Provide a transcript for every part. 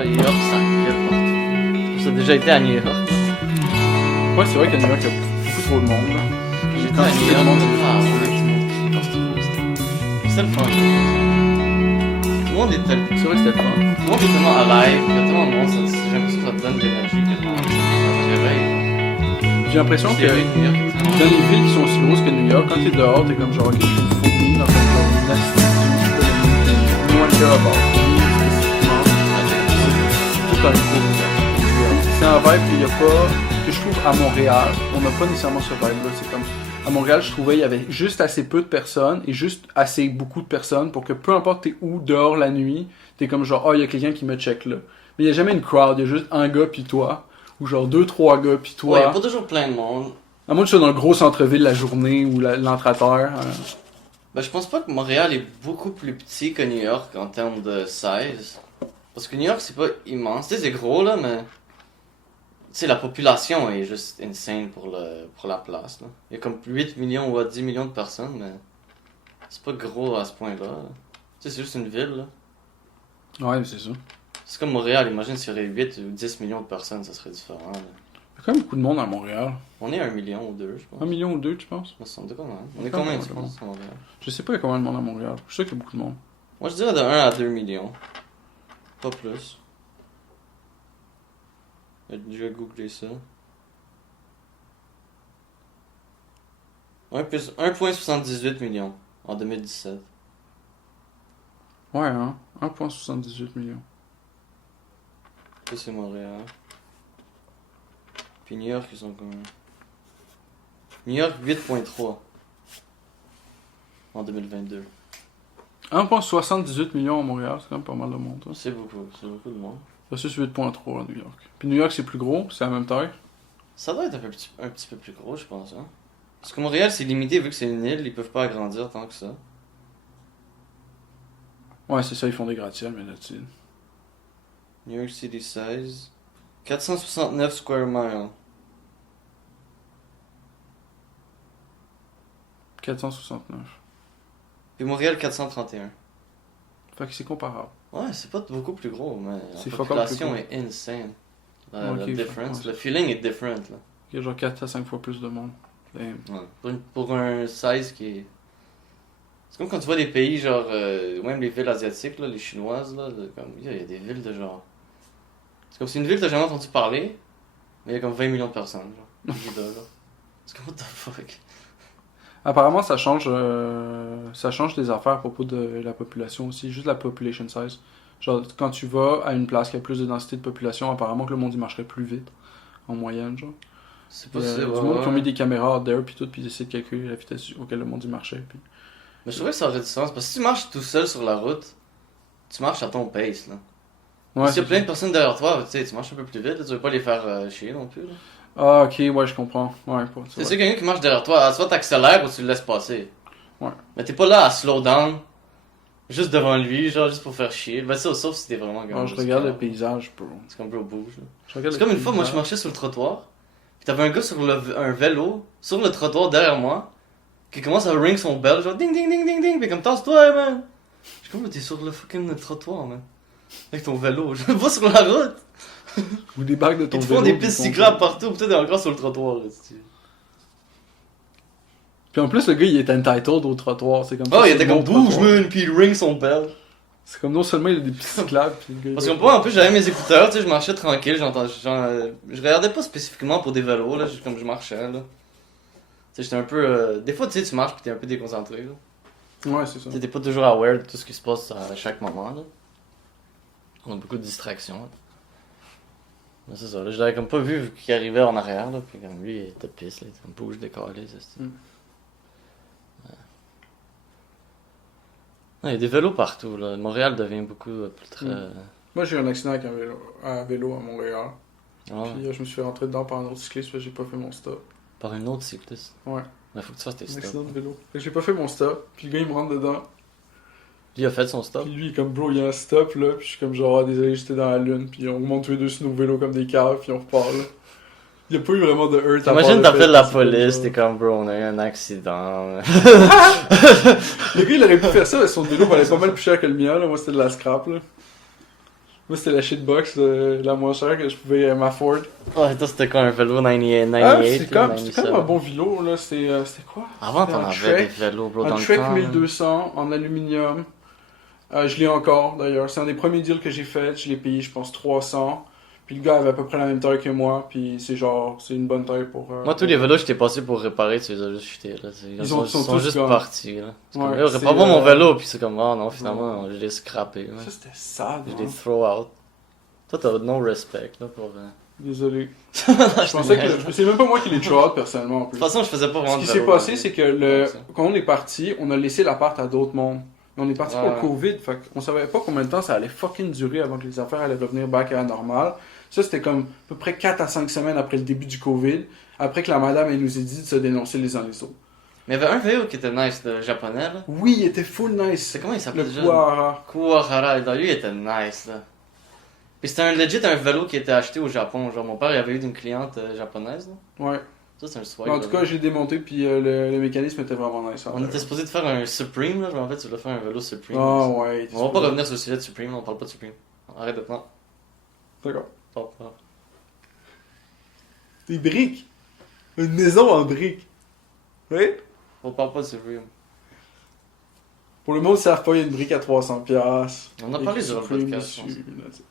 pas, New York, ça gueule partout. J'ai déjà été à New York. Ouais, c'est vrai qu'à New York, il y a beaucoup trop de monde. Là. J'ai été à New York, c'est le fun. Tout le monde est tellement... C'est vrai que c'était le fun. Tout le monde est tellement alive, il y a tellement de monde, j'ai l'impression que ça te donne de l'énergie, tellement ça te réveille. J'ai l'impression que C'est vrai que New York est tellement... dans les villes qui sont aussi grosses que New York, quand t'es dehors, t'es comme genre, ok, je suis une fourmi dans un genre une institution, je peux moins care about spécifiquement. C'est tout un gros. C'est un vibe qu'il n'y a pas, que je trouve à Montréal, on n'a pas nécessairement ce vibe-là. C'est comme, à Montréal, je trouvais il y avait juste assez peu de personnes et juste assez beaucoup de personnes pour que peu importe t'es où dehors la nuit, t'es comme genre, oh, il y a quelqu'un qui me check là. Mais il n'y a jamais une crowd, il y a juste un gars pis toi, ou genre 2-3 gars pis toi. Ouais, il n'y a pas toujours plein de monde. À moins que tu sois dans le gros centre-ville la journée ou l'entre-à-terre. Ben, je pense pas que Montréal est beaucoup plus petit que New York en termes de size. Parce que New York, c'est pas immense. Tu sais, c'est gros, là, mais... Tu sais, la population est juste insane pour la place, là. Il y a comme 8 millions ou 10 millions de personnes, mais... C'est pas gros à ce point-là. Là. Tu sais, c'est juste une ville, là. Ouais, c'est ça. C'est comme Montréal, imagine s'il y aurait 8 ou 10 millions de personnes, ça serait différent, là. Il y a quand même beaucoup de monde à Montréal. On est à 1 million ou 2, je pense. 1 million ou 2, tu penses? Ça me semble quand même. On est combien, tu penses, à Montréal? Je sais pas il y a combien de monde à Montréal. Je sais qu'il y a beaucoup de monde. Moi, je dirais de 1 à 2 millions. Pas plus. Je vais googler ça. 1,78 millions en 2017. Ouais, hein? 1,78 millions. Ça, c'est Montréal. Puis New York, ils sont combien? New York, 8,3 en 2022. 1,78 millions à Montréal, c'est quand même pas mal de monde. Hein. C'est beaucoup de monde. Versus 8,3 à New York. Puis New York, c'est plus gros, c'est la même taille. Ça doit être un petit peu plus gros, je pense. Hein? Parce que Montréal, c'est limité vu que c'est une île, ils peuvent pas agrandir tant que ça. Ouais, c'est ça, ils font des gratte-ciels, mais là-dessus. New York City size 469 square miles. 469. Puis Montréal, 431. Fait que c'est comparable. Ouais, c'est pas beaucoup plus gros, mais C'est la fuck population all plus est insane. Ok, La difference, fuck, le feeling est different, là. Il y a genre 4 à 5 fois plus de monde. Damn. Ouais. Pour un size qui est... C'est comme quand tu vois des pays, genre, même les villes asiatiques, là, les chinoises, là, comme, il y a des villes de genre... C'est comme si une ville t'as jamais entendu parler, mais il y a comme 20 millions de personnes, genre. C'est comme, what the fuck? Apparemment, ça change des affaires à propos de la population aussi, juste la population size. Genre, quand tu vas à une place qui a plus de densité de population, apparemment que le monde y marcherait plus vite, en moyenne, genre. C'est Il y a possible, du monde qui ont mis des caméras out there, puis tout, puis ils essaient de calculer la vitesse auquel le monde y marchait, puis... Mais je trouvais que ça aurait du sens, parce que si tu marches tout seul sur la route, tu marches à ton pace, là. Ouais, S'il y a c'est plein de personnes derrière toi, tu sais, tu marches un peu plus vite, là, tu veux pas les faire chier non plus, là. Ah, ok, ouais, je comprends. Ouais, C'est sûr, quelqu'un qui marche derrière toi, soit t'accélères ou tu le laisses passer. Ouais. Mais t'es pas là à slow down, juste devant lui, genre juste pour faire chier. Ben ça, sauf si t'es vraiment Alors, je regarde le paysage, bro. C'est comme bro bouge, là. Je regarde C'est le comme une fois, moi je paysage. marchais sur le trottoir, pis t'avais un gars sur un vélo, sur le trottoir derrière moi, qui commence à ring son bell, genre ding ding ding ding ding, pis comme tasse-toi, man! Je suis comme, t'es sur le fucking trottoir, man. Avec ton vélo, je vais sur la route! Ou des bagues de ton Ils te vélo. font des puis pistes ton- cyclables partout, pis toi t'es encore sur le trottoir, là, Puis en plus, le gars, il est entitled au trottoir. C'est comme Oh, ça, il c'est était le comme bon bouge, trottoir. man, pis il ring son bell. C'est comme non seulement il a des pistes cyclables, puis le gars... Parce que moi, en plus, j'avais mes écouteurs, tu sais, je marchais tranquille, je regardais pas spécifiquement pour des vélos, là, comme je marchais, là. Tu sais, j'étais un peu... Des fois, tu sais, tu marches pis t'es un peu déconcentré, là. Ouais, c'est ça. Tu sais, t'es pas toujours aware de tout ce qui se passe à chaque moment, là. On a beaucoup de distractions, là. Mais c'est ça, là, je l'avais comme pas vu qu'il arrivait en arrière, là, pis comme lui, il était pisse, là, il était comme bouge, décalé, c'est... Il y a des vélos partout, là. Montréal devient beaucoup plus très... Moi, j'ai eu un accident avec un vélo à Montréal. Ah, Puis je me suis fait rentrer dedans par un autre cycliste, parce que j'ai pas fait mon stop. par une autre cycliste. Ouais. Il faut que tu fasses tes Un stops. accident de vélo. Fait que j'ai pas fait mon stop, puis le gars il me rentre dedans. Lui a fait son stop. Puis lui, il est comme bro, il y a un stop là, puis je suis comme genre, ah, désolé, j'étais dans la lune, puis on monte tous les deux sur nos vélos comme des caves, puis on repart là. Il y a pas eu vraiment de hurt. à part Imagine le t'appelles fait la que c'est police, comme t'es comme bro, on a eu un accident. ça. Le gars, il aurait pu faire ça, mais son vélo valait pas mal plus cher que le mien là, moi c'était de la scrap là. Moi, c'était la shitbox, la moins chère que je pouvais m'afford. Ouais, toi, c'était quoi, un vélo 98, Ah, c'est comme, 97? un bon vélo, là. C'était quoi? Avant, C'était t'en un avais des Trek. vélos, bro, Un dans le Trek temps. 1200 en aluminium. Je l'ai encore, d'ailleurs. C'est un des premiers deals que j'ai fait. Je l'ai payé, je pense, 300. Puis le gars avait à peu près la même taille que moi. Puis c'est une bonne taille pour... Moi, tous les vélos que j'étais passé pour réparer, tu les as juste jetés, là. Ils sont sont tous juste gone. partis, là. C'est Ouais, comme, yo, c'est, répare pas mon vélo, puis c'est comme, oh non, finalement, je l'ai scrappé, ouais. Ça, c'était sad, Je hein. l'ai throw out. Toi, t'as no respect, là, pour... Désolé. Je Je pensais que... C'est même pas moi qui l'ai throw out, personnellement, en De plus. toute façon, je faisais pas Ce vraiment qui de s'est vélo. passé, dans c'est la que vie. quand on est parti, on a laissé l'appart à d'autres mondes. Mais on est parti pour le Ouais. Covid, fait qu'on savait pas combien de temps ça allait fucking durer avant que les affaires allaient revenir back à la normale. Ça, c'était comme à peu près 4 à 5 semaines après le début du Covid, après que la madame, elle nous ait dit de se dénoncer les uns les autres. Mais il y avait un vélo qui était nice, le japonais, là. Oui, il était full nice. C'est comment il s'appelait Le déjà? Kuwahara. Kuwahara, lui, il était nice, là. Puis c'était un vélo qui était acheté au Japon. Genre, mon père, il avait eu d'une cliente japonaise, là. Ouais. Ça, c'est un swag. Mais en là. tout cas, je l'ai démonté, puis le mécanisme était vraiment nice. On était supposé de faire un Supreme, là. Je me rappelle, tu voulais faire un vélo Supreme. Ah ouais. On va pas revenir sur le sujet de Supreme, on parle pas de Supreme. Arrête de prendre. D'accord. Pas. Des briques. Une maison en briques. Oui? On parle pas de Supreme. Pour le monde qui ne savent pas, il y a une brique à 300$. On a parlé sur le Supreme podcast, je pense. dessus, là, tu sais.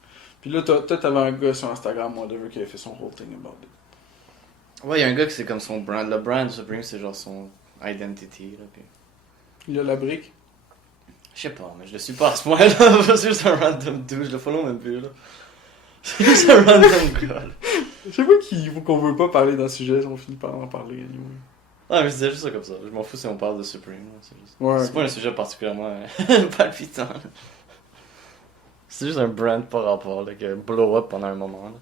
Puis là, toi, t'avais un gars sur Instagram, whatever, qui avait fait son whole thing about it. Ouais, il y a un gars qui c'est comme son brand. Le brand Supreme, c'est genre son identity, là. Puis... Il a la brique. Je sais pas, mais je le suis pas à ce point-là. C'est juste un random dude, je le follow même plus, là. C'est juste un random gars, là. Je sais pas qu'on veut pas parler d'un sujet, on finit par en parler, anyway. Ah, mais je disais juste ça comme ça. Je m'en fous si on parle de Supreme, là. C'est juste... Ouais. C'est pas un sujet particulièrement palpitant, là. C'est juste un brand par rapport, là, qui a blow up pendant un moment, là.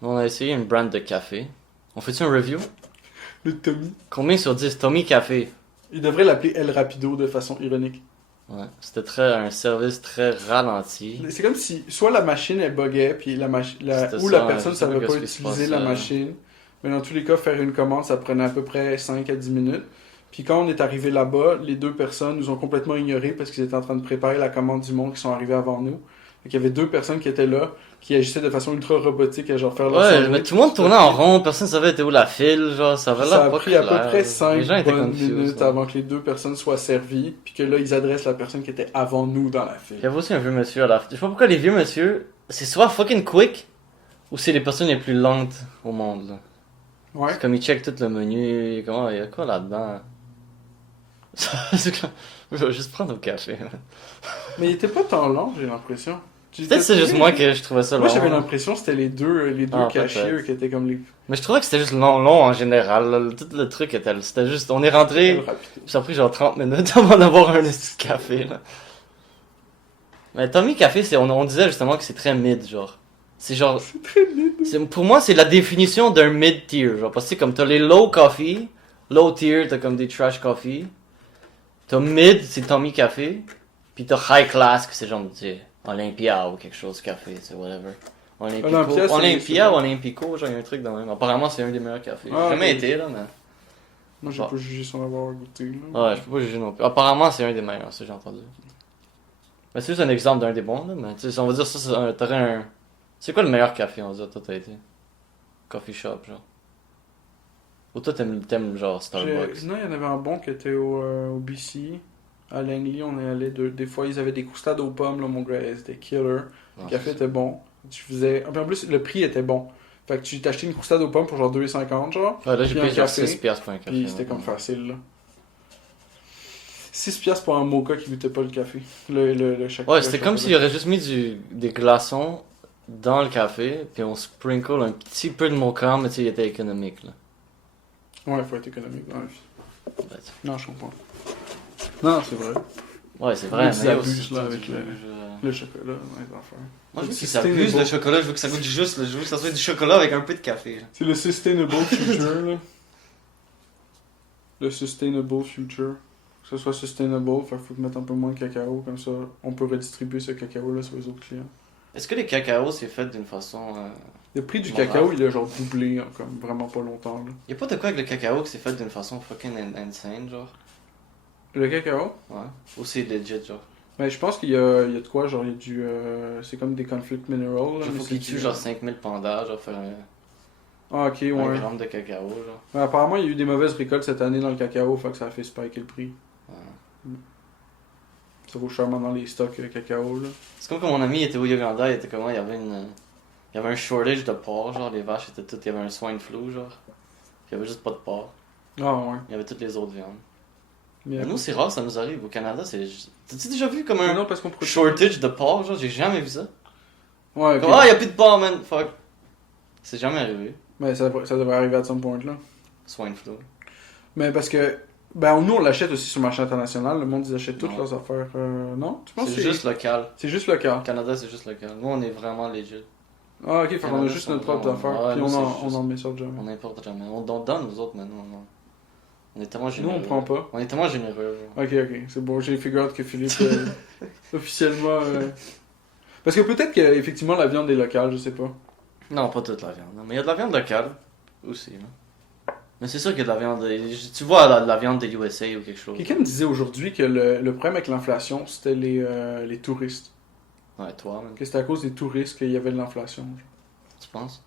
On a essayé une brand de café. On fait-tu un review? Le Tommy. Combien sur 10? Tommy Café. Il devrait l'appeler El Rapido de façon ironique. Ouais, c'était un service très ralenti. C'est comme si soit la machine elle buguait, puis C'était ou ça, la personne je sais savait pas pas qu'est-ce qui se utiliser passait. la machine. Mais dans tous les cas, faire une commande, ça prenait à peu près 5 à 10 minutes. Puis quand on est arrivé là-bas, les deux personnes nous ont complètement ignorés parce qu'ils étaient en train de préparer la commande du monde qui sont arrivés avant nous. Donc il y avait deux personnes qui étaient là, qui agissaient de façon ultra robotique à genre faire leur Ouais, sandwich. mais tout le monde tournait en rond, personne savait était où la file, genre, ça avait Ça l'air a pas pris à peu clair. près Les 5 gens étaient bonnes confus, minutes ça. avant que les deux personnes soient servies, puis que là, ils adressent la personne qui était avant nous dans la file. Il y avait aussi un vieux monsieur à la Je sais pas pourquoi les vieux monsieur, c'est soit fucking quick, ou c'est les personnes les plus lentes au monde, là. Ouais. C'est comme ils checkent tout le menu, comment, il y a quoi là-dedans? C'est comme, je vais juste prendre au café. Mais il était pas tant lent, j'ai l'impression. Peut-être c'est juste moi que je trouvais ça long. Moi, j'avais l'impression que c'était les deux Ah, cashiers peut-être. qui étaient comme les... Mais je trouvais que c'était juste long en général, là. Tout le truc c'était juste, on est rentré, rapides. ça a pris genre 30 minutes avant d'avoir un petit café, là. Mais Tommy Café, on disait justement que c'est très mid, genre. C'est genre, C'est très mid. pour moi, c'est la définition d'un mid-tier, genre. Parce que c'est comme, t'as les low coffee, low tier, t'as comme des trash coffee. T'as mid, c'est Tommy Café. Puis t'as high class, que c'est genre, tu sais, Olympia ou quelque chose, café, tu sais, whatever. Olympia, c'est- Olympia ou Olympico, genre, il y a un truc dans le même. Apparemment, c'est un des meilleurs cafés. Ah, J'ai jamais ok. été, là, mais. Moi, j'ai Bon. pas jugé sans avoir goûté, là. Ouais, je peux pas juger non plus. Apparemment, c'est un des meilleurs, ça, j'ai entendu. Mais c'est juste un exemple d'un des bons, là, mais tu sais, on va dire ça, t'aurais un. C'est quoi le meilleur café, on va dire, toi, t'as été? Coffee shop, genre. Ou toi, t'aimes genre Starbucks? Non, il y en avait un bon qui était au BC. À Langley, on est allé des fois, ils avaient des croustades aux pommes, là, mon gars, c'était killer. Le Ouais. café était bon. Tu faisais... En plus, le prix était bon. Fait que tu t'achetais une croustade aux pommes pour genre 2,50, genre. Ouais, là, j'ai Puis payé un genre café, 6 piastres pour un café. Puis c'était ouais. comme facile, là. 6$ pour un mocha qui goûtait pas le café. Le chocolat. Ouais, c'était comme s'il aurait juste mis des glaçons dans le café, puis on sprinkle un petit peu de mocha, mais tu sais, il était économique, là. Ouais, faut être économique dans la vie. Ouais, Non, je comprends. Non, c'est vrai. Ouais, c'est vrai, Ils mais abusent, aussi, là, tu avec juges, le chocolat, les affaires. Moi, je veux C'est que ça abuse le sustainable. chocolat, je veux que ça goûte juste, là. Je veux que ça soit du chocolat avec un peu de café, là. C'est le sustainable future, là. Le sustainable future. Que ce soit sustainable, il faut mettre un peu moins de cacao, comme ça, on peut redistribuer ce cacao-là sur les autres clients. Est-ce que les cacaos, c'est fait d'une façon... Le prix du Bon, cacao, bref. il a genre doublé, hein, comme vraiment pas longtemps, là. Y'a pas de quoi avec le cacao que c'est fait d'une façon fucking insane, genre? Le cacao? Ouais. Ou c'est legit, genre? Mais je pense qu'il y a de quoi, genre, il y a du. C'est comme des conflict minerals. Là, Il mais faut c'est qu'ils du- tuent genre 5000 pandas, genre faire Ah, ok, un ouais. gramme de cacao, genre. Mais apparemment, il y a eu des mauvaises récoltes cette année dans le cacao, fait que ça a fait spiker le prix. Ouais. Ça vaut cher maintenant les stocks cacao, là. C'est comme quand mon ami était au Uganda, il était comment, il y avait un shortage de porc, genre les vaches étaient toutes, il y avait un swine flu, genre. Puis il y avait juste pas de porc. Ah, ouais. Il y avait toutes les autres viandes. Mais Mais nous, c'est rare, ça nous arrive. Au Canada, T'as-tu déjà vu comme Mais un non, parce qu'on produit. shortage de porc, genre? J'ai jamais vu ça. Ouais, ok. Comme, ah, y a plus de porc, man. Fuck. C'est jamais arrivé. Mais ça devrait arriver à some point, là. Swine flu. Mais parce que. Ben, nous, on l'achète aussi sur le marché international. Le monde, ils achètent toutes Non. leurs affaires. Non? Tu penses C'est que juste local. C'est juste local. Au Canada, c'est juste local. Nous, on est vraiment legit. Ah, ok, fait qu'on a Canada, juste sont notre propre vraiment- affaire. Ouais, Puis nous, on c'est en juste- met sur jamais. On n'importe jamais. On donne aux autres, mais nous, on est tellement Nous, généreux. on prend pas. On est tellement généreux, genre. Ok, c'est bon. J'ai figure out que Philippe, officiellement. Parce que peut-être qu'effectivement, la viande est locale, je sais pas. Non, pas toute la viande. Non, mais il y a de la viande locale aussi. Là. Mais c'est sûr qu'il y a de la viande. Tu vois la viande des USA ou quelque chose. Quelqu'un me disait aujourd'hui que le problème avec l'inflation, c'était les touristes. Ouais, toi, même. Que c'était à cause des touristes qu'il y avait de l'inflation. Tu penses?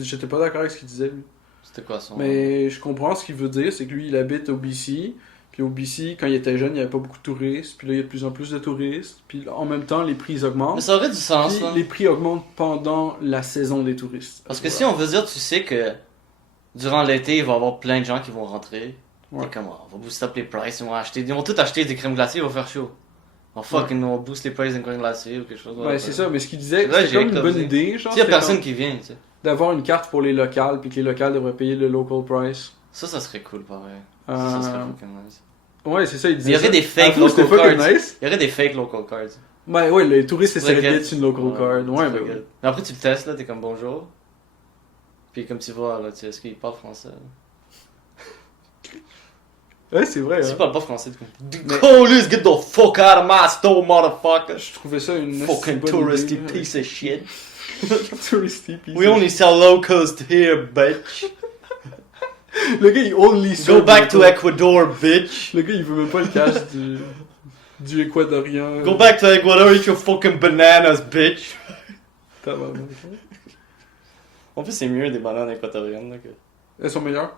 J'étais pas d'accord avec ce qu'il disait, lui. C'était quoi son. Mais je comprends ce qu'il veut dire, c'est que lui, il habite au BC. Puis au BC, quand il était jeune, il n'y avait pas beaucoup de touristes. Puis là, il y a de plus en plus de touristes. Puis en même temps, les prix augmentent. Mais ça aurait du sens, Puis là. les prix augmentent pendant la saison des touristes. Parce que si on veut dire, tu sais que durant l'été, il va y avoir plein de gens qui vont rentrer. Ouais. T'es comme, on va booster up les prices, ils vont tout acheter des crèmes glacées, il va faire chaud. On on boost les prices des crèmes glacées ou quelque chose. Ouais, c'est ça, mais ce qu'il disait, C'est c'est comme logique, une là, bonne idée, genre, S'il y a c'était personne comme qui vient, tu sais. d'avoir une carte pour les locales, puis que les locales devraient payer le local price. Ça serait cool, pareil. Euh, Ça serait fucking nice. Ouais, c'est ça, il disait. Il y aurait ça. des fake Avoue, c'était local fucking cards. nice. Il y aurait des fake local cards. Ouais, les touristes essaient de Forget. get une local card. Ouais, mais Forget. Mais après, tu le testes, là, t'es comme bonjour. Puis comme tu vois, là, tu sais, est-ce qu'il parle français? ouais, c'est vrai. S'il Hein. parle pas français, t'es comme. Police, get the fuck out of my store, motherfucker! Je trouvais ça une Fucking bonne touristy idée, piece of shit. touristy piece. We only sell low cost here, bitch. Le gars, il only Go serve back to local. Ecuador, bitch. Le gars, il veut même pas le cash du équadorien. Go back to Ecuador, eat your fucking bananas, bitch. Tabarnak. En plus, c'est mieux des bananes équatoriennes, là, que. Elles sont meilleures.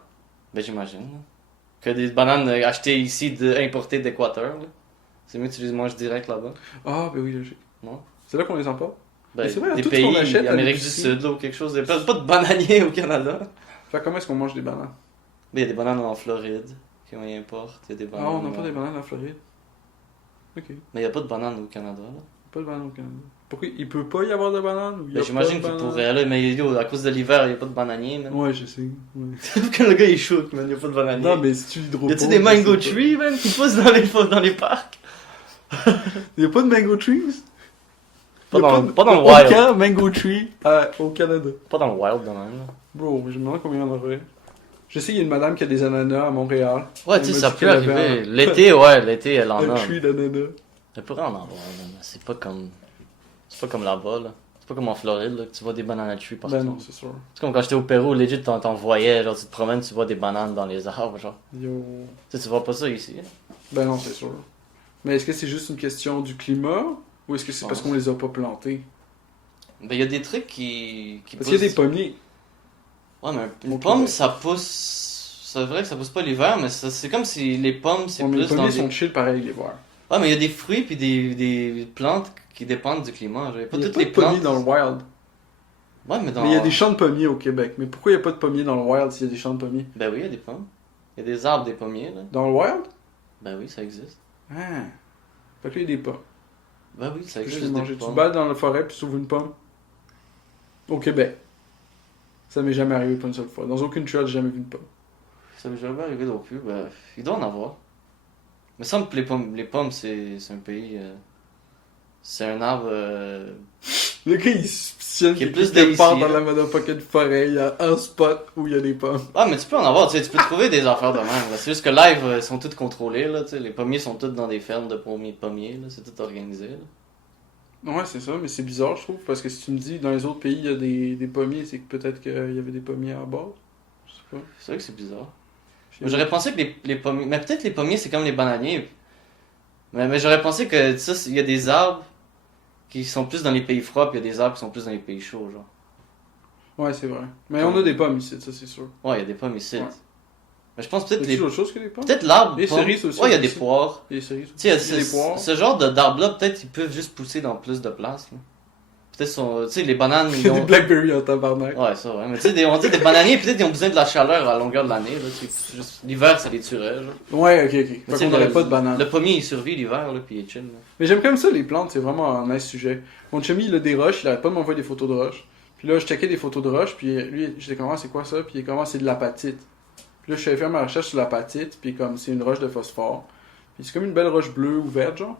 Ben, j'imagine. Là. Que des bananes achetées ici, importées d'Équateur, là. C'est mieux que tu les manges direct là-bas. Ah, ben oui, logique. Non? C'est là qu'on les importe. Ben, Mais c'est vrai, des tout ce qu'on pays, achète à Amérique du l'épicerie. Sud, là, ou quelque chose. Il n'y a pas de bananier au Canada. Fait comment est-ce qu'on mange des bananes? Ben, il y a des bananes en Floride qu'on importe. Il y a des Ah, bananes. on n'a pas des bananes en Floride. Ok. Mais il n'y a pas de bananes au Canada, là. Pas de bananes au Canada. Pourquoi il peut pas y avoir de bananes? Ou il y a Ben, j'imagine pas qu'il de bananes? pourrait, là. Mais yo, à cause de l'hiver, il n'y a pas de bananier, man. Ouais, je sais. Ouais. Quand le gars il shoot, man, il n'y a pas de bananier. Non, mais si tu l'hydroposes. Y a-tu des mango trees, man, qui poussent dans les parcs? Il y a pas de mango trees? Pas Y a dans le wild. Aucun mango tree au Canada. Pas dans le wild, quand même, là. Bro, je me demande combien il y en aurait. Je sais qu'il y a une madame qui a des ananas à Montréal. Ouais, Elle tu sais, m'a ça dit peut qu'elle avait arriver. L'été, ouais, l'été, elle en un a. tree d'ananas. Elle pourrait en avoir, man. C'est pas comme là-bas, là. C'est pas comme en Floride, là, que tu vois des bananes trees partout. Ben non, c'est sûr. C'est comme quand j'étais au Pérou, legit, t'en voyais, genre, tu te promènes, tu vois des bananes dans les arbres, genre. Yo. Tu sais, tu vois pas ça ici. Ben non, c'est sûr. Mais est-ce que c'est juste une question du climat? Ou est-ce que c'est parce qu'on les a pas plantés? Ben, il y a des trucs qui Parce qu'il y a des pommiers. Ouais, mais Au une pomme, Québec. ça pousse. C'est vrai que ça pousse pas l'hiver, mais c'est comme si les pommes, c'est Ouais, mais les plus dans pommiers des. sont chill pareil l'hiver. Ouais, mais il y a des fruits puis des plantes qui dépendent du climat. Genre, y a pas Il y a toutes pas les de pommiers plantes. dans le wild. Ouais, mais dans. Mais il y a des champs de pommiers au Québec. Mais pourquoi il n'y a pas de pommiers dans le wild s'il y a des champs de pommiers? Ben oui, il y a des pommes. Il y a des arbres, des pommiers, là. Dans le wild? Ben oui, ça existe. Ah. Fait que là, il y a des pommes. Ben oui, ça Juste existe. les Des manger. Tu pommes. balles dans la forêt puis tu trouves une pomme. Au Québec. Ça m'est jamais arrivé pas une seule fois. Dans aucune trail, j'ai jamais vu une pomme. Ça m'est jamais arrivé non plus. Ben, il doit en avoir. Il me semble que les pommes c'est un pays. C'est un arbre. Le gars, il suspicionne Qui est qu'il plus quelque part d'ici, dans là. la motherfucking forêt. Il y a un spot où il y a des pommes. Ah, mais tu peux en avoir, tu sais, tu peux trouver des affaires de même. là. C'est juste que live, ils sont toutes contrôlées, là, tu sais. Les pommiers sont tous dans des fermes de pommiers, là. C'est tout organisé, là. Ouais, c'est ça, mais c'est bizarre, je trouve. Parce que si tu me dis dans les autres pays, il y a des pommiers, c'est que peut-être qu'il y avait des pommiers à bord. Je sais pas. C'est vrai que c'est bizarre. Je sais J'aurais pensé que les pommiers. Mais peut-être les pommiers, c'est comme les bananiers. Mais j'aurais pensé que ça, il y a des arbres qui sont plus dans les pays froids, puis il y a des arbres qui sont plus dans les pays chauds, genre. Ouais, c'est vrai. Mais on a des pommes ici, ça c'est sûr. Ouais, il y a des pommes ici. Ouais. Mais je pense Y peut-être a-t-il autre chose que des pommes? Peut-être l'arbre. Les pomme. cerises aussi, Ouais, il y a des aussi. poires. Les cerises. Tu sais, Il y a des poires. ce genre d'arbres-là, peut-être ils peuvent juste pousser dans plus de place. Là. Peut-être tu sais, les bananes. Il y ils a des ont... blackberries en tabarnak. Ouais, ça, ouais. Mais tu sais, on dit des bananiers, peut-être ils ont besoin de la chaleur à la longueur de l'année. Là. Juste... L'hiver, ça les tuerait. Genre. Ouais, ok. Mais Fait tu sais, qu'on n'aurait pas de bananes. Le pommier, il survit l'hiver, là, puis il est chill. Là. Mais j'aime comme ça les plantes, c'est vraiment un nice sujet. Mon chummy, il a des roches, il arrête pas de m'envoyer des photos de roches. Puis là, je checkais des photos de roches, puis lui, j'étais comme, ah, c'est quoi ça? Puis il est comme, ah, c'est de l'apatite. Puis là, je suis allé faire ma recherche sur l'apatite, puis comme, c'est une roche de phosphore. Puis c'est comme une belle roche bleue ou verte, genre.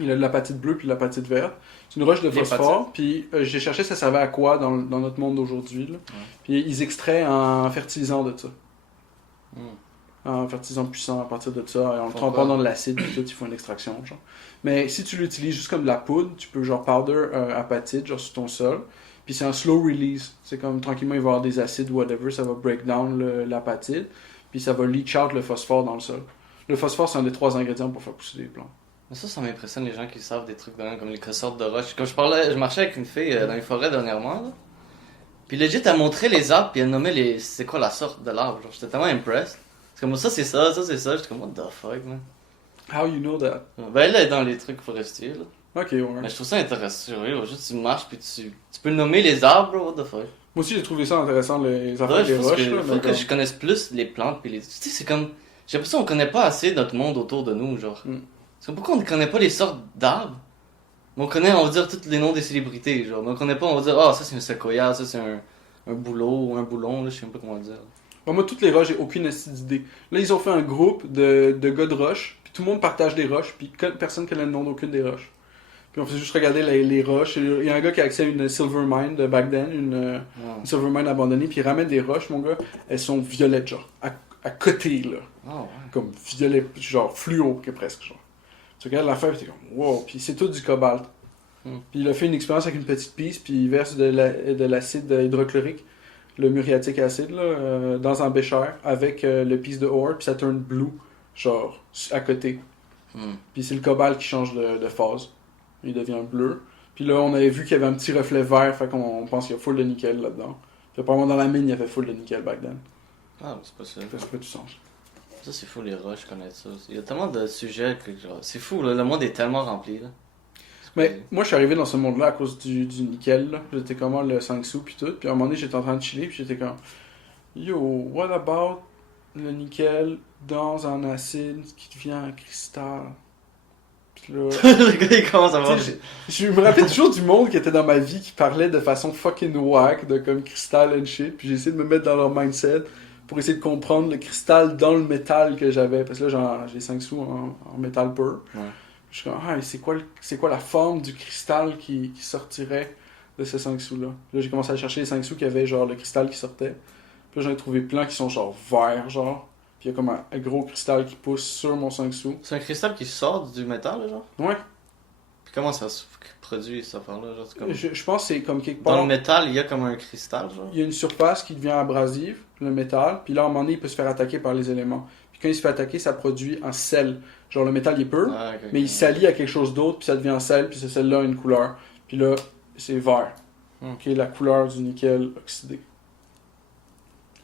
Il a de l'apatite bleue puis de l'apatite verte. C'est une roche de phosphore, puis j'ai cherché ça servait à quoi dans notre monde d'aujourd'hui, là. Ouais. Puis ils extraient un fertilisant de ça. Mm. Un fertilisant puissant à partir de ça, en le Faut trempant pas. dans de l'acide, puis tout, ils font une extraction, genre. Mais si tu l'utilises juste comme de la poudre, tu peux genre powder apatite, genre sur ton sol. Puis c'est un slow release. C'est comme tranquillement, il va y avoir des acides ou whatever, ça va break down l'apatite. Puis ça va leach out le phosphore dans le sol. Le phosphore, c'est un des 3 ingrédients pour faire pousser des plantes. Mais ça m'impressionne les gens qui savent des trucs de même, comme les sortes de roches. Comme je marchais avec une fille dans les forêts dernièrement, là. Puis legit, elle montrait les arbres, puis elle nommait c'est quoi la sorte de l'arbre. Genre, j'étais tellement impressed. C'est comme ça, c'est ça, ça, c'est ça. J'étais comme, what the fuck, man. How you know that? Ben, elle est dans les trucs forestiers, là. Ok, ouais. Mais je trouve ça intéressant. Juste, tu marches, puis tu peux nommer les arbres, bro, what the fuck. Moi aussi, j'ai trouvé ça intéressant, les affaires Ouais, des je pense roches. que, là, faut mais que comme- je connaisse plus les plantes, puis les. Tu sais, c'est comme. J'ai l'impression qu'on connaît pas assez notre monde autour de nous, genre. Mm. C'est comme pourquoi on ne connaît pas les sortes d'arbres? Mais on connaît, on va dire, tous les noms des célébrités, genre. Mais on connaît pas, on va dire, ah, ça c'est un séquoia, ça c'est un bouleau ou un boulon, là, je sais même pas comment le dire. Bon, moi, toutes les roches, j'ai aucune idée. Là, ils ont fait un groupe de gars de roches, puis tout le monde partage des roches, puis personne connaît le nom d'aucune des roches. Puis on fait juste regarder les roches. Il y a un gars qui a accès à une silver mine de back then, une silver mine abandonnée, puis il ramène des roches, mon gars. Elles sont violettes, genre, à côté, là. Ah ouais. Comme violet, genre fluo, que presque, genre. Tu regardes l'affaire, puis t'es comme, wow. Puis c'est tout du cobalt. Hmm. Puis il a fait une expérience avec une petite pisse, puis il verse de l'acide hydrochlorique, le muriatic acid, là, dans un bécher, avec le piece de ore, puis ça turn blue, genre, à côté. Hmm. Puis c'est le cobalt qui change de phase. Il devient bleu. Puis là, on avait vu qu'il y avait un petit reflet vert, fait qu'on pense qu'il y a full de nickel là-dedans. Puis apparemment, dans la mine, il y avait full de nickel back then. Ah, mais c'est pas ça. Ça fait du sens. Ça, c'est fou, les roches, connaître ça. Il y a tellement de sujets que, genre, c'est fou, là. Le monde est tellement rempli, là. Mais moi, je suis arrivé dans ce monde-là à cause du nickel. Là. J'étais comment le 5 sous puis tout. Puis à un moment donné, j'étais en train de chiller puis j'étais comme yo, what about le nickel dans un acide qui devient un cristal? Puis là, Le gars, il commence à voir. tu sais, je me rappelle toujours du monde qui était dans ma vie qui parlait de façon fucking whack de comme cristal and shit. Puis j'ai essayé de me mettre dans leur mindset pour essayer de comprendre le cristal dans le métal que j'avais. Parce que là, j'ai 5 sous en métal pur. Ouais. Je suis comme, ah, c'est quoi la forme du cristal qui sortirait de ces 5 sous-là? Là, j'ai commencé à chercher les 5 sous qui avaient genre le cristal qui sortait. Puis là, j'en ai trouvé plein qui sont genre verts, genre. Puis il y a comme un gros cristal qui pousse sur mon 5 sous. C'est un cristal qui sort du métal, là, genre? Ouais. Puis comment ça se produit, cette affaire-là? Genre, c'est comme... Je pense que c'est comme quelque Dans part. le métal, il y a comme un cristal, genre? Il y a une surface qui devient abrasive, le métal. Puis là, à un moment donné, il peut se faire attaquer par les éléments. Puis quand il se fait attaquer, ça produit un sel. Genre le métal il est pur. Ah, ok, Mais il s'allie à quelque chose d'autre, puis ça devient un sel, puis ce sel-là a une couleur. Puis là, c'est vert. Qui est la couleur du nickel oxydé.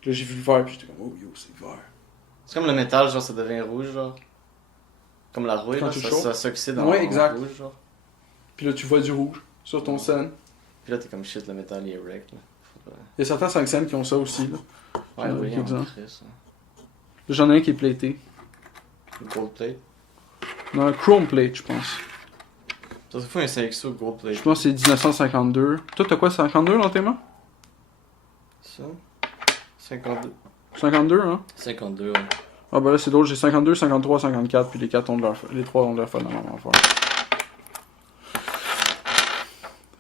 Là, j'ai vu le vert, puis j'étais comme, oh yo, c'est vert. C'est comme le métal, genre, ça devient rouge, genre. Comme la rouille, Quand là, tu ça, chauffes. ça s'oxyde Ouais, en exact. rouge, genre. Puis là, tu vois du rouge sur ton scène. Puis là, t'es comme shit, le métal, il est wreck, là. Faut pas- Il y a certains 5 scènes qui ont ça aussi. Là. Ouais, oui, quelques-uns. on Chris, hein. Là, j'en ai un qui est platé. Gold plate. Non, un chrome plate, je pense. Ça se fout un 5 sous gold plate. Je pense que c'est 1952. Toi, t'as quoi, 52 dans tes mains? Ça? 52. 52, hein? 52, ouais. Ah bah là, c'est drôle, j'ai 52, 53, 54, puis les 3 ont de leur fin dans la même affaire.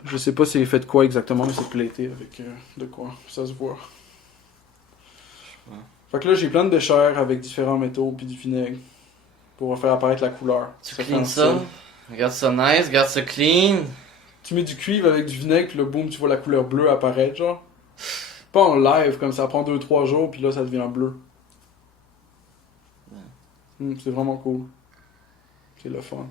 Je sais pas c'est fait de quoi exactement, mais c'est platé avec de quoi, ça se voit. Ouais. Fait que là, j'ai plein de béchères avec différents métaux puis du vinaigre pour faire apparaître la couleur. Tu fait clean un ça. sel. Regarde ça nice, regarde ça clean. Tu mets du cuivre avec du vinaigre, puis là, boum, tu vois la couleur bleue apparaître, genre. Pas en live, comme ça prend 2-3 jours, puis là, ça devient bleu. C'est vraiment cool. C'est le fun.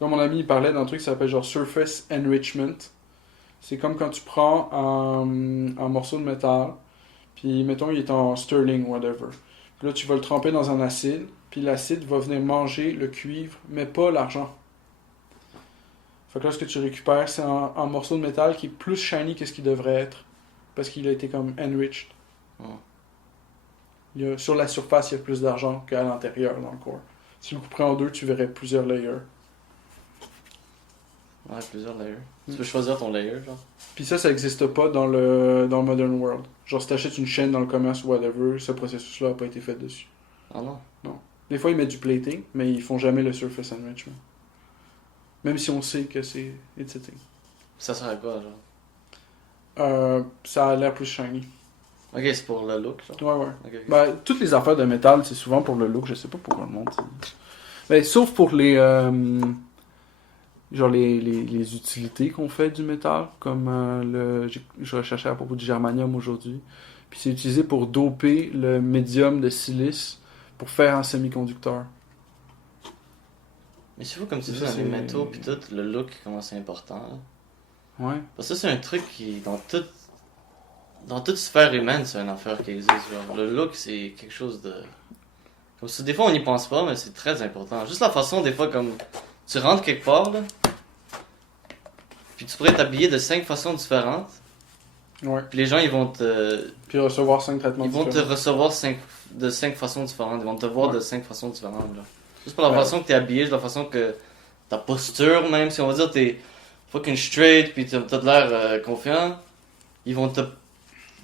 Là, mon ami, il parlait d'un truc qui s'appelle genre Surface Enrichment. C'est comme quand tu prends un morceau de métal, puis mettons, il est en sterling, whatever. Puis là, tu vas le tremper dans un acide, puis l'acide va venir manger le cuivre, mais pas l'argent. Fait que là, ce que tu récupères, c'est un morceau de métal qui est plus shiny que ce qu'il devrait être. Parce qu'il a été comme enriched. Sur la surface, il y a plus d'argent qu'à l'intérieur dans le corps. Si tu le couperais en deux, tu verrais plusieurs layers. Ouais, plusieurs layers. Tu peux choisir ton layer, genre. Puis ça n'existe pas dans le Modern World. Genre, si t'achètes une chaîne dans le commerce ou whatever, ce processus-là n'a pas été fait dessus. Ah non? Non. Des fois, ils mettent du plating, mais ils font jamais le surface enrichment. Même si on sait que c'est editing. Ça sert à quoi, genre? Ça a l'air plus shiny. Ok, c'est pour le look, genre? Ouais. Okay. Ben, toutes les affaires de métal, c'est souvent pour le look. Je sais pas pourquoi le monde. Ben, sauf pour les... genre les utilités qu'on fait du métal, comme je recherchais à propos du germanium aujourd'hui. Puis c'est utilisé pour doper le médium de silice pour faire un semi-conducteur. Mais c'est fou comme tu dis dans les métaux pis tout, le look comment c'est important. Là. Ouais. Parce que ça c'est un truc qui dans toute sphère humaine c'est une affaire qui existe. Genre le look c'est quelque chose de comme ça, des fois on n'y pense pas mais c'est très important. Juste la façon des fois comme tu rentres quelque part là, puis tu pourrais t'habiller de 5 façons différentes. Ouais. Puis les gens ils vont te Puis recevoir 5 traitements différents. Ils vont te recevoir de 5 façons différentes. Ils vont te voir de 5 façons différentes. Là. Juste pour la façon que t'es habillé, juste la façon que ta posture même, si on va dire t'es fucking straight puis t'as de l'air confiant, ils vont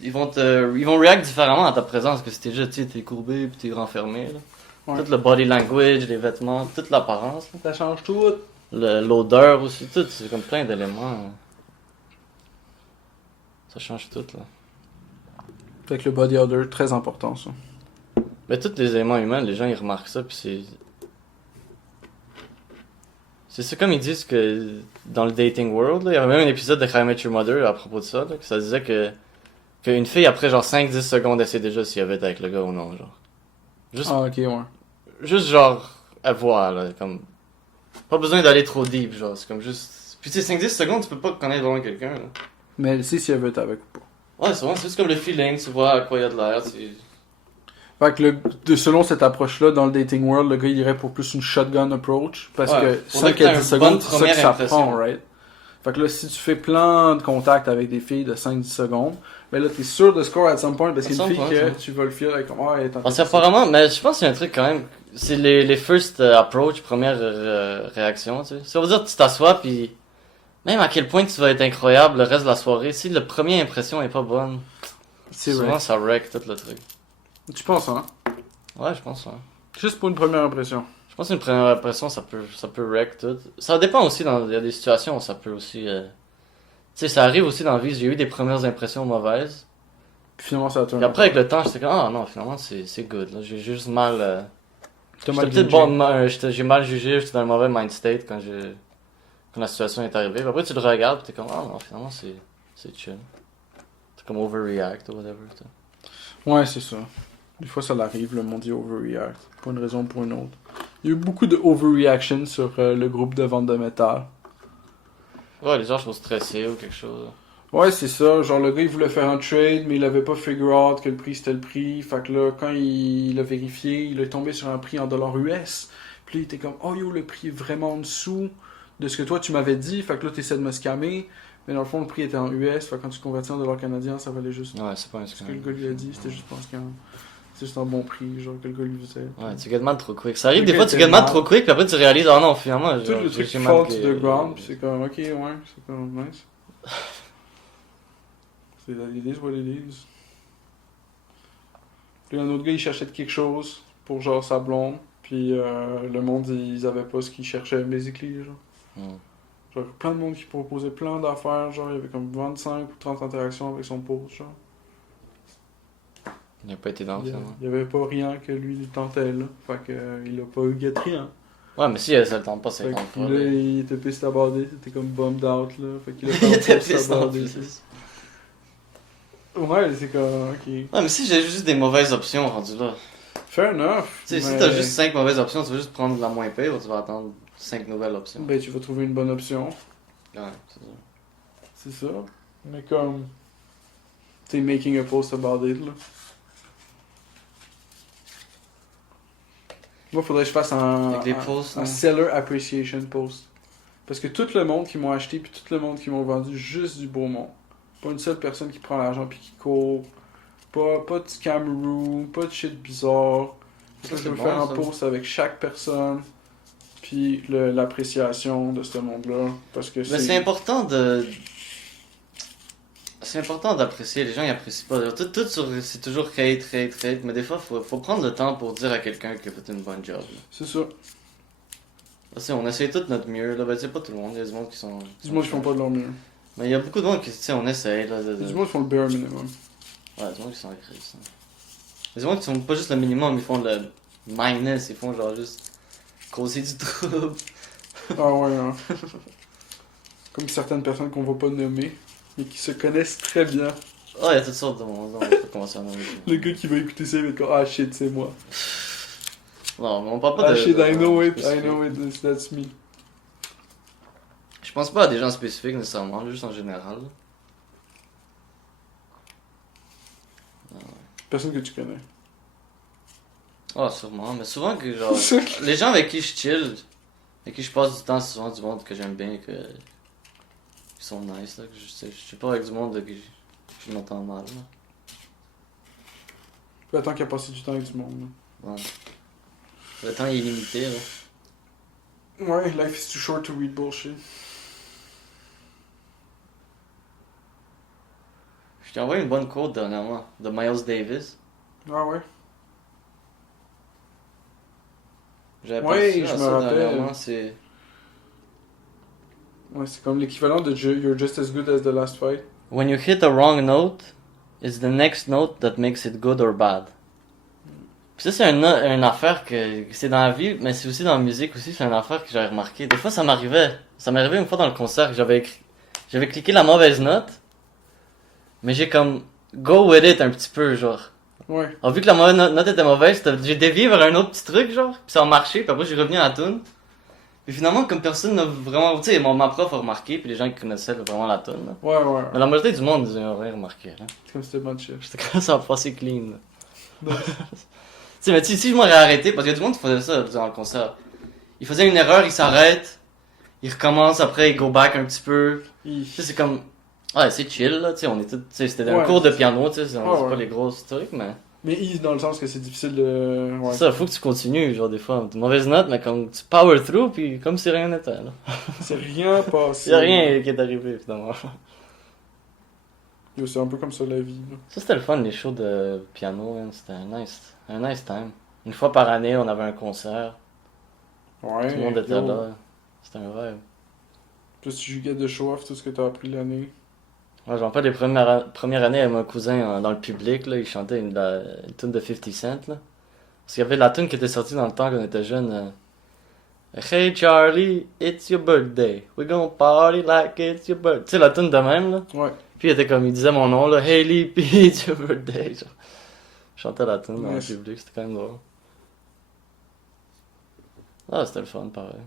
react différemment à ta présence que si t'es juste t'es courbé puis t'es renfermé. Là. Ouais. Tout le body language, les vêtements, toute l'apparence. Là. Ça change tout. L'odeur aussi, tout, c'est comme plein d'éléments. Ça change tout là. Fait que le body odor, très important ça. Mais tous les éléments humains, les gens ils remarquent ça puis c'est comme ils disent que dans le dating world, là, il y avait même un épisode de How I Met Your Mother à propos de ça, là, que ça disait qu'une fille après genre 5-10 secondes elle sait déjà si elle veut être avec le gars ou non, genre. Juste, Ah ok, ouais. juste genre, elle voit, là, comme... Pas besoin d'aller trop deep, genre, c'est comme juste... Puis tu sais, 5-10 secondes, tu peux pas connaître vraiment quelqu'un, là. Mais elle sait si elle veut être avec ou pas. Ouais, c'est vrai, c'est juste comme le feeling, tu vois à quoi il y a de l'air, tu... Fait que selon cette approche-là, dans le dating world, le gars il irait pour plus une shotgun approach. Parce Ouais, que pour 5 à 10 secondes, c'est ça que première ça impression. prend, right? Fait que là, si tu fais plein de contacts avec des filles de 5-10 secondes, ben là, t'es sûr de score at some point parce qu'il y a une fille que tu vas le faire avec comme, elle est en Parce qu'apparemment, mais je pense qu'il y a un truc quand même, c'est les first approach, première réaction, tu sais. Ça veut dire que tu t'assois puis même à quel point tu vas être incroyable le reste de la soirée, si la première impression est pas bonne, C'est souvent vrai. ça wreck tout le truc. Tu penses, hein? Ouais, je pense, ouais. Juste pour une première impression. Je pense qu'une première impression, ça peut wreck tout. Ça dépend aussi, il y a des situations où ça peut aussi... Tu sais, ça arrive aussi dans la vie, j'ai eu des premières impressions mauvaises. Puis finalement, ça a tourné. Puis après, avec le temps, j'étais comme, ah non, finalement, c'est good, là. J'ai juste mal... T'as J'étais mal peut-être jugé. j'ai mal jugé, j'étais dans le mauvais mind state quand la situation est arrivée. Puis après, tu le regardes, puis t'es comme, ah non, finalement, c'est chill. C'est comme overreact ou whatever, tu sais. Ouais, c'est ça. Des fois, ça l'arrive, le monde dit overreact. Pour une raison ou pour une autre. Il y a eu beaucoup de overreaction sur le groupe de vente de métal. Ouais, les gens sont stressés ou quelque chose. Ouais, c'est ça. Genre, le gars, il voulait faire un trade, mais il avait pas figure out que le prix, c'était le prix. Fait que là, quand il l'a vérifié, il est tombé sur un prix en dollars US. Puis là, il était comme, oh yo, le prix est vraiment en dessous de ce que toi, tu m'avais dit. Fait que là, t'essaies de me scammer. Mais dans le fond, le prix était en US. Fait que quand tu convertis en dollars canadiens, ça valait juste... Ouais, c'est pas un Ce que scam. le gars lui a dit, c'était juste parce que c'est juste un bon prix, genre que le gars lui faisait. Ouais, tu get mad trop quick. Ça arrive Le des gars fois, tu était get mad mal. trop quick, puis après tu réalises, ah non, finalement, Tout genre, le truc j'ai qui mal fall que- to the ground, puis c'est comme, ok, ouais, c'est comme nice. C'est it is what it is. Puis un autre gars, il cherchait de quelque chose pour genre sa blonde, puis le monde, ils avaient pas ce qu'ils cherchaient, basically, genre. Genre, plein de monde qui proposait plein d'affaires, genre, il y avait comme 25 ou 30 interactions avec son poste, genre. Il n'a pas été dans, finalement. Il y avait pas rien que lui il tentait, là. Fait que, il a pas eu get rien. Ouais, mais si ça le tente pas, c'est Fait le que tente puis pas. là, là. il était pissed about it, c'était comme bummed out, là. Fait qu'il a Il fait un était post pissed en about it. plus. Ouais, c'est comme. Ok. Ouais, mais si j'ai juste des mauvaises options rendu là. Fair enough. Tu sais, si mais- t'as juste 5 mauvaises options, tu vas juste prendre la moins pire ou tu vas attendre 5 nouvelles options. Ben, tu vas trouver une bonne option. Ouais, c'est ça. C'est ça. Mais comme. T'es making a post about it, là. Moi, faudrait que je fasse Avec les posts, un non? seller appreciation post. Parce que tout le monde qui m'ont acheté, puis tout le monde qui m'ont vendu juste du beau monde. Pas une seule personne qui prend l'argent puis qui court. Pas de scammeroo, pas de shit bizarre. Ça, Ça, c'est je veux bon, faire un ça. post avec chaque personne. Puis l'appréciation de ce monde-là. Parce que Mais c'est important de. C'est important d'apprécier. Les gens ils apprécient pas. C'est toujours hate. Mais des fois, faut prendre le temps pour dire à quelqu'un qu'il a fait une bonne job. Là. C'est ça. Parce que on essaye tout notre mieux. Là. Ben, c'est pas tout le monde. Il y a du monde qui sont. Du monde qui font pas de leur mieux. Mais il y a beaucoup de monde qui, tu sais, on essaye. Là, Du monde qui font le bare minimum. Ouais, du monde qui sont agressifs. Il y a du monde qui font pas juste le minimum, ils font le minus. Ils font genre juste causer du trouble. Ah ouais, hein. Comme certaines personnes qu'on va pas nommer, mais qui se connaissent très bien. Ah, il y a toutes sortes de monde. On va pas commencer à nommer. Le gars qui va écouter ça, il va être comme ah shit, c'est moi. Non, mais on parle pas Ah de. shit, I know it, spécifique. that's me. Je pense pas à des gens spécifiques nécessairement, juste en général. Personne que tu connais. Ah, sûrement, mais souvent que genre. Les gens avec qui je chill, avec qui je passe du temps, c'est souvent du monde que j'aime bien, qui sont nice, là. Que je sais pas avec du monde de qui je m'entends mal, là. Le temps qu'il a passé du temps avec du monde. Ouais. Le temps il est limité, là. Là. Ouais, life is too short to read bullshit. Je t'ai envoyé une bonne quote dernièrement, de Miles Davis. Ah ouais? J'avais Ouais, pensé à je me ça rappelle. dernièrement, c'est. Ouais, c'est comme l'équivalent de You're just as good as the last fight. When you hit a wrong note, it's the next note that makes it good or bad. Puis ça, c'est une affaire que c'est dans la vie, mais c'est aussi dans la musique aussi, c'est une affaire que j'avais remarqué. Des fois, ça m'arrivait. Ça m'est arrivé une fois dans le concert que j'avais cliqué la mauvaise note, mais j'ai comme go with it un petit peu, genre. Ouais. Alors, vu que la mauvaise note était mauvaise, j'ai dévié vers un autre petit truc, genre, puis ça a marché, puis après, j'ai revenu à la tune. Puis finalement, comme personne n'a vraiment. Tu sais, ma prof a remarqué, puis les gens qui connaissaient vraiment la tune, là. Ouais. Mais la majorité du monde, ils n'ont rien remarqué, là. C'est comme c'était bonne shit. J'étais comme ça va passer clean, là. Tu sais, mais si je m'aurais arrêté, parce qu'il y a du monde qui faisait ça durant le concert. Il faisait une erreur, il s'arrête, il recommence, après il go back un petit peu. Tu sais, c'est comme. Ouais, c'est chill, là, tu sais, on est tous. Tu sais, c'était un Ouais, cours de c'est piano, tu sais, c'est Ouais. pas les gros trucs, mais. Mais ease dans le sens que c'est difficile de. Ouais. Ça, faut que tu continues, genre, des fois, de mauvaises notes, mais comme tu power through, puis comme si rien n'était, là. C'est rien passé. Il y a rien qui est arrivé, finalement. Yo, c'est un peu comme ça la vie. Là. Ça, c'était le fun, les shows de piano, hein, c'était un nice time. Une fois par année, on avait un concert, Ouais. tout le monde était yo. là. C'était un rêve. Plus tu get de show off tout ce que t'as appris l'année. Ouais, j'en parle des premières années avec mon cousin dans le public, là, il chantait une tune de 50 Cent, là. Parce qu'il y avait la tune qui était sortie dans le temps quand on était jeune. Hey Charlie, it's your birthday. We're gonna party like it's your birthday. Tu sais, la tune de même, là. Ouais. Puis il disait mon nom, là. Hey Lippy, it's your birthday. Genre. Je chantais la tune dans le Nice. public, c'était quand même drôle. Ah, c'était le fun, pareil.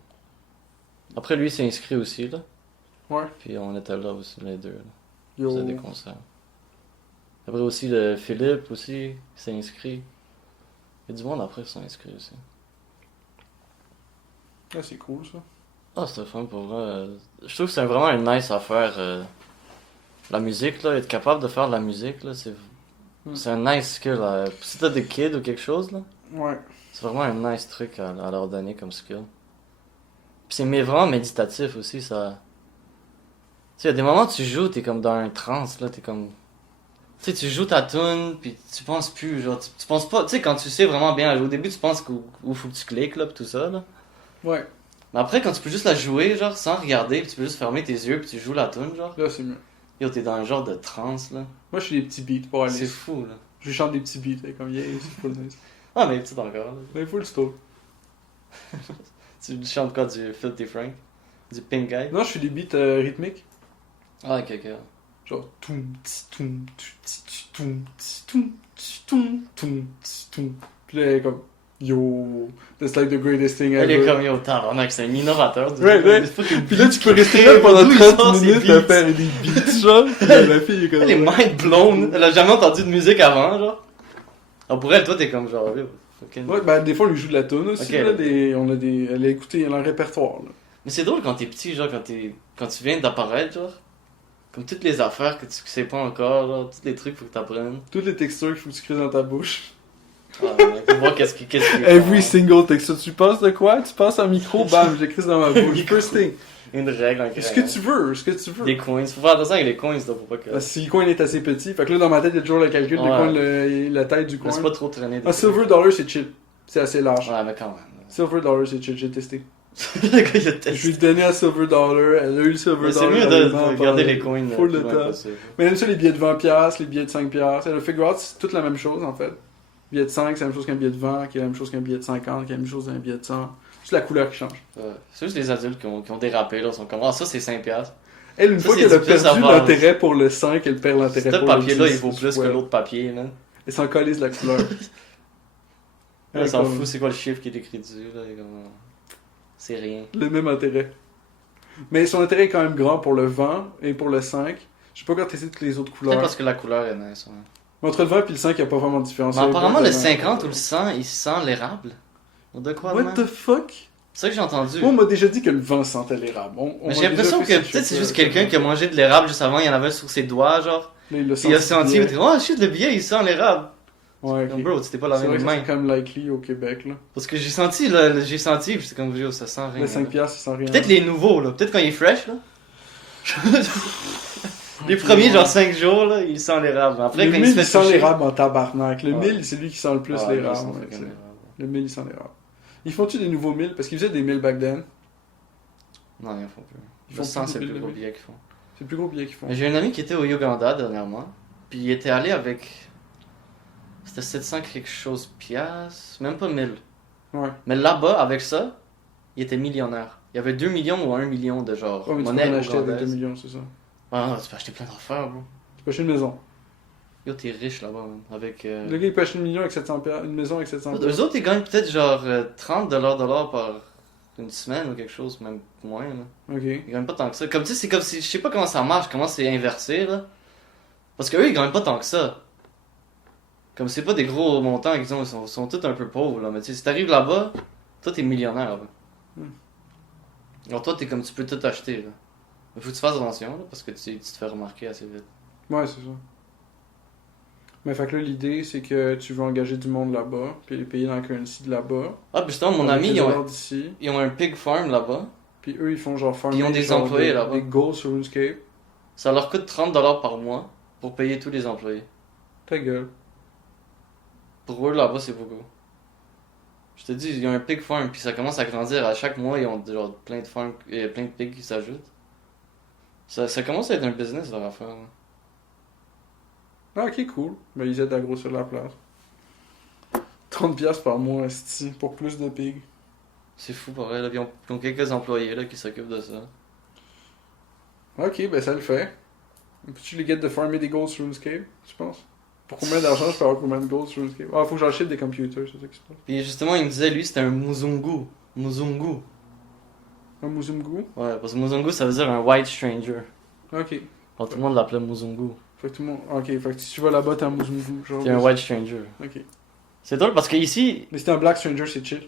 Après, lui, il s'est inscrit aussi, là. Ouais. Puis on était là aussi, les deux, là. On Yo. faisait des concerts. Après aussi, le Philippe aussi, il s'est inscrit. Il y a du monde après qui s'est inscrit aussi. Ouais, c'est cool ça. Ah, c'était fun pour vrai. Je trouve que c'est vraiment une nice affaire. La musique, là, être capable de faire de la musique, là, c'est un nice skill. Là. Si t'as des kids ou quelque chose, là, Ouais. c'est vraiment un nice truc à leur donner comme skill. Puis c'est vraiment méditatif aussi, ça. Tu sais, il y a des moments où tu joues, t'es comme dans un trance, là, t'es comme. Tu sais, tu joues ta tune, puis tu penses plus, genre, tu penses pas. Tu sais, quand tu sais vraiment bien la jouer, au début, tu penses où faut que tu cliques, là, pis tout ça, là. Ouais. Mais après, quand tu peux juste la jouer, genre, sans regarder, pis tu peux juste fermer tes yeux, puis tu joues la tune, genre. Là, c'est mieux. Yo, t'es dans un genre de trance, là. Moi, je fais des petits beats pour aller. C'est fou, là. Je chante des petits beats, là, comme yeah, c'est full nice. Ah, mais tu encore, là. Mais full stock. Tu chantes quoi, du Filthy Frank? Du Pink Guy? Non, je fais des beats rythmiques. Ah, ok. Genre, toum, tsi, toum, tsi, tsi, toum, tsi, toum, tsi, toum, toum, tsi, toum. Puis là, elle est comme, yo, that's like the greatest thing Elle est ever. comme, yo, tabarnak, c'est un innovateur. Ouais. Puis là, tu peux rester là pendant 30 minutes à faire des beats, genre. La fille est comme. Elle est mind blown. Elle a jamais entendu de musique avant, genre. Alors pour elle, toi, t'es comme genre, yo, fucking... Ouais, ben des fois, on lui joue de la tune aussi, Ok, là. Elle a écouté, elle a un répertoire, là. Mais c'est drôle quand t'es petit, genre, quand tu viens d'apparaître, genre. Comme toutes les affaires que tu sais pas encore, genre, tous les trucs faut que t'apprennes. Toutes les textures qu'il faut que tu crées dans ta bouche. Ah, mais faut voir qu'est-ce qui Every single texture. Tu penses de quoi? Tu passes un micro, bam, j'écris dans ma bouche. Micro. First thing. Une règle, un Ce que tu veux, ce que tu veux. Des coins. Faut faire attention avec les coins, là, faut pas que... Si le coin est assez petit, fait que là, dans ma tête, il y a toujours le calcul du Ouais. coin, la taille du coin. Laisse pas trop traîner. Un silver dollar, c'est chill. C'est assez large. Ouais, mais quand même. Silver dollar, c'est chill, j'ai testé. Le gars, il a Je lui testé. ai donné un silver dollar, elle a eu le silver Mais dollar. c'est mieux elle de a regarder pendant les coins. full le de plus temps. possible. Mais même ça, les billets de 20$, les billets de 5$. Elle a figure out, c'est toute la même chose en fait. Billet de 5, c'est la même chose qu'un billet de 20, qui est la même chose qu'un billet de 50, qui est la même chose qu'un billet de 100. C'est la couleur qui change. Ouais. C'est juste les adultes qui ont dérapé, là. Ils sont comme, ah, ça, c'est 5$. Elle, une Ça, fois c'est qu'elle a du plus à perdu base. l'intérêt pour le 5, elle perd l'intérêt Ce pour le 10. papier-là, il vaut plus que Ouais. l'autre papier, là. Elle s'en calisse la couleur. Elle s'en comme- fout, c'est quoi le chiffre qui est écrit dessus, là. il est comme, c'est rien. Le même intérêt. Mais son intérêt est quand même grand pour le 20 et pour le 5. Je sais pas quand t'essaies toutes les autres Peut-être couleurs. parce que la couleur est nice, ouais. Mais entre le 20 et le 5, il n'y a pas vraiment de différence. Mais apparemment, le Vraiment. 50 ou le 100, il sent l'érable. Ou de quoi, What man? the fuck? C'est ça que j'ai entendu. Moi, on m'a déjà dit que le 20 sentait l'érable. Mais j'ai l'impression que peut-être c'est juste quelqu'un qui a mangé de l'érable juste avant, il y en avait sur ses doigts, genre. Il l'a Puis il a senti, il bien. était oh shit, le billet, il sent l'érable. Ouais, Comme ok. bro, c'était pas la C'est vrai même que ça, main. c'est quand même likely au Québec, là. Parce que j'ai senti, là, j'ai senti, puis j'étais comme, yo, ça sent rien. Le 5$, il sent rien. Peut-être les nouveaux, là. Peut-être quand il est fresh, là. Les premiers, genre 5 jours, là, il sent l'érable. Après, Le quand il 1000, se il fait sent toucher... l'érable en tabarnak. Le Ouais. 1000, c'est lui qui sent le plus Ah, l'érable. il sent ouais, fucking tu sais. l'érable. Le 1000, il sent l'érable. Ils font-tu des nouveaux 1000? Parce qu'ils faisaient des 1000 back then. Non, ils en font plus. Ils Le font 100, plus c'est de le plus gros 1000. billet qu'ils font. C'est le plus gros billet qu'ils font. Mais j'ai un ami qui était au Uganda dernièrement, puis il était allé avec... C'était 700 quelque chose piastres, même pas 1000. Ouais. Mais là-bas, avec ça, il était millionnaire. Il y avait 2 millions ou 1 million de genre Ouais, mais tu peux monnaie en acheter avec 2 ougandaise. millions, c'est ça. Ah, tu peux acheter plein d'affaires, bro. Tu peux acheter une maison. Yo, t'es riche là-bas, man. Avec... Le gars, il peut acheter une million avec 700$, une maison avec 700$. Eux autres, ils gagnent peut-être genre 30$ par une semaine ou quelque chose, même moins, là. Ok. Ils gagnent pas tant que ça. Comme tu sais, c'est comme si... Je sais pas comment ça marche, comment c'est inversé, là. Parce qu'eux, ils gagnent pas tant que ça. Comme c'est pas des gros montants qu'ils ont, ils sont tous un peu pauvres, là. Mais tu sais, si t'arrives là-bas, toi, t'es millionnaire, là. Alors toi, t'es comme tu peux tout acheter, là. Mais faut que tu fasses attention, là, parce que tu te fais remarquer assez vite. Ouais, c'est ça. Mais fait que là, l'idée, c'est que tu veux engager du monde là-bas, puis les payer dans la currency de là-bas. Ah, puis justement, mon avec ami, les ils dollars ont, d'ici. ils ont un pig farm là-bas. Puis eux, ils font genre farming. Ils ont des genre employés des- là-bas. Des goals sur RuneScape. Ça leur coûte 30$ par mois pour payer tous les employés. Ta gueule. Pour eux, là-bas, c'est beaucoup. Je te dis, il y a un pig farm, puis ça commence à grandir. À chaque mois, ils ont genre plein de farms, plein de pigs qui s'ajoutent. Ça commence à être un business, leur affaire. Là. Ah, ok, cool. Ben, ils aident à grossir la place. 30$ par mois, esti, pour plus de pigs. C'est fou, pareil. Là. Ils ont quelques employés là, qui s'occupent de ça. Ok, ben ça le fait. Peux-tu les get de farmer des goals sur RuneScape, tu penses? Pour combien d'argent je peux avoir combien de goals sur RuneScape? Ah, faut que j'achète des computers, c'est ça qui se passe. Puis justement, il me disait, lui, c'était un Muzungu. Muzungu. Un Muzungu? Ouais, parce que Muzungu, ça veut dire un white stranger. Ok. Alors, tout le monde l'appelait Muzungu. Fait que tout le monde... Ok, fait que si tu vas là-bas, t'es un Muzungu, genre... C'est un white stranger. Ok. C'est drôle parce que ici, Mais si t'es un black stranger, c'est chill.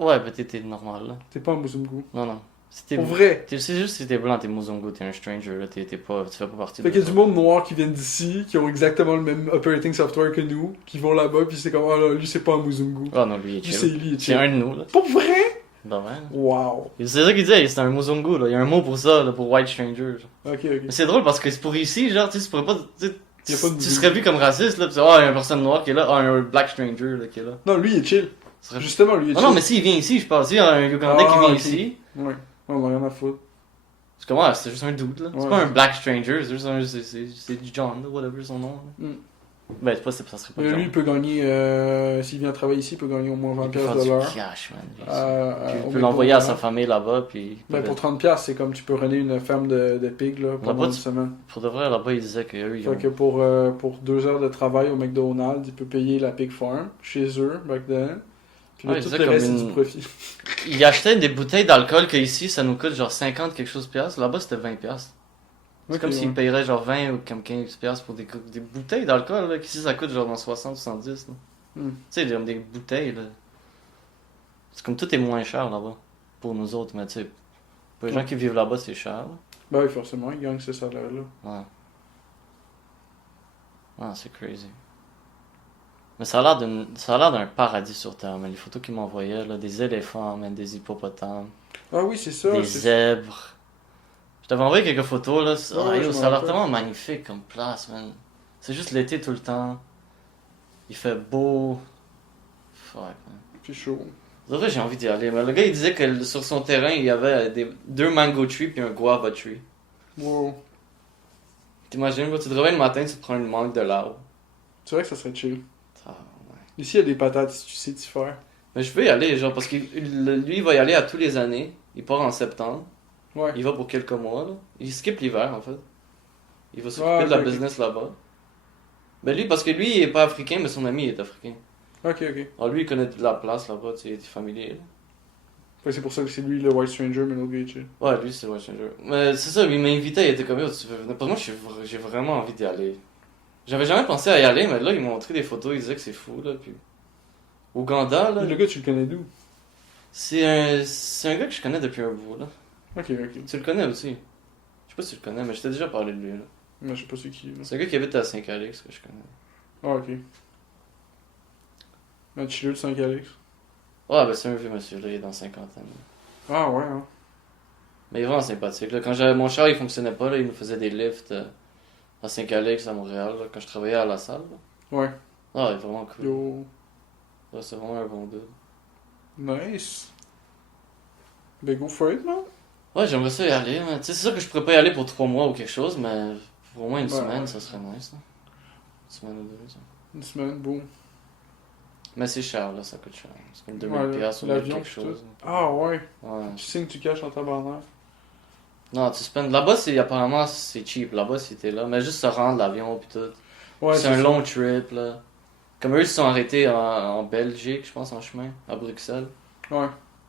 ouais, ben t'es normal là. T'es pas un Muzungu. Non, non. Si t'es- Pour vrai! C'est juste si t'es blanc, t'es Muzungu, t'es un stranger, là, t'es pas, tu fais pas partie Fait de qu'il y a du monde noir qui viennent d'ici, qui ont exactement le même operating software que nous, qui vont là-bas, puis c'est comme, ah là, lui c'est pas un Muzungu. Ah non, lui, il est Lui c'est chill. lui, il est C'est chill. un de nous, là. Pour vrai? Ben ouais. Wow. C'est ça qu'il disait, c'est un Muzungu, là. Il y a un mot pour ça, là, pour white stranger. genre. Ok, Mais ok. c'est drôle parce que c'est pour ici, genre, tu sais, tu pourrais pas. Tu sais, Y a pas de tu Muzungu. serais vu comme raciste, là, pis ah, il y a une personne noire qui est là, ah, un black stranger, là, qui est là. Non, lui il est chill. Ce serait- Justement, lui il est Ah chill. non, mais s'il vient ici, je pense. S'il y a un Ugandais qui Ah, vient ok. ici, Ouais. On a rien à foutre. c'est comme, ah, c'est juste un dude, là. C'est Ouais. pas un black stranger, c'est juste un. C'est du John, là, whatever son nom. Là. Ben, c'est pas, ça serait pas Mais genre. lui, il peut gagner, s'il vient travailler ici, il peut gagner au moins Il peut 20$ faire de du l'heure. cash, man. Puis Au il peut l'envoyer à sa McDonald's. famille là-bas, puis il Ben, peut- pour 30$, c'est comme tu peux runner une ferme de pigs là, pendant Là-bas, une semaine. pour de vrai, là-bas, ils disaient qu'eux, ils Fait ont... que pour 2 heures de travail au McDonald's, il peut payer la pig farm chez eux, back then. Puis là, Ouais, il tout disait le comme reste, c'est une- du profit. Ils achetaient des bouteilles d'alcool que ici, ça nous coûte genre 50 quelque chose piastres. Là-bas, c'était 20 piastres. C'est Ok, comme s'ils ouais. paieraient genre 20 ou comme 15 piastres pour des bouteilles d'alcool, là, qu'ici, ça coûte genre dans 60, 70, là. Hmm. Tu sais, comme des bouteilles, là. C'est comme tout est moins cher là-bas. Pour nous autres, mais tu sais, pour les gens Ouais. qui vivent là-bas, c'est cher, là. Ben oui, forcément, ils gagnent ce salaire-là. Ouais. Ah, c'est crazy. Mais ça a l'air d'un paradis sur Terre, mais les photos qu'ils m'envoyaient, là, des éléphants, même des hippopotames, Ah oui, c'est ça. des c'est- zèbres. Je t'avais envoyé quelques photos, là. Ouais, Yo, je ça me a l'air rappelle. tellement magnifique comme place, man. C'est juste l'été tout le temps. Il fait beau. Fuck, man. C'est chaud. C'est vrai, j'ai envie d'y aller. Mais le gars, il disait que sur son terrain, il y avait deux mango trees puis un guava tree. Wow. T'imagines, tu te réveilles le matin, tu te prends une mangue de l'arbre. C'est vrai que ça serait chill. Ah, ouais. Ici, il y a des patates, si tu sais t'y faire. Mais je veux y aller, genre, parce que lui, il va y aller à tous les années. Il part en septembre. Ouais. Il va pour quelques mois, là. Il skip l'hiver, en fait. Il va s'occuper Ouais, de la ok. business là-bas. Ben lui, parce que lui, il est pas africain, mais son ami il est africain. Ok, ok. Alors lui, il connaît la place là-bas, tu sais, il est familier. Là. Fait que c'est pour ça que c'est lui le White Stranger, mais l'autre gars est chill. Ouais, lui, c'est Washington. Mais c'est ça, il m'a invité, il était comme, yo, tu veux venir? Parce que moi, j'ai vraiment envie d'y aller. J'avais jamais pensé à y aller, mais là, il m'a montré des photos, il disait que c'est fou, là, puis... Ouganda, là, Le gars, tu le connais d'où? c'est un gars que je connais depuis un bout, là. Ok, ok. Tu le connais aussi. Je sais pas si tu le connais, mais je t'ai déjà parlé de lui, là. Mais je sais pas c'est qui, là. C'est un gars qui habite à Saint-Calix, que je connais. Ah, ok. Un chiller de 5 Alex. Ouais, ben c'est un vieux monsieur, là, il est dans 50 ans. Ah, ouais, hein. Mais il est vraiment sympathique, là. Quand j'avais mon char, il fonctionnait pas, là, il nous faisait des lifts à Saint-Calix, à Montréal, là, quand je travaillais à la salle, là. Ouais. Ah, il est vraiment cool. Yo. Ouais, c'est vraiment un bon dude. Nice. Ben, go for it, man. Ouais, j'aimerais ça y aller, mais tu sais, c'est sûr que je pourrais pas y aller pour 3 mois ou quelque chose, mais pour au moins une Ouais, semaine, ouais. ça serait nice, là. Une semaine ou deux, ça. Une semaine, boum. Mais c'est cher, là, ça coûte cher. C'est comme 2000 Ouais, piastres ou 1000 l'avion, quelque pis chose. Ah, ouais. Ouais. Tu signes, tu caches en tabarnak. Non, tu spends. Là-bas, apparemment, c'est cheap. Là-bas, si t'es là. Mais juste se rendre, l'avion, pis tout. Ouais, c'est un ça. long trip, là. Comme eux, ils se sont arrêtés en Belgique, je pense, en chemin, à Bruxelles. Ouais.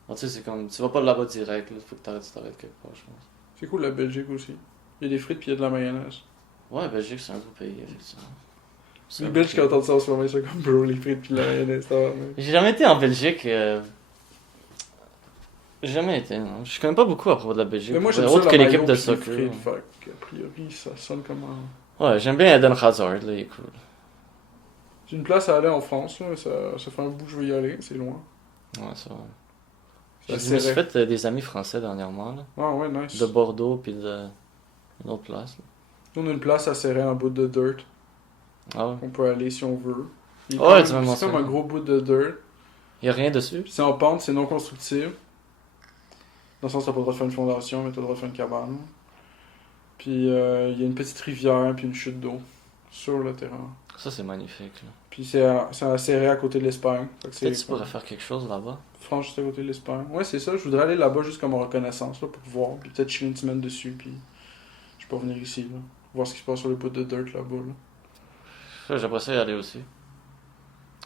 Ah, tu sais, c'est comme. Tu vas pas là-bas direct, là. Faut que tu t'arrêtes quelque part, je pense. C'est cool la Belgique aussi. Il y a des frites pis il y a de la mayonnaise. Ouais, Belgique, c'est un beau pays, effectivement. C'est Les un Belges beau qui pays. entendent ça en ce moment, ils sont comme bro, les frites pis la mayonnaise, ça va, mais. J'ai jamais été en Belgique. J'ai jamais été, non. Je connais pas beaucoup à propos de la Belgique. Mais moi, pour j'aime vrai. ça Autre la que mayo l'équipe de pis les soccer. frites, fait a priori, ça sonne comme un... Ouais, j'aime bien Eden Hazard, là, il est cool. J'ai une place à aller en France, là, ça fait un bout que je veux y aller, c'est loin. Ouais, c'est vrai. Ça Je me suis serrait. fait des amis français dernièrement, là. Ah ouais, nice. De Bordeaux, puis de une autre place. Là. On a une place à serrer un bout de dirt Ah ouais. qu'on peut aller si on veut. Il est Ouais, quand même- tu m'as c'est mentionné. comme un gros bout de dirt. Y a rien dessus? Puis c'est en pente, c'est non constructible. Dans le sens, t'as pas le droit de faire une fondation, mais t'as le droit de faire une cabane. Puis il y a une petite rivière, puis une chute d'eau sur le terrain. Ça, c'est magnifique, là. Puis c'est à serrer à côté de l'Espagne. Fait que c'est Peut-être tu pourrais faire quelque chose là-bas. France, juste à côté de l'Espagne. Ouais, c'est ça. Je voudrais aller là-bas juste comme en reconnaissance, là, pour voir. Puis peut-être chiller une semaine dessus, puis je peux revenir ici, là. Voir ce qui se passe sur le bout de dirt là-bas, là. Ça, j'aimerais ça y aller aussi.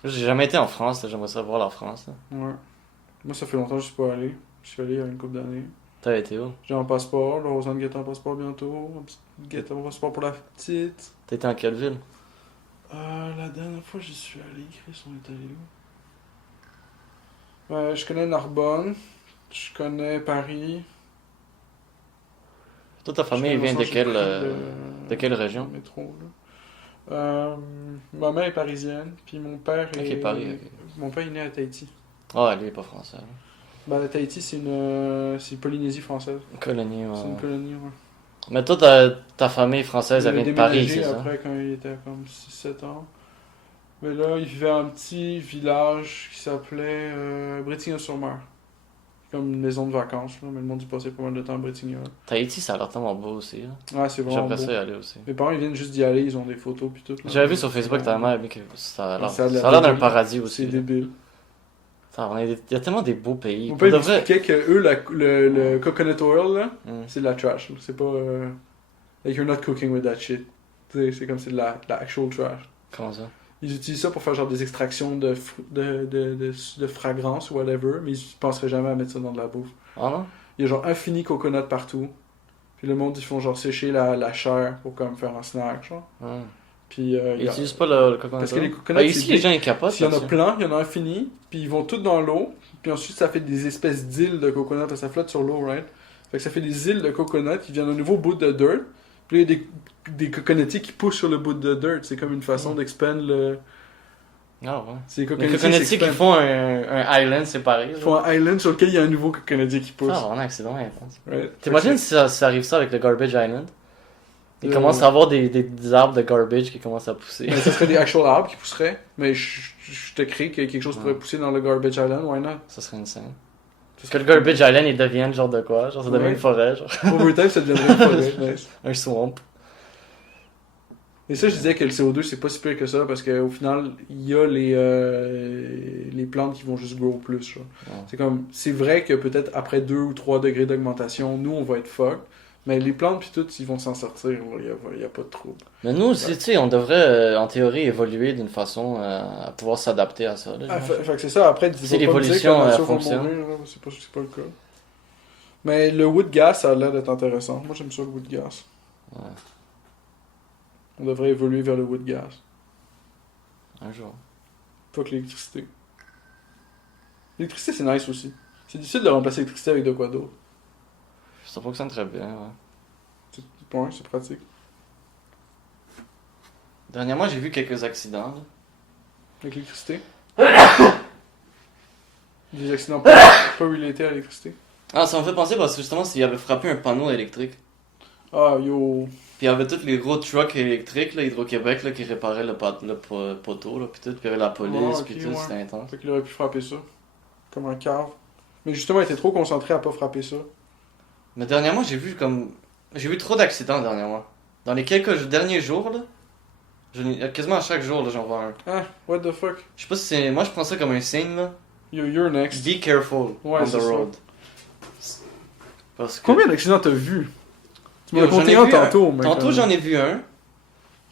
J'ai jamais été en France, là. J'aimerais ça voir la France, là. Ouais. Moi, ça fait longtemps que je suis pas allé. Je suis allé il y a une couple d'années. T'as été où? J'ai un passeport. Là, Rosanne guette un passeport bientôt. Un petit guette un passeport pour la petite. T'as été en quelle ville? La dernière fois, j'y suis allé. Chris, on est allé où? Je connais Narbonne. Je connais Paris. Toute ta famille Je vient connais de quelle, le- de quelle région? le métro, là. Ma mère est parisienne. Puis mon père est... Ok, Paris, ok. Mon père est né à Tahiti. Ah, lui, il est pas français, là. Ben, Tahiti, c'est une Polynésie française. Colonie, ouais. C'est une colonie, ouais. Mais toi, ta famille française, elle Il a vient de Paris, déménagé c'est ça? après quand il était comme 6-7 ans. Mais là, il vivait à un petit village qui s'appelait Brétigny-sur-Mer. comme une maison de vacances, là, mais le monde y passait pas mal de temps à Bretignolles. Tahiti, ça a l'air tellement beau aussi. Là. Ouais, c'est vraiment beau. J'aimerais ça y aller aussi. Mes parents, ils viennent juste d'y aller, ils ont des photos puis tout. là. J'avais vu sur Facebook ta mère, que ça a l'air, Ça a l'air ça a l'air d'un débile. paradis C'est aussi. là. débile. Il y a tellement des beaux pays. Mon Pour père de il vrai. expliquait que eux, le coconut oil, là, Hmm. c'est de la trash. là. C'est pas. Like, you're not cooking with that shit. Tu sais, c'est comme c'est de la actual trash. Comment ça? Ils utilisent ça pour faire genre des extractions de fragrances ou whatever, mais ils penseraient jamais à mettre ça dans de la bouffe. Ah non? Il y a genre infini coconut partout. Puis le monde, ils font genre sécher la chair pour comme faire un snack, genre. Hmm. Puis Ils utilisent pas le coconut. Parce que les coconuts, Ah, c'est ici, big. les gens ils capotent. s'il y en a là-dessus. plein, il y en a infini, puis ils vont tous dans l'eau, puis ensuite ça fait des espèces d'îles de coconut, ça flotte sur l'eau, right? Fait que ça fait des îles de coconut qui viennent un nouveau bout de dirt, puis là, il y a des coconutiers qui poussent sur le bout de dirt, c'est comme une façon d'expand le... Ah ouais. C'est les Les coconutiers coconutiers qui s'expandent. font un island séparé. Ils font un island sur lequel il y a un nouveau coconutier qui pousse. Ah, vraiment, c'est vraiment intense. Right? T'imagines si ça arrive ça avec le Garbage Island? Il Euh, commence à avoir des arbres de garbage qui commencent à pousser. Mais ça serait des actual arbres qui pousseraient, mais je te crée que quelque chose pourrait Ouais. pousser dans le garbage island, why not? Ça serait insane. Ça Que serait le Garbage Island, il devienne genre de quoi? Genre, ça devient Ouais. une forêt, genre. Overtime, ça deviendrait une forêt, nice. Un swamp. Et ça, je disais que le CO2, c'est pas si pire que ça, parce qu'au final, il y a les plantes qui vont juste grow plus. Genre. Ouais. C'est comme, c'est vrai que peut-être après 2 ou 3 degrés d'augmentation, nous, on va être fuck, mais les plantes puis tout, ils vont s'en sortir, il y a pas de trouble. Mais nous aussi, tu sais, on devrait, en théorie, évoluer d'une façon à pouvoir s'adapter à ça. Là, Ah, j'imagine. fait que c'est ça, après, dis C'est pas me dire que l'évolution, la nature va fonctionne. mourir, là, c'est pas le cas. Mais le wood gas, ça a l'air d'être intéressant. Moi, j'aime ça, le wood gas. Ouais. On devrait évoluer vers le wood gas. Un jour. Pas que l'électricité. L'électricité, c'est nice aussi. C'est difficile de remplacer l'électricité avec de quoi d'autre. Ça fonctionne très bien, ouais. C'est pratique. Dernièrement, j'ai vu quelques accidents. Là. Avec l'électricité. Des accidents pas relatés à l'électricité. Ah, ça me fait penser parce que justement, s'il avait frappé un panneau électrique. Ah, yo. Puis il y avait tous les gros trucks électriques, là, Hydro-Québec, là, qui réparaient le poteau, là, puis tout. Puis il y avait la police, Ah, ok, puis tout, ouais. c'était intense. Fait qu'il aurait pu frapper ça. Comme un cave. Mais justement, il était trop concentré à pas frapper ça. Mais dernièrement, j'ai vu trop d'accidents dernièrement. Dans les quelques derniers jours, là, quasiment à chaque jour, là, j'en vois un. Ah, what the fuck. Je sais pas si c'est. Moi, je prends ça comme un signe, là. You're next. Be careful Ouais, on c'est the ça. road. Parce que. Combien d'accidents t'as vu? Tu m'as Yo, j'en raconté ai un vu tantôt, mais. Tantôt, j'en ai vu un.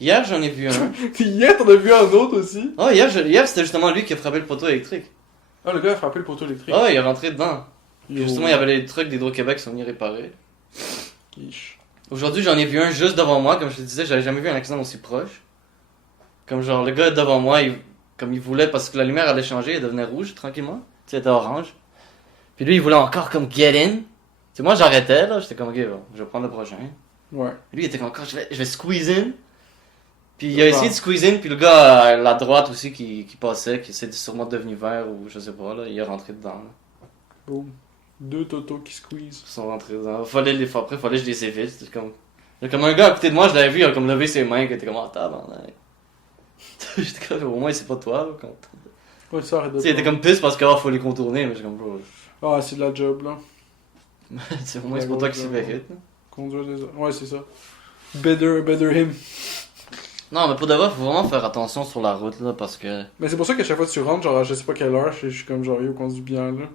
Hier, j'en ai vu un. Puis hier, t'en as vu un autre aussi. Oh, hier, c'était justement lui qui a frappé le poteau électrique. Ah, le gars a frappé le poteau électrique. Oh, il est rentré dedans. Yo. Justement, il y avait les trucs d'Hydro-Québec qui sont venus réparer. Quiche. Aujourd'hui, j'en ai vu un juste devant moi. Comme je te disais, j'avais jamais vu un accident aussi proche. Comme genre, le gars devant moi, comme il voulait, parce que la lumière allait changer, elle devenait rouge tranquillement. Tu sais, elle était orange. Puis lui, il voulait encore comme get in. Tu sais, moi, j'arrêtais, là. J'étais comme, ok, bon, je vais prendre le prochain. Ouais. Lui, il était comme encore, je vais squeeze in. Puis il a essayé de squeeze in, puis le gars à la droite aussi qui passait, qui s'est sûrement devenu vert ou je sais pas, là, il est rentré dedans. Là. Boom. 2 totos qui squeeze. Ils sont rentrés dedans. Après, fallait que je les évite. C'était comme un gars à côté de moi, je l'avais vu, il a comme levé ses mains, qui était comme, ah, tabarnak. J'étais comme, au moins, c'est pas toi, là. Ouais, ça arrête de Tu sais, il était comme pisse parce qu'il faut les contourner, mais j'étais comme, bro. Ah, c'est de la job, là. Au moins, c'est pas toi qui s'y mérite. là. Conduire des... Ouais, c'est ça. Better him. Non, mais pour de vrai, faut vraiment faire attention sur la route, là, parce que. Mais c'est pour ça qu'à chaque fois que tu rentres, genre, à je sais pas quelle heure, je suis comme genre, yo, conduis bien, là.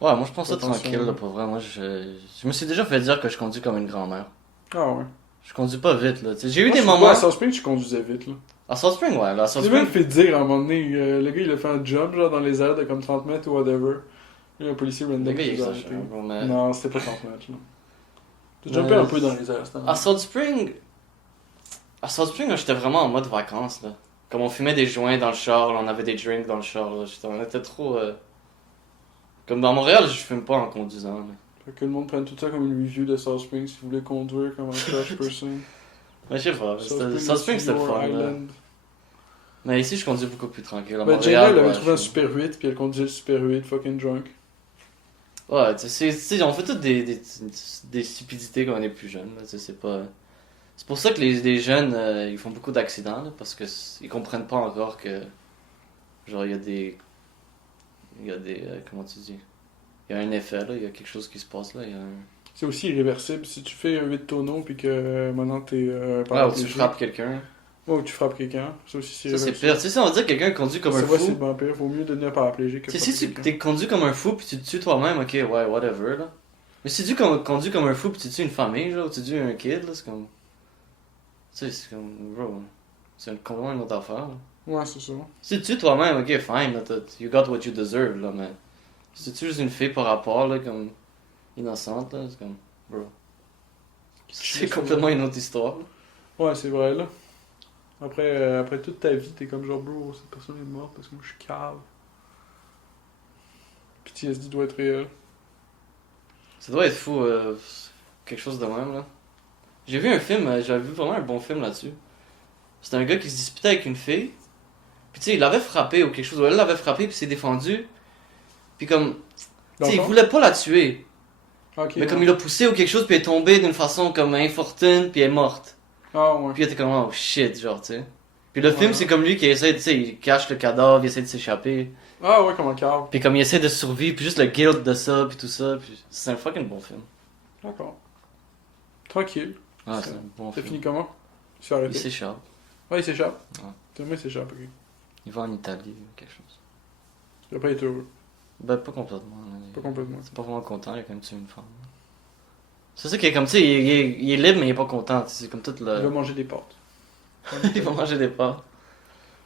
Ouais, moi, je pense ça Attention. tranquille, là, pour vrai. Moi, je me suis déjà fait dire que je conduis comme une grand-mère. Ah ouais. Je conduis pas vite, là. Tu sais, j'ai eu Moi, des je moments. À South Spring, tu conduisais vite, là. À South Spring, ouais, là, à South J'ai même Spring. fait dire à un moment donné, le gars, il a fait un jump, genre, dans les airs de comme 30 mètres ou whatever. Il y a un policier random Le gars, il qui nous a exagère, arrêtés. bro, mais. Non, c'était pas 30 mètres, là. T'as Mais- jumpé un peu dans les airs, c'était À South Spring. À South Spring, là, j'étais vraiment en mode vacances, là. Comme on fumait des joints dans le char, là, on avait des drinks dans le char, là. On était trop. Comme dans Montréal, je fume pas en conduisant, là. Fait que le monde prenne tout ça comme une review de South Spring si vous voulez conduire comme un trash person. Mais je sais pas, South Spring c'était le your fun, là. island. Mais ici, je conduis beaucoup plus tranquille. À Ben, Montréal, Jenna, elle avait ouais, trouvé un je- Super 8, puis elle conduisait le Super 8, fucking drunk. Ouais, tu sais, on fait toutes des stupidités quand on est plus jeune, là. Tu sais, c'est pas. C'est pour ça que les jeunes, ils font beaucoup d'accidents, là, parce que ils comprennent pas encore que. Genre, il y a des. Comment tu dis? Il y a un effet, là. Il y a quelque chose qui se passe, là. Il y a un... C'est aussi irréversible. Si tu fais un 8 tonneaux puis que maintenant t'es Ouais, ou tu paraplégique. frappes quelqu'un. Ouais, ou tu frappes quelqu'un. Ça aussi, c'est Ça, c'est irréversible. pire. Tu sais, on va dire que quelqu'un conduit comme un C'est vrai, c'est fou. bien pire. Vaut mieux devenir paraplégique que Tu sais, frapper si tu quelqu'un. t'es conduit comme un fou puis tu te tues toi-même, ok, ouais, whatever, là. Mais si tu conduis comme un fou puis tu tues une famille, là, ou tu tues un kid, là, c'est comme... Tu sais, c'est comme... Bro, c'est complètement une autre affaire, là. Ouais, c'est ça. Si tu tues toi-même, ok, fine, là, you got what you deserve, là, mais... Si tu tues juste une fille par rapport, là, comme... Innocente, là, c'est comme... Bro... C'est complètement une autre histoire, là. Ouais, c'est vrai, là. Après toute ta vie, t'es comme genre, bro, cette personne est morte parce que moi je suis cave. PTSD doit être réel. Ça doit être fou, quelque chose de même, là. J'ai vu un film, j'avais vu vraiment un bon film là-dessus. C'était un gars qui se disputait avec une fille. Puis tu sais, il l'avait frappé ou quelque chose, ou elle l'avait frappé puis s'est défendu. Puis comme, tu sais, il voulait pas la tuer. Ok, Mais comme ouais. il l'a poussé ou quelque chose puis elle est tombée d'une façon comme infortune puis elle est morte. Ah ouais. Puis il était comme, oh shit, genre, tu sais. Puis le film, Ouais. c'est comme lui qui essaie, tu sais, il cache le cadavre, il essaie de s'échapper. Ah ouais, comme un cave. Puis comme il essaie de survivre, puis juste le guilt de ça, puis tout ça. Puis c'est un fucking bon film. D'accord. Tranquille. Ah, c'est un bon T'as film. fini comment? Il s'est Il arrêté. s'échappe. Ouais, il s'échappe. Ouais. Tellement il s'échappe, ok. Il va en Italie ou quelque chose. Il a pas été heureux. Ben, pas complètement. Là. Pas complètement. C'est pas vraiment content, il a quand même tué une femme. C'est ça qui est comme, tu sais, il est libre, mais il est pas content. C'est comme tout Il va le. manger des portes. Il va manger des pâtes.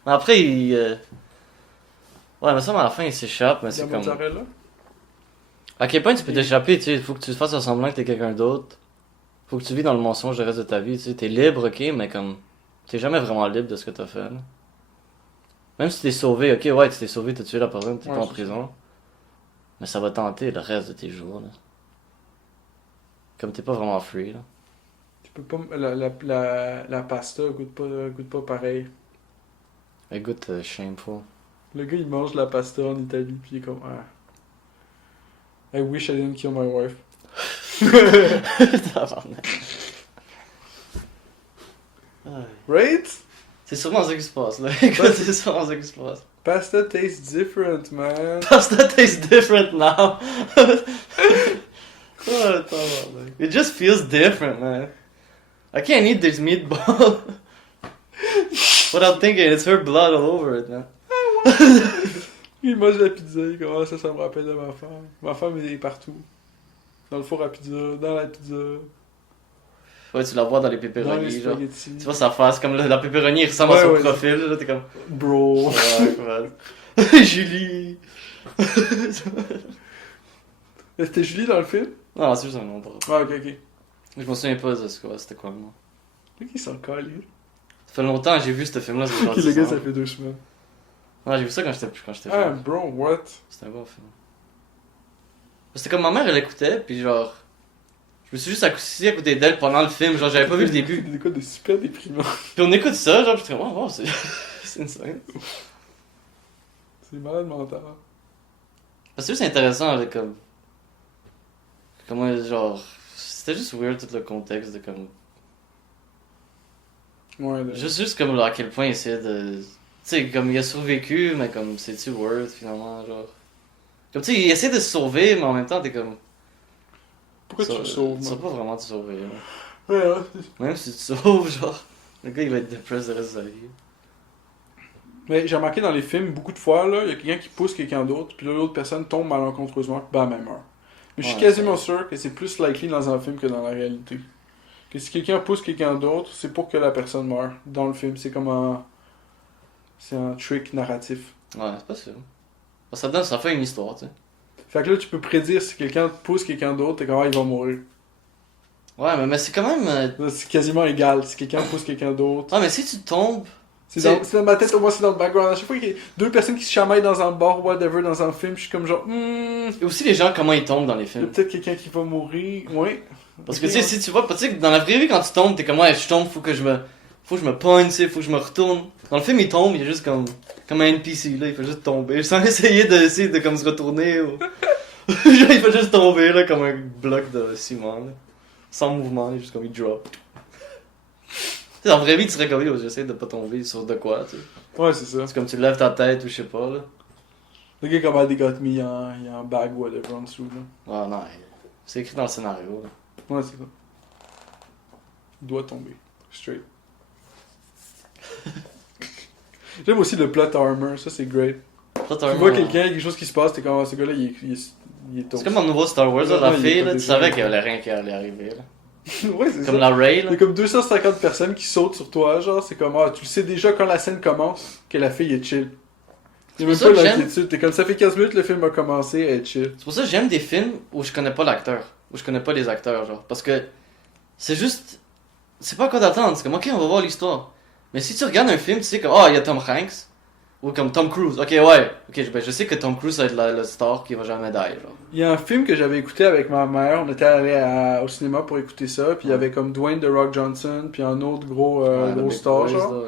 Mais après, il. Ouais, mais ça, à la fin, il s'échappe, mais Il y a c'est comme. mozzarella. À quel point tu peux t'échapper, tu sais, faut que tu fasses semblant que t'es quelqu'un d'autre. Faut que tu vis dans le mensonge le reste de ta vie, tu sais. T'es libre, ok, mais comme. T'es jamais vraiment libre de ce que t'as fait, là. Même si t'es sauvé, ok, ouais, tu t'es sauvé, t'as tué la personne, t'es Ouais, pas en c'est prison. Mais ça va tenter le reste de tes jours, là. Comme t'es pas vraiment free, là. Tu peux pas. La pasta goûte pas pareil. Écoute, shameful. Le gars il mange la pasta en Italie puis il est comme I wish I didn't kill my wife. Tabarnak. Ouais. Right? C'est sûrement ça qui se passe, là. Écoute, c'est sûrement ça qui se passe. Pasta tastes different, man. Pasta tastes different now. Oh, tabarnak. It just feels different, man. I can't eat this meatball without thinking it's her blood all over it, man. Il mange la pizza, il commence ça me rappelle de ma femme. Ma femme elle est partout. Dans le four à pizza, dans la pizza, Ouais, tu la vois dans les dans les pepperonis, genre. spaghettis. Tu vois sa face, comme la pepperoni, il ressemble à Ouais, son ouais. profil, là, t'es comme... Bro. Ouais, Julie! C'était Julie dans le film? Non, c'est juste un nom, bro. Ah, ok, ok. Je me souviens pas de c'était quoi le nom. Le gars il s'en colle, lui. Ça fait longtemps que j'ai vu ce film-là, c'est genre Ok, le 10 gars ans. ça fait 2 semaines. Ouais, j'ai vu ça quand j'étais Ah, jeune. bro, what? C'était un bon film. C'était comme ma mère, elle écoutait, puis genre... Je me suis juste assis à côté d'elle pendant le film, genre j'avais pas vu le début. C'est des quoi de super déprimant. Puis on écoute ça, genre, puis je suis comme, wow, c'est... c'est insane. C'est malade mental. Parce que c'est intéressant, là, comme... Comment, genre... C'était juste weird, tout le contexte de comme... Ouais, là. Juste comme, là, à quel point il essayait de... Tu sais, comme, il a survécu, mais comme, c'est-tu worth, finalement, genre... Comme, tu sais, il essaie de se sauver, mais en même temps, t'es comme... Pourquoi tu le sauves, Tu vas man? pas vraiment te sauver, là. Ouais, ouais. Même si tu te sauves, genre... Le gars, il va être depressed le reste de sa vie. Mais j'ai remarqué dans les films, beaucoup de fois, là, il y a quelqu'un qui pousse quelqu'un d'autre, puis là, l'autre personne tombe malencontreusement, puis bam, elle meurt. Mais je suis Ouais, quasiment ça- sûr que c'est plus likely dans un film que dans la réalité. Que si quelqu'un pousse quelqu'un d'autre, c'est pour que la personne meure. Dans le film, c'est comme un... C'est un trick narratif. Ouais, c'est pas sûr. Ça donne, ça fait une histoire, tu sais. Fait que là, tu peux prédire si quelqu'un pousse quelqu'un d'autre, t'es comme, ah, il va mourir. Ouais, mais c'est quand même... Là, c'est quasiment égal. Si quelqu'un pousse quelqu'un d'autre... Ah, mais si tu tombes... C'est C'est- dans ma tête, au moins c'est dans le background. À chaque fois qu'il y a deux personnes qui se chamaillent dans un bar, whatever, dans un film, je suis comme genre, Et aussi les gens, comment ils tombent dans les il y a films. peut-être quelqu'un qui va mourir. Ouais. Parce Ok, que tu sais, ouais. si tu vois, tu sais, dans la vraie vie, quand tu tombes, t'es comme, ouais, je tombe, faut que je me pogne, tu sais, faut que je me retourne. Dans le film, il tombe, il est juste comme un NPC, là, il fait juste tomber, sans essayer de comme se retourner, ou... Genre, il fait juste tomber, là, comme un bloc de ciment, là. Sans mouvement, il est juste comme, il drop. Tu sais, dans la vraie vie, tu serais comme, yo, j'essaie de pas tomber sur de quoi, tu sais. Ouais, c'est ça. C'est comme tu lèves ta tête, ou je sais pas, là. Le gars comme They Got Me, il est en bag whatever en dessous, là. Ah non, c'est écrit dans le scénario. Là. Ouais, c'est ça. Il doit tomber. Straight. J'aime aussi le plot armor, ça c'est great. Tu vois quelqu'un, quelque chose qui se passe, t'es comme, ce gars-là, il est C'est comme dans le nouveau Star Wars, là, la Ouais, fille, il est là, pas tu savais qu'il y avait rien qui allait arriver. Là. ouais, c'est Comme ça. la Rey, Il là. y a comme 250 personnes qui sautent sur toi, genre, c'est comme, tu le sais déjà quand la scène commence, que la fille est chill. Il y a même C'est pas ça que j'aime. l'inquiétude, t'es comme, ça fait 15 minutes, le film a commencé, elle est chill. C'est pour ça que j'aime des films où je connais pas l'acteur, où je connais pas les acteurs, genre. Parce que c'est juste. C'est pas quoi d'attendre, c'est comme, ok, on va voir l'histoire. Mais si tu regardes un film, tu sais que, il y a Tom Hanks, ou comme Tom Cruise, ok, ouais, ok, ben, je sais que Tom Cruise va être le star qui va jamais die, genre. Il y a un film que j'avais écouté avec ma mère, on était allé au cinéma pour écouter ça, puis il y avait comme Dwayne The Rock Johnson, puis un autre gros, Ouais, gros le Big star, Boys, genre. là.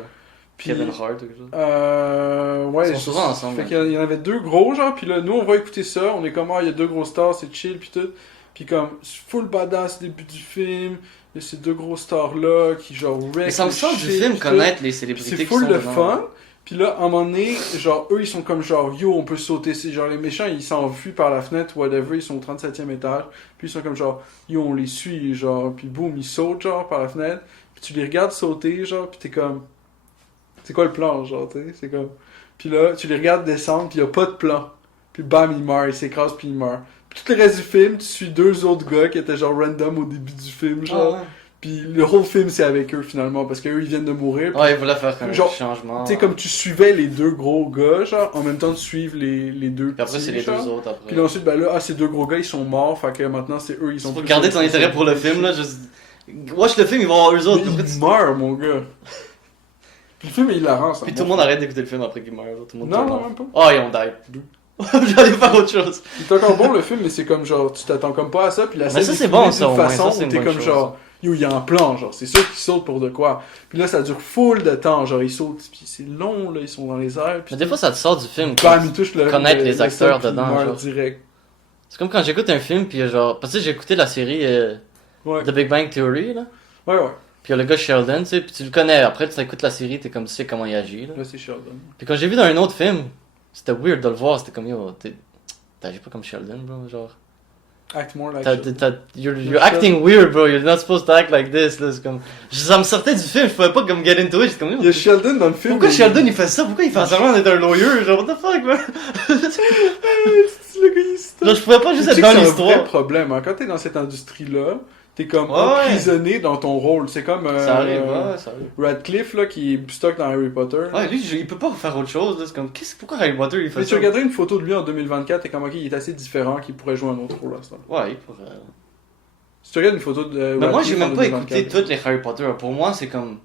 Puis, Kevin Hart ou quelque chose. ouais, Ils sont souvent ensemble, Fait hein. qu'il y en avait deux gros, genre, puis là, nous, on va écouter ça, on est comme, il y a deux gros stars, c'est chill, puis tout. Puis comme, full badass début du film, il y a ces deux gros stars-là qui, genre, wreck Mais ça me le sort du shit, film puis tout. connaître les Puis célébrités c'est qui full sont le dedans. fun. Puis là, à un moment donné, genre, eux, ils sont comme genre, yo, on peut sauter. C'est genre, les méchants, ils s'enfuient par la fenêtre, whatever, ils sont au 37e étage. Puis ils sont comme genre, yo, on les suit, genre, puis boum, ils sautent, genre, par la fenêtre. Puis tu les regardes sauter, genre, puis t'es comme, c'est quoi le plan, genre, tu sais, c'est comme. Puis là, tu les regardes descendre, puis y a pas de plan. Puis bam, il meurt, il s'écrase, puis il meurt. Puis tout le reste du film, tu suis deux autres gars qui étaient genre random au début du film, genre. Ah, ouais. Puis le whole film, c'est avec eux, finalement, parce qu'eux, ils viennent de mourir. Ouais, il voulait faire un Genre, changement. Tu sais, comme tu suivais les deux gros gars, genre, en même temps tu suives les deux Puis après, c'est les deux genre. autres après. Puis là, ensuite, ben là, ces deux gros gars, ils sont morts, fait que maintenant, c'est eux, ils sont Faut plus garder sur ton les intérêt pour le film, là. Juste... Watch le film, ils vont voir eux autres. Mais Après, ils meurent, mon gars. Puis le film est hilarant, ça. Puis tout le monde arrête d'écouter le film après qu'il meurt. Tout le monde Non, turn non, off. même pas. Oh, ils ont die. J'allais faire autre chose. C'est encore bon le film, mais c'est comme genre, tu t'attends comme pas à ça, puis la Mais scène ça, est c'est filmée bon, ça, d'une au moins, façon ça, c'est où une t'es bonne comme chose. genre, yo, il y a un plan, genre, c'est sûr qu'ils sautent pour de quoi. Puis là, ça dure full de temps, genre, ils sautent, puis c'est long, là, ils sont dans les airs, puis Mais des fois, ça te sort du film. bam, ils touchent le connaître les le acteurs sol, puis ils dedans, meurent genre. direct. C'est comme quand j'écoute un film, puis genre. Parce que j'ai écouté la série Ouais, The Big Bang Theory, là. ouais, ouais. Puis il y a le gars Sheldon, tu sais, puis tu le connais. Après, tu écoutes la série, t'es comme tu sais comment il agit, là. Là, c'est Sheldon. Puis quand j'ai vu dans un autre film, c'était weird de le voir. C'était comme yo, t'agis pas comme Sheldon, bro. Genre. Act more like T'as- Sheldon. you're acting weird, bro. You're not supposed to act like this. Là. C'est comme... Ça me sortait du film, je pouvais pas comme get into it. J'étais comme, Il y a Sheldon dans le film. pourquoi mais- Sheldon il fait ça? Pourquoi il fait semblant d'être un lawyer? Genre, what the fuck, man? C'est le gars, il se Genre, je pouvais pas juste Tu sais être que dans c'est un vrai l'histoire. problème. Hein. Quand t'es dans cette industrie-là, t'es comme Ouais. emprisonné dans ton rôle. C'est comme Ça arrive, ouais, ça arrive. Radcliffe là, qui est stuck dans Harry Potter. Ouais, lui, il peut pas faire autre chose. Là. C'est comme, pourquoi Harry Potter il fait Mais ça? tu regarderais une photo de lui en 2024, t'es comme ok, il est assez différent qu'il pourrait jouer un autre rôle à ce temps. Ouais, il pourrait. Si tu regardes une photo de Mais moi, Radcliffe j'ai en même pas 2024, écouté toutes les Harry Potter. Pour moi, c'est comme.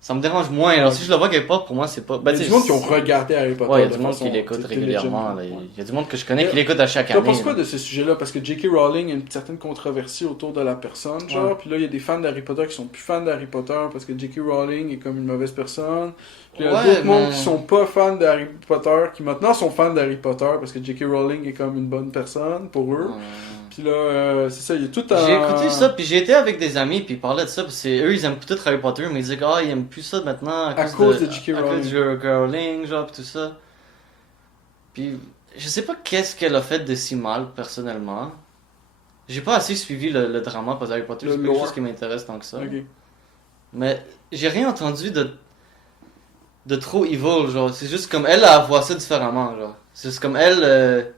Ça me dérange moins. Alors, si je le vois quelque part, pour moi, c'est pas. Il y a tu du sais, monde qui ont regardé Harry Potter. Ouais, il y a de du monde façon, qui l'écoute tu sais, régulièrement. Là. télévision. Il y a du monde que je connais qui l'écoute à chaque T'en année. penses quoi là. de ce sujet-là? Parce que J.K. Rowling a une certaine controversie autour de la personne, genre. Ouais. Puis là, il y a des fans d'Harry Potter qui sont plus fans d'Harry Potter parce que J.K. Rowling est comme une mauvaise personne. Puis il y a Ouais, d'autres mais- mondes qui sont pas fans d'Harry Potter, qui maintenant sont fans d'Harry Potter parce que J.K. Rowling est comme une bonne personne pour eux. Puis là, c'est ça, il y a tout un... J'ai écouté ça, puis j'ai été avec des amis, puis ils parlaient de ça, puis eux ils aiment tout Harry Potter, mais ils disaient ils aiment plus ça maintenant À cause de J.K. à cause de J.K. Rowling, genre, pis tout ça. Puis je sais pas qu'est-ce qu'elle a fait de si mal, personnellement. J'ai pas assez suivi le drama parce que Harry Potter, Le c'est pas quelque lore. chose qui m'intéresse tant que ça. Ok. Mais j'ai rien entendu de trop evil, genre. C'est juste comme elle voit ça différemment, genre. C'est juste comme elle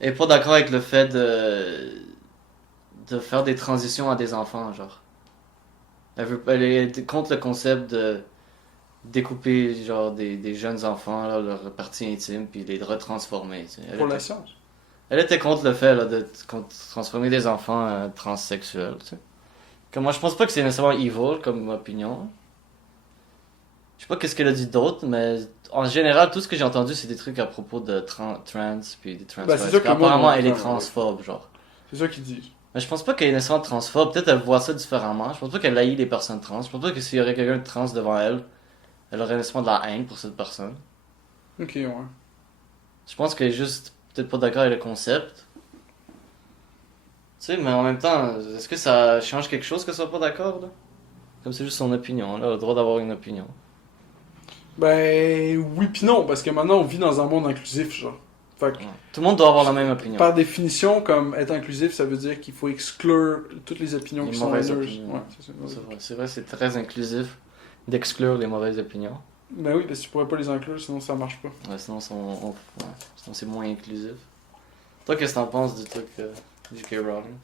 est pas d'accord avec le fait de faire des transitions à des enfants, genre. Elle est contre le concept de découper, genre, des jeunes enfants, là, leurs parties intimes, puis les retransformer, tu sais. Pour la science. Elle était contre le fait, là, de transformer des enfants transsexuels, tu sais. Comme moi, je pense pas que c'est nécessairement evil comme opinion. Je sais pas qu'est-ce qu'elle a dit d'autre, mais en général, tout ce que j'ai entendu, c'est des trucs à propos de trans, puis des trans. Ben, c'est ça que le monde apparemment, va elle est faire, transphobe, genre. C'est ça qu'ils disent. Mais je pense pas qu'elle est nécessairement transphobe. Peut-être elle voit ça différemment. Je pense pas qu'elle haït les personnes trans. Je pense pas que s'il y aurait quelqu'un de trans devant elle, elle aurait nécessairement de la haine pour cette personne. Ok, ouais. Je pense qu'elle est juste peut-être pas d'accord avec le concept. Tu sais, mais en même temps, est-ce que ça change quelque chose que ça soit pas d'accord, là? Comme c'est juste son opinion, là, elle a le droit d'avoir une opinion. Ben, oui pis non, parce que maintenant on vit dans un monde inclusif, genre. Fait que, Tout le monde doit avoir la même opinion. par définition, comme être inclusif, ça veut dire qu'il faut exclure toutes les opinions Les qui sont mauvaises haineuses. opinions. Ouais, c'est ça. C'est vrai, c'est très inclusif d'exclure les mauvaises opinions. Ben oui, parce que tu pourrais pas les inclure, sinon ça marche pas. Ouais, sinon, sinon c'est moins inclusif. Toi, qu'est-ce que t'en penses du truc J.K. Rowling?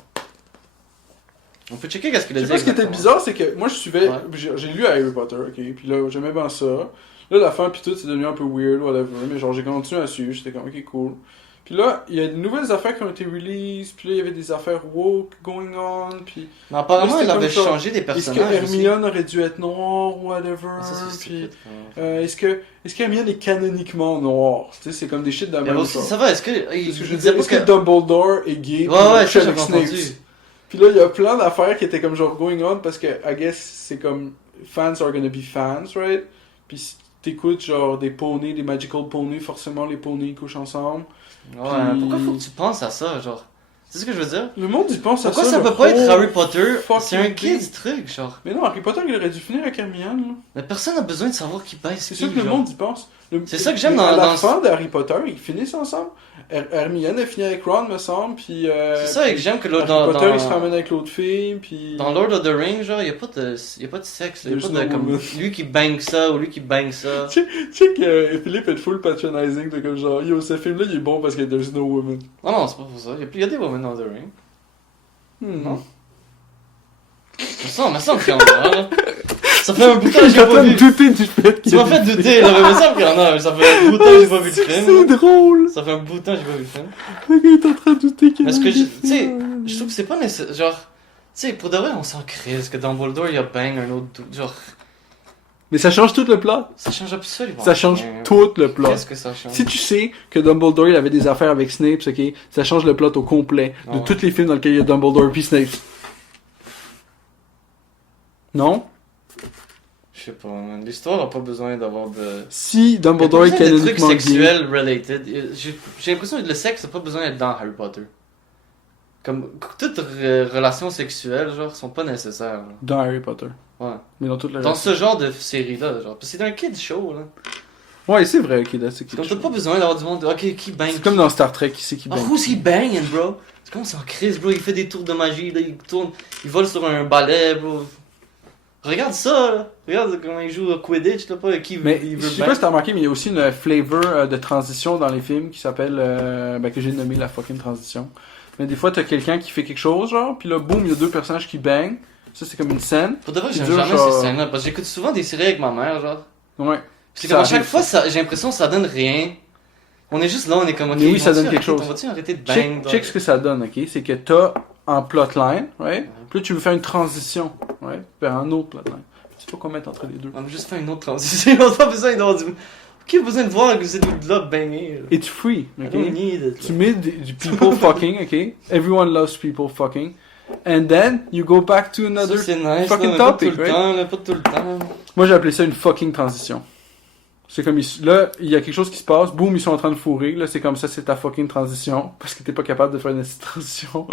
On peut checker qu'est-ce qu'il a Je dit sais pas, ce qui était exactement. bizarre, c'est que moi je suivais, Ouais. j'ai lu Harry Potter, ok, puis là j'aimais bien ça. Là la fin puis tout c'est devenu un peu weird, whatever, mais genre j'ai continué à suivre, j'étais comme ok cool. Puis là, il y a de nouvelles affaires qui ont été released, puis là il y avait des affaires woke going on, puis Mais apparemment, Là, il c'était avait comme ça. changé des est-ce que personnages aussi. Hermione aurait dû être noire, whatever, Ah, ça, c'est puis stupide. est-ce qu'Hermione est canoniquement noire, tu sais, c'est comme des shit de Mais même aussi, genre. ça va, est-ce que. C'est Il ce que je disait disais, pas est-ce que Dumbledore est gay, puis Ouais, ouais, il ça couche avec j'avais Snape? entendu. Puis là, il y a plein d'affaires qui étaient comme genre going on parce que, I guess, c'est comme fans are gonna be fans, right? Puis si t'écoutes genre des poneys, des magical poneys, forcément les poneys couchent ensemble. Ouais, Puis- pourquoi faut que tu penses à ça, genre? C'est ce que je veux dire? Le monde y pense à Pourquoi ça. ça le peut pas être whole Harry Potter? fucking C'est un thing. kids truc, genre. Mais non, Harry Potter, il aurait dû finir avec Hermione, là. Mais personne n'a besoin de savoir qui baisse C'est qui, ça que le genre. monde y pense. C'est ça que j'aime à dans- la dans- fin de Harry Potter, ils finissent ensemble. Hermione a fini avec Ron, me semble, puis... C'est ça que j'aime que Harry l'autre Potter, il se ramène avec l'autre fille, puis... dans Lord of the Rings, genre, y a pas de sexe, là. Y a There's pas de no comme woman. lui qui bang ça ou lui qui bang ça. Tu sais que Philippe est full patronizing, de comme genre, yo, ce film-là, il est bon parce que there's no woman. Non, non, c'est pas pour ça. Y a des women dans The Ring. Non? Mais ça me fait en a, là. Ça fait un bout de temps que j'ai pas vu. douter du fait Tu m'as fait douter, là, mais ça me fait en a. Ça fait un bout de temps que j'ai pas vu le film. C'est drôle! Ça fait un bout de temps que j'ai pas vu le film. Le gars est en train de douter qu'il y a Parce que, des tu sais, films. je trouve que c'est pas nécessaire. Genre, tu sais, pour de vrai, on s'en crise que Dumbledore il a bang un autre. Genre, Mais ça change tout le plot. ça change absolument. Ça change rien. tout le plot. Qu'est-ce que ça change? Si tu sais que Dumbledore il avait des affaires avec Snape, ok, ça change le plot au complet de Ah ouais. tous les films dans lesquels il y a Dumbledore puis Snape. Non? Je sais pas, man. L'histoire a pas besoin d'avoir de. Si Dumbledore est Il y a pas besoin de trucs canoniquement gay, sexuels related. J'ai l'impression que le sexe n'a pas besoin d'être dans Harry Potter. Comme toute relation sexuelle, genre, sont pas nécessaires. Genre. dans Harry Potter. Ouais. Mais dans toute la Dans ce genre de série-là, genre. Parce que c'est un kid show, là. Ouais, c'est vrai, ok, là, c'est Comme t'as pas besoin d'avoir du monde. Ok, qui bang? C'est comme dans Star Trek, qui c'est qui Ah, bang. who's he banging, bro? C'est comme ça en crise, bro. Il fait des tours de magie, là. Il tourne. Il vole sur un balai, bro. Regarde ça, là. Regarde comment il joue au Quidditch, là. Pas qui Mais il je veut sais pas bang. si t'as remarqué, mais il y a aussi une flavor de transition dans les films qui s'appelle, ben, que j'ai nommé la fucking transition. Mais des fois, t'as quelqu'un qui fait quelque chose, genre, puis là, boum, il y a deux personnages qui bang. Ça, c'est comme une scène. Pour de vrai, C'est j'aime dur, jamais genre- ces scènes-là. Parce que j'écoute souvent des séries avec ma mère, genre. Ouais. Puis Ça comme à chaque arrive, fois, j'ai l'impression que ça donne rien. On est juste là, on est comme, ok, Mais oui, ça vont-tu donne quelque arrêter- chose. On va-tu arrêter de bang? Check, dans- check ce que ça donne, ok? C'est que t'as un plotline, right? Puis là, tu veux faire une transition, right? Vers un autre plotline. Tu sais pas quoi mettre entre les deux. On a juste fait une autre transition. On a pas besoin d'avoir du. Qui a besoin de voir que c'est dude-là banger? Là? It's free, I ok? don't need it. Tu mets du people fucking, ok? Everyone loves people fucking. And then, you go back to Ça, another... c'est nice, fucking là, mais pas topic, tout le right? temps, là, pas tout le temps. Moi, j'ai appelé ça une fucking transition. C'est comme, là, il y a quelque chose qui se passe, boum, ils sont en train de fourrer, là, c'est comme ça, c'est ta fucking transition, parce que t'es pas capable de faire une petite transition.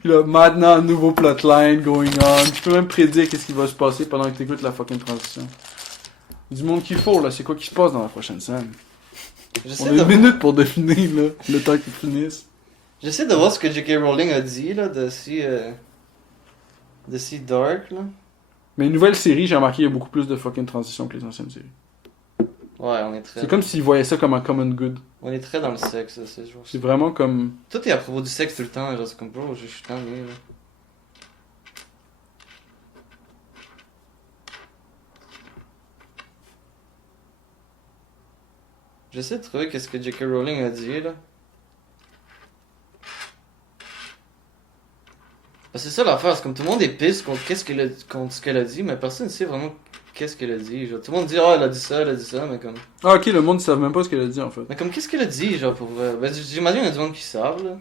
Puis là, maintenant, nouveau plotline going on. Tu peux même prédire qu'est-ce qui va se passer pendant que t'écoutes la fucking transition. Du monde qu'il faut, là, c'est quoi qui se passe dans la prochaine scène? On J'essaie a une de... minute pour deviner, là, le temps qu'ils finissent. J'essaie de voir ce que J.K. Rowling a dit, là, de si dark, là. Mais une nouvelle série, j'ai remarqué, il y a beaucoup plus de fucking transitions que les anciennes séries. Ouais, on est très... C'est comme s'ils voyaient ça comme un common good. On est très dans le sexe, là, ces jours. C'est vraiment comme... Tout est à propos du sexe tout le temps, genre, c'est comme, bro, je suis tanné, là. J'essaie de trouver qu'est-ce que J.K. Rowling a dit, là. Parce que c'est ça l'affaire, c'est comme tout le monde est pisse contre, contre ce qu'elle a dit, mais personne ne sait vraiment qu'est-ce qu'elle a dit. Genre, tout le monde dit, ah, elle a dit ça, mais comme... Ah, ok, le monde ne savent même pas ce qu'elle a dit, en fait. Mais comme, qu'est-ce qu'elle a dit, genre, pour vrai? Ben, j'imagine qu'il y a du monde qui savent, là.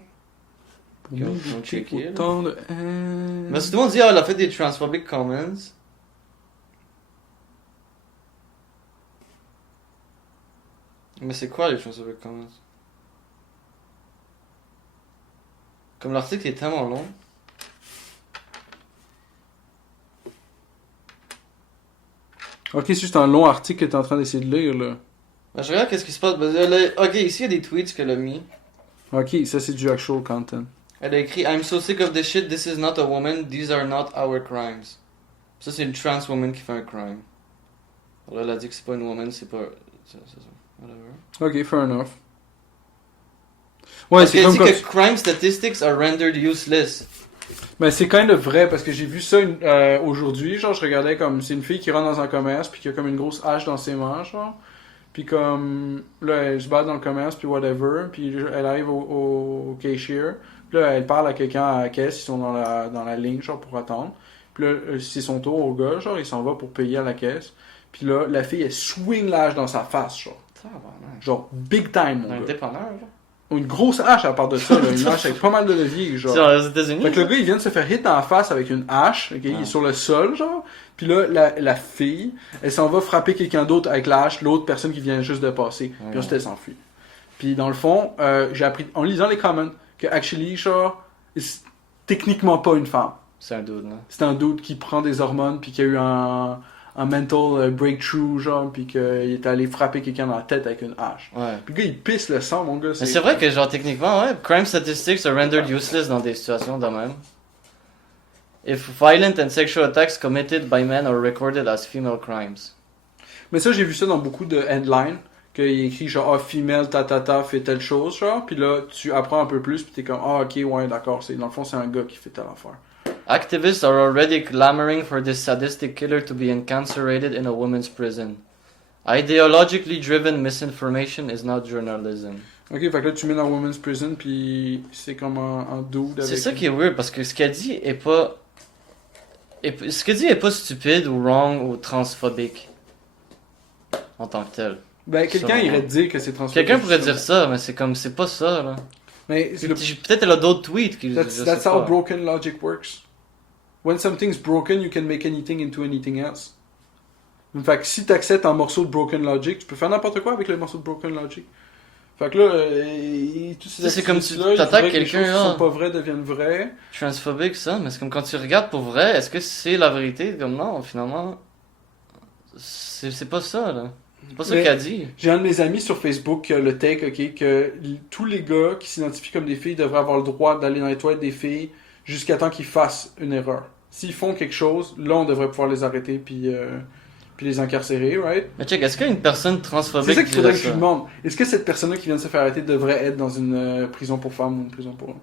Qui ont checké, là. Autant de... Mais si tout le monde dit, ah, elle a fait des transphobic comments. Mais c'est quoi les transphobic comments? Comme l'article est tellement long. Ok, c'est juste un long article que t'es en train d'essayer de lire, là. Ben, je regarde qu'est-ce qui se passe. Ben, ok, ici il y a des tweets qu'elle a mis. Ok, ça c'est du actual content. Elle a écrit I'm so sick of this shit, this is not a woman, these are not our crimes. Ça, c'est une trans woman qui fait un crime. Alors, elle a dit que c'est pas une woman, c'est pas. C'est ça. Whatever. Ok, fair enough. Ouais, Parce c'est qu'elle comme dit quand... que crime statistics are rendered useless. Mais c'est kind of vrai parce que j'ai vu ça aujourd'hui. Genre, je regardais comme. C'est une fille qui rentre dans un commerce puis qui a comme une grosse hache dans ses mains, genre. Puis comme. Là, elle se bat dans le commerce puis whatever. Puis elle arrive au cashier. Puis là, elle parle à quelqu'un à la caisse. Ils sont dans la ligne, genre, pour attendre. Puis là, c'est son tour au gars, genre, il s'en va pour payer à la caisse. Puis là, la fille, elle swing l'âge dans sa face, genre. Genre, big time, mon Un gars. dépanneur, genre. Une grosse hache à part de ça, là, une hache avec pas mal de levier, genre. C'est aux États-Unis. Fait que le gars, il vient de se faire hit dans la face avec une hache, ok, il est sur le sol, genre. Puis là, la fille, elle s'en va frapper quelqu'un d'autre avec la hache, l'autre personne qui vient juste de passer. Puis ensuite, elle s'enfuit. Puis dans le fond, j'ai appris, en lisant les comments, que actually, genre, c'est techniquement pas une femme. C'est un dude, là. C'est un dude qui prend des hormones, puis qui a eu un mental breakthrough, genre, puis qu'il est allé frapper quelqu'un dans la tête avec une hache. Ouais. Puis le gars, il pisse le sang, mon gars. Mais c'est vrai que, genre, techniquement, ouais, crime statistics are rendered useless dans des situations de même. If violent and sexual attacks committed by men are recorded as female crimes. Mais ça, j'ai vu ça dans beaucoup de headlines, qu'il est écrit genre, female, fait telle chose, genre, puis là, tu apprends un peu plus, puis t'es comme, ok, ouais, d'accord, dans le fond, c'est un gars qui fait telle affaire. Activists are already clamoring for this sadistic killer to be incarcerated in a women's prison. Ideologically driven misinformation is not journalism. Ok, fait que là, tu mets dans Women's Prison, puis c'est comme un dude avec... C'est ça qui est weird, parce que ce qu'elle dit est pas... Ce qu'elle dit est pas stupide ou wrong ou transphobique. En tant que tel. Ben, quelqu'un Sûrement. irait te dire que c'est transphobique. Quelqu'un pourrait dire ça, mais c'est comme... C'est pas ça, là. Mais Peut-être elle a d'autres tweets qui... that's how broken logic works. When something's broken, you can make anything into anything else. Fait que si t'acceptes un morceau de broken logic, tu peux faire n'importe quoi avec le morceau de broken logic. Fait que là, tous ces c'est comme tu activistes-là, il t'attaques faudrait que les quelqu'un, choses qui là. sont pas vraies deviennent vraies. Transphobique, ça, mais c'est comme quand tu regardes pour vrai, est-ce que c'est la vérité? Comme non, finalement... C'est pas ça, là. C'est pas ça Mais qu'elle dit. J'ai un de mes amis sur Facebook qui a le take, ok, que tous les gars qui s'identifient comme des filles devraient avoir le droit d'aller dans les toilettes des filles jusqu'à temps qu'ils fassent une erreur. S'ils font quelque chose, là on devrait pouvoir les arrêter puis les incarcérer, right? Mais check, est-ce qu'une personne transphobique C'est ça qu'il faudrait que dirait tu demandes. Est-ce que cette personne-là qui vient de se faire arrêter devrait être dans une prison pour femmes ou une prison pour hommes?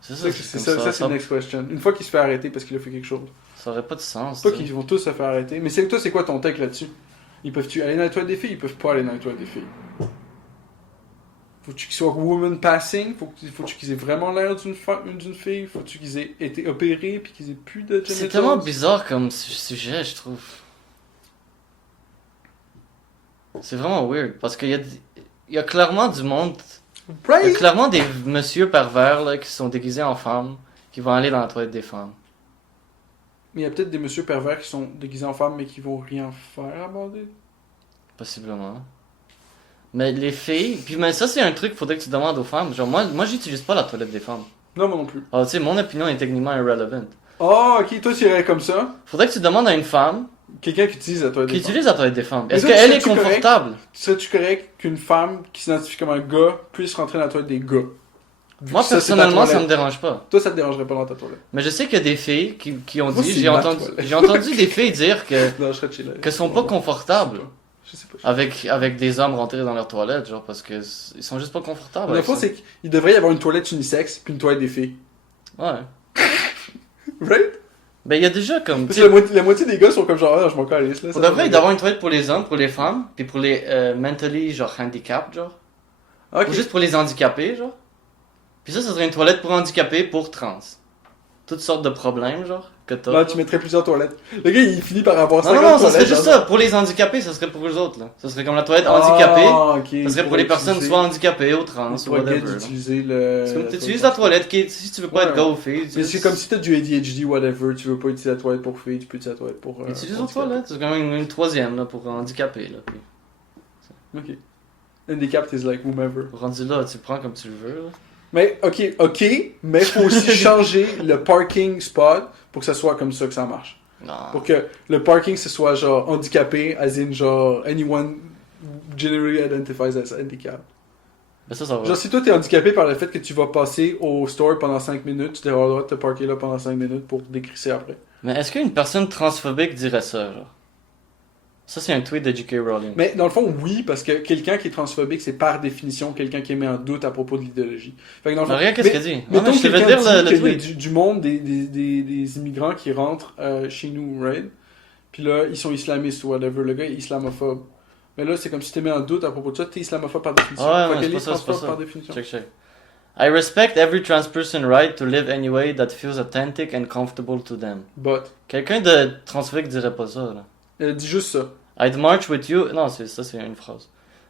C'est ça, C'est une next question. Une fois qu'il se fait arrêter parce qu'il a fait quelque chose. ça aurait pas de sens. Pas tu sais. qu'ils vont tous se faire arrêter. Mais toi, c'est quoi ton take là-dessus? Ils peuvent-tu aller dans les toilettes des filles? Ils peuvent pas aller dans les toilettes des filles. Faut-tu qu'ils soient woman passing? Faut-tu qu'ils aient vraiment l'air d'une fille? Faut-tu qu'ils aient été opérés puis qu'ils aient plus de C'est genitals? tellement bizarre comme sujet, je trouve. C'est vraiment weird, parce qu'il y a clairement du monde... Il y a Right? clairement des messieurs pervers là, qui sont déguisés en femmes, qui vont aller dans la toilette des femmes. Mais il y a peut-être des messieurs pervers qui sont déguisés en femmes mais qui vont rien faire à bander. Possiblement. Mais les filles... Puis mais ça, c'est un truc qu'il faudrait que tu demandes aux femmes. Genre, moi j'utilise pas la toilette des femmes. Non, moi non plus. Alors, tu sais, mon opinion est techniquement irrelevant. Oh, ok, toi tu irais comme ça. Faudrait que tu demandes à une femme Quelqu'un qui utilise la toilette qui des femmes. utilise la toilette des femmes. Mais Est-ce ça, qu'elle est serais-tu confortable? Serais-tu correct qu'une femme qui s'identifie comme un gars puisse rentrer dans la toilette des gars? Vu Moi, que ça, c'est ta personnellement, ça toilette. me dérange pas. Toi, ça te dérangerait pas dans ta toilette. Mais je sais qu'il y a des filles qui ont Moi, dit... c'est J'ai ma entendu, toilette. j'ai entendu des filles dire Non, je serais chill. que sont pas confortables Je sais pas. avec des hommes rentrés dans leur toilette, genre, parce que ils sont juste pas confortables La avec fois, ça. c'est qu'il devrait y avoir une toilette unisexe puis une toilette des filles. Ouais. Right? Ben, il y a déjà comme... Parce que la moitié des gars sont comme genre, ah, je m'en calisse là. Pour de vrai, il doit y avoir une toilette pour les hommes, pour les femmes, puis pour les mentally, genre, handicap, genre. Ok. Ou juste pour les handicapés, genre. Puis ça serait une toilette pour handicapés, pour trans. Toutes sortes de problèmes, genre, que t'as. Là, tu mettrais plusieurs toilettes. Le gars, il finit par avoir Non, 50 non, ça serait toilettes, juste genre. ça. Pour les handicapés, ça serait pour eux autres, là. Ça serait comme la toilette handicapée. Ah, ok. Ça serait pour les personnes soit handicapées ou trans, Tu ou whatever. là. d'utiliser le. C'est comme tu utilises la toilette, si tu veux pas Ouais. être gars ou fille. Mais c'est comme si t'as du ADHD, whatever, tu veux pas utiliser la toilette pour filles, tu peux utiliser la toilette pour. Utilise la handicapés. toilette, c'est quand même une troisième, là, pour handicapés, là. Puis, Ok. Handicap is like whomever. rendu là, tu le prends comme tu le veux, là. Mais, ok, mais faut aussi changer le parking spot pour que ça soit comme ça que ça marche. Non. Pour que le parking, ce soit genre handicapé, as in genre anyone generally identifies as handicap. Ben ça va. Genre, si toi t'es handicapé par le fait que tu vas passer au store pendant 5 minutes, tu devras le droit de te parker là pendant 5 minutes pour te décrisser après. Mais est-ce qu'une personne transphobique dirait ça, genre? Ça, c'est un tweet de J.K. Rowling. Mais dans le fond, oui, parce que quelqu'un qui est transphobique, c'est par définition quelqu'un qui est mis en doute à propos de l'idéologie. Fait que dans le fond, Regarde qu'est-ce qu'elle dit. Ouais, mettons mais je te vais quelqu'un dire dit le qu'il y a tweet. du monde, des immigrants qui rentrent chez nous, right? Puis là, ils sont islamistes ou whatever. Le gars est islamophobe. Mais là, c'est comme si t'es mis en doute à propos de ça. T'es islamophobe par définition. Ouais, Fait mais qu'elle c'est est pas ça, c'est pas transphobe ça. par définition. Check. I respect every trans person right to live any way that feels authentic and comfortable to them. But, Quelqu'un de transphobique dirait pas ça, là. elle dit juste ça. I'd march with you. Non, ça c'est une phrase.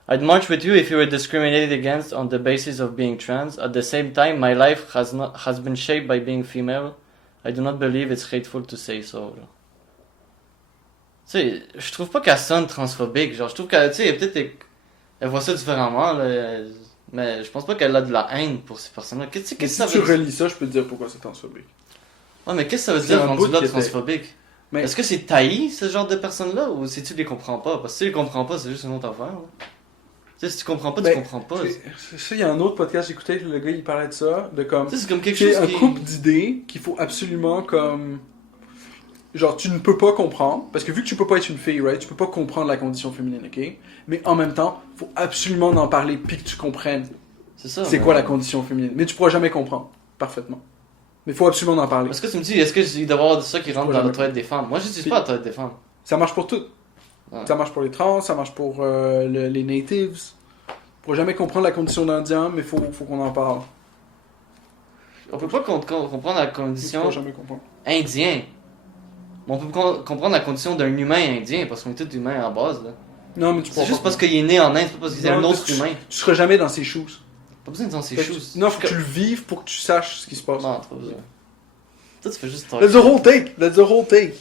I'd march with you if you were discriminated against on the basis of being trans. At the same time, my life has been shaped by being female. I do not believe it's hateful to say so. Genre. Tu sais, je trouve pas qu'elle sonne transphobique. Genre, je trouve qu'elle, tu sais, elle voit ça différemment, là. Mais je pense pas qu'elle a de la haine pour ces personnes-là. Qu'est-ce que Mais ça si veut tu dire? relis ça, je peux te dire pourquoi c'est transphobique. Ouais, mais qu'est-ce que ça veut C'est dire un rendu bout là qui était- transphobique? Mais- Est-ce que c'est taillis, ce genre de personnes-là, ou si tu les comprends pas? Parce que si tu les comprends pas, c'est juste une autre affaire, là. Tu sais, si tu comprends pas, tu Mais- comprends pas. Ça, il y a un autre podcast que j'écoutais, le gars, il parlait de ça, de comme... Tu sais, c'est comme quelque C'est chose un qui... couple d'idées qu'il faut absolument comme... Genre, tu ne peux pas comprendre, parce que vu que tu peux pas être une fille, right, tu peux pas comprendre la condition féminine, ok? Mais en même temps, faut absolument en parler puis que tu comprennes C'est ça. c'est mais- quoi la condition féminine. Mais tu pourras jamais comprendre, parfaitement. Mais faut absolument en parler. Parce que tu me dis, est-ce qu'il doit y avoir de ça qui rentre pas dans la jamais. toilette des femmes? Moi, j'utilise Puis- pas la toilette des femmes. Ça marche pour tout. Ouais. Ça marche pour les trans, ça marche pour les natives. On pourra jamais comprendre la condition d'Indien, mais faut qu'on en parle. On peut pas comprendre la Tu condition pourras jamais comprendre. indien. Mais on peut comprendre la condition d'un humain indien, parce qu'on est tous humains à base, là. Non, mais tu pourras C'est juste pas parce qu'il est né en Inde, c'est pas parce qu'il est un Non, autre tu- humain. Tu seras jamais dans ses shoes. Pas besoin de dans ses Fait que choses. Non, faut que tu le vives pour que tu saches ce qui se passe. Non, t'as pas besoin. Toi, tu fais juste talk. That's the whole take. That's the whole take.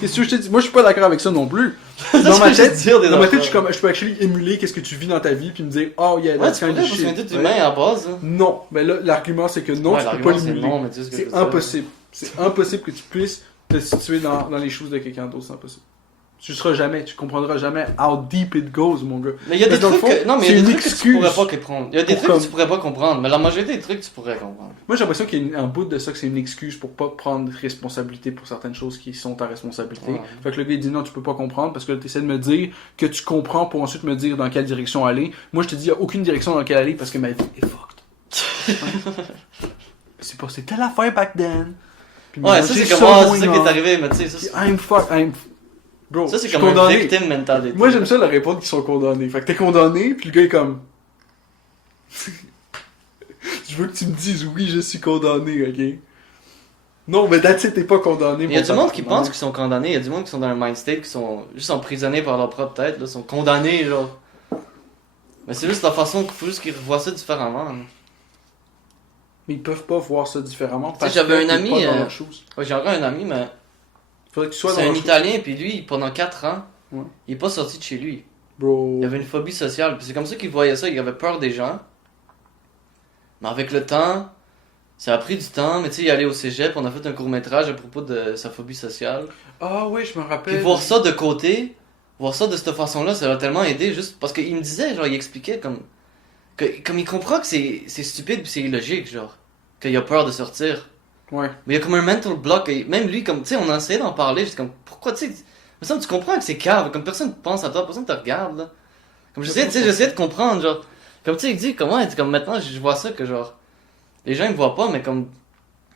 Qu'est-ce que je te dis? Moi, je suis pas d'accord avec ça non plus. Ça, Dans tu ma peux juste tête, dire des dans ma tête, affaires. je peux actually émuler qu'est-ce que tu vis dans ta vie puis me dire, oh yeah, Ouais, that's tu kind pourrais, of parce qu'on shit. est tous Ouais. humains à base, là. Non, mais là, l'argument c'est que non, Ouais, tu peux pas l'argument, c'est l'émuler. non, mais tu sais ce que je C'est veux dire. impossible. C'est impossible que tu puisses te situer dans les choses de quelqu'un d'autre, c'est impossible. Tu comprendras jamais how deep it goes, mon gars. Mais il y a des Parce que dans le trucs fond, que... Non, mais il c'est y a une des trucs que tu excuse pourrais pas comprendre. Il y a des pour trucs que comme- tu pourrais pas comprendre, mais la majorité des trucs, tu pourrais comprendre. Moi, j'ai l'impression qu'il y a un bout de ça que c'est une excuse pour pas prendre responsabilité pour certaines choses qui sont ta responsabilité. Ouais. Fait que le gars il dit non, tu peux pas comprendre parce que tu essaies de me dire que tu comprends pour ensuite me dire dans quelle direction aller. Moi, je te dis, il y a aucune direction dans laquelle aller parce que ma vie est fucked. C'est pas, c'était l'affaire back then. Puis Ouais, maintenant, ça j'ai c'est comment, c'est ça qui going est on. arrivé, mais tu sais, ça Puis c'est... I'm fucked, Bro, Ça, c'est je suis comme un condamné. victim mentality. Moi, j'aime ça leur répondre qu'ils sont condamnés. Fait que t'es condamné, puis le gars est comme. Je veux que tu me dises oui, je suis condamné, ok? Non, mais that's it, t'es pas condamné. Il y a mon du monde qui tabarnak. pense qu'ils sont condamnés, il y a du monde qui sont dans un mind state, qui sont juste emprisonnés par leur propre tête, là, sont condamnés, genre. Mais c'est juste la façon qu'il faut juste qu'ils revoient ça différemment. Là. Mais ils peuvent pas voir ça différemment. sais, Parce j'avais que un t'es ami, pas dans euh, leurs choses. Ouais, j'ai encore un ami, mais Faudrait que tu sois c'est dans un leurs choses. Italien, puis lui, pendant 4 ans, Ouais. il est pas sorti de chez lui. Bro. Il avait une phobie sociale, puis c'est comme ça qu'il voyait ça, il avait peur des gens. Mais avec le temps, ça a pris du temps, mais tu sais, il est allé au cégep, on a fait un court-métrage à propos de sa phobie sociale. Ah ouais, je me rappelle. Puis voir ça de côté, voir ça de cette façon-là, ça l'a tellement aidé, juste parce qu'il me disait, genre, il expliquait comme il comprend que c'est stupide puis c'est illogique, genre, qu'il a peur de sortir. Ouais. Mais il y a comme un mental block, et même lui, comme, tu sais, on a essayé d'en parler, juste comme, pourquoi, tu sais, me semble, tu comprends que c'est cave, comme personne pense à toi, personne te regarde, là. Comme j'essayais, tu sais, j'essayais de comprendre, genre, comme, tu sais, il dit, comment, comme maintenant, je vois ça que, genre, les gens, ils me voient pas, mais comme,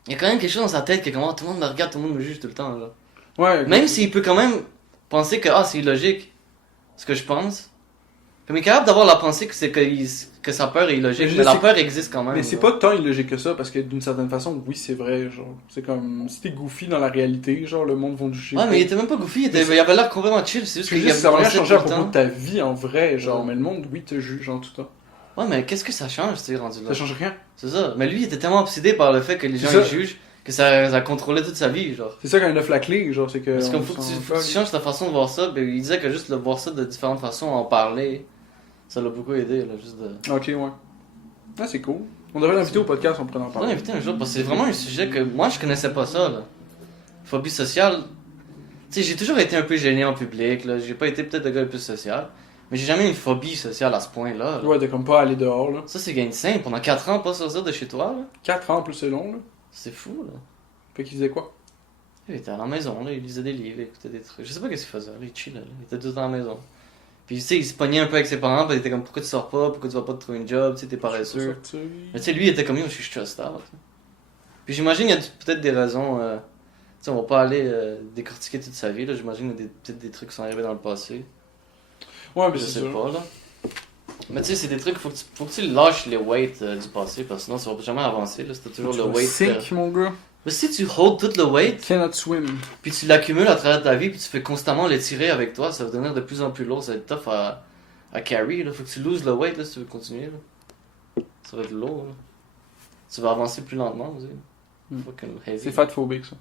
il y a quand même quelque chose dans sa tête que, comment, tout le monde me regarde, tout le monde me juge tout le temps, genre. Ouais. Même s'il peut quand même penser que, c'est illogique, ce que je pense. Comme il est capable d'avoir la pensée que sa peur est illogique, Mais je mais la sais- peur existe quand même. Mais c'est genre. pas tant illogique que ça, parce que d'une certaine façon, oui, c'est vrai, genre. C'est comme, si t'es goofy dans la réalité, genre, le monde va te juger. Ouais, mais il était même pas goofy, Mais il avait l'air complètement chill, c'est juste C'est qu'il juste, ça va rien pensait changer à tout le propos temps. de ta vie en vrai, genre, Ouais. mais le monde, oui, te juge en tout temps. Ouais, mais qu'est-ce que ça change, tu sais, rendu là? Ça change rien. C'est ça. Mais lui, il était tellement obsédé par le fait que les gens C'est le ça. jugent que ça contrôlait toute sa vie, genre. C'est ça quand il offre la clé, genre, c'est que. Parce qu'il on faut que s'en faut que tu fuck. changes ta façon de voir ça, ben, il disait que juste de voir ça de différentes façons, en parler, ça l'a beaucoup aidé, là, juste de... Ok, ouais. Ah, c'est cool. On devrait l'inviter au podcast, on pourrait en On va parler. l'inviter un jour, parce que c'est vraiment un sujet que moi, je connaissais pas ça, là. Phobie sociale. Tu sais, j'ai toujours été un peu gêné en public, là. J'ai pas été peut-être le gars le plus social. Mais j'ai jamais eu une phobie sociale à ce point-là. Là. Ouais, t'es comme pas aller dehors, là. Ça, c'est insane. Pendant 4 ans, pas sortir de chez toi, là. 4 ans, en plus c'est long, là. C'est fou, là. Fait qu'il faisait quoi? Il était à la maison, là. Il lisait des livres, il écoutait des trucs. Je sais pas qu'est-ce qu'il faisait, là. Il chillait, là. Il était tout le temps à la maison. Puis, tu sais, il se pognait un peu avec ses parents, puis il était comme, pourquoi tu sors pas? Pourquoi tu vas pas te trouver une job? Tu sais, t'es paresseux. Mais tu sais, lui, il était comme, yo, je suis stressed out. Puis j'imagine, il y a peut-être des raisons. Tu sais, on va pas aller décortiquer toute sa vie, là. J'imagine qu'il y a peut-être des trucs qui sont arrivés dans le passé. Ouais, mais Je c'est sais sûr. pas, là. Mais tu sais, c'est des trucs, faut que tu lâches les weights du passé, parce que sinon, ça va jamais avancer, là. C'était toujours Tu le vas weight. sink, mon gars. Mais si tu hold tout le weight, Cannot swim. puis tu l'accumules à travers ta vie, puis tu fais constamment l'étirer avec toi, ça va devenir de plus en plus lourd, ça va être tough à carry, là. Faut que tu loses le weight, là, si tu veux continuer, là. Ça va être lourd, là. Tu vas avancer plus lentement, aussi. Fucking heavy. C'est fatphobique, ça.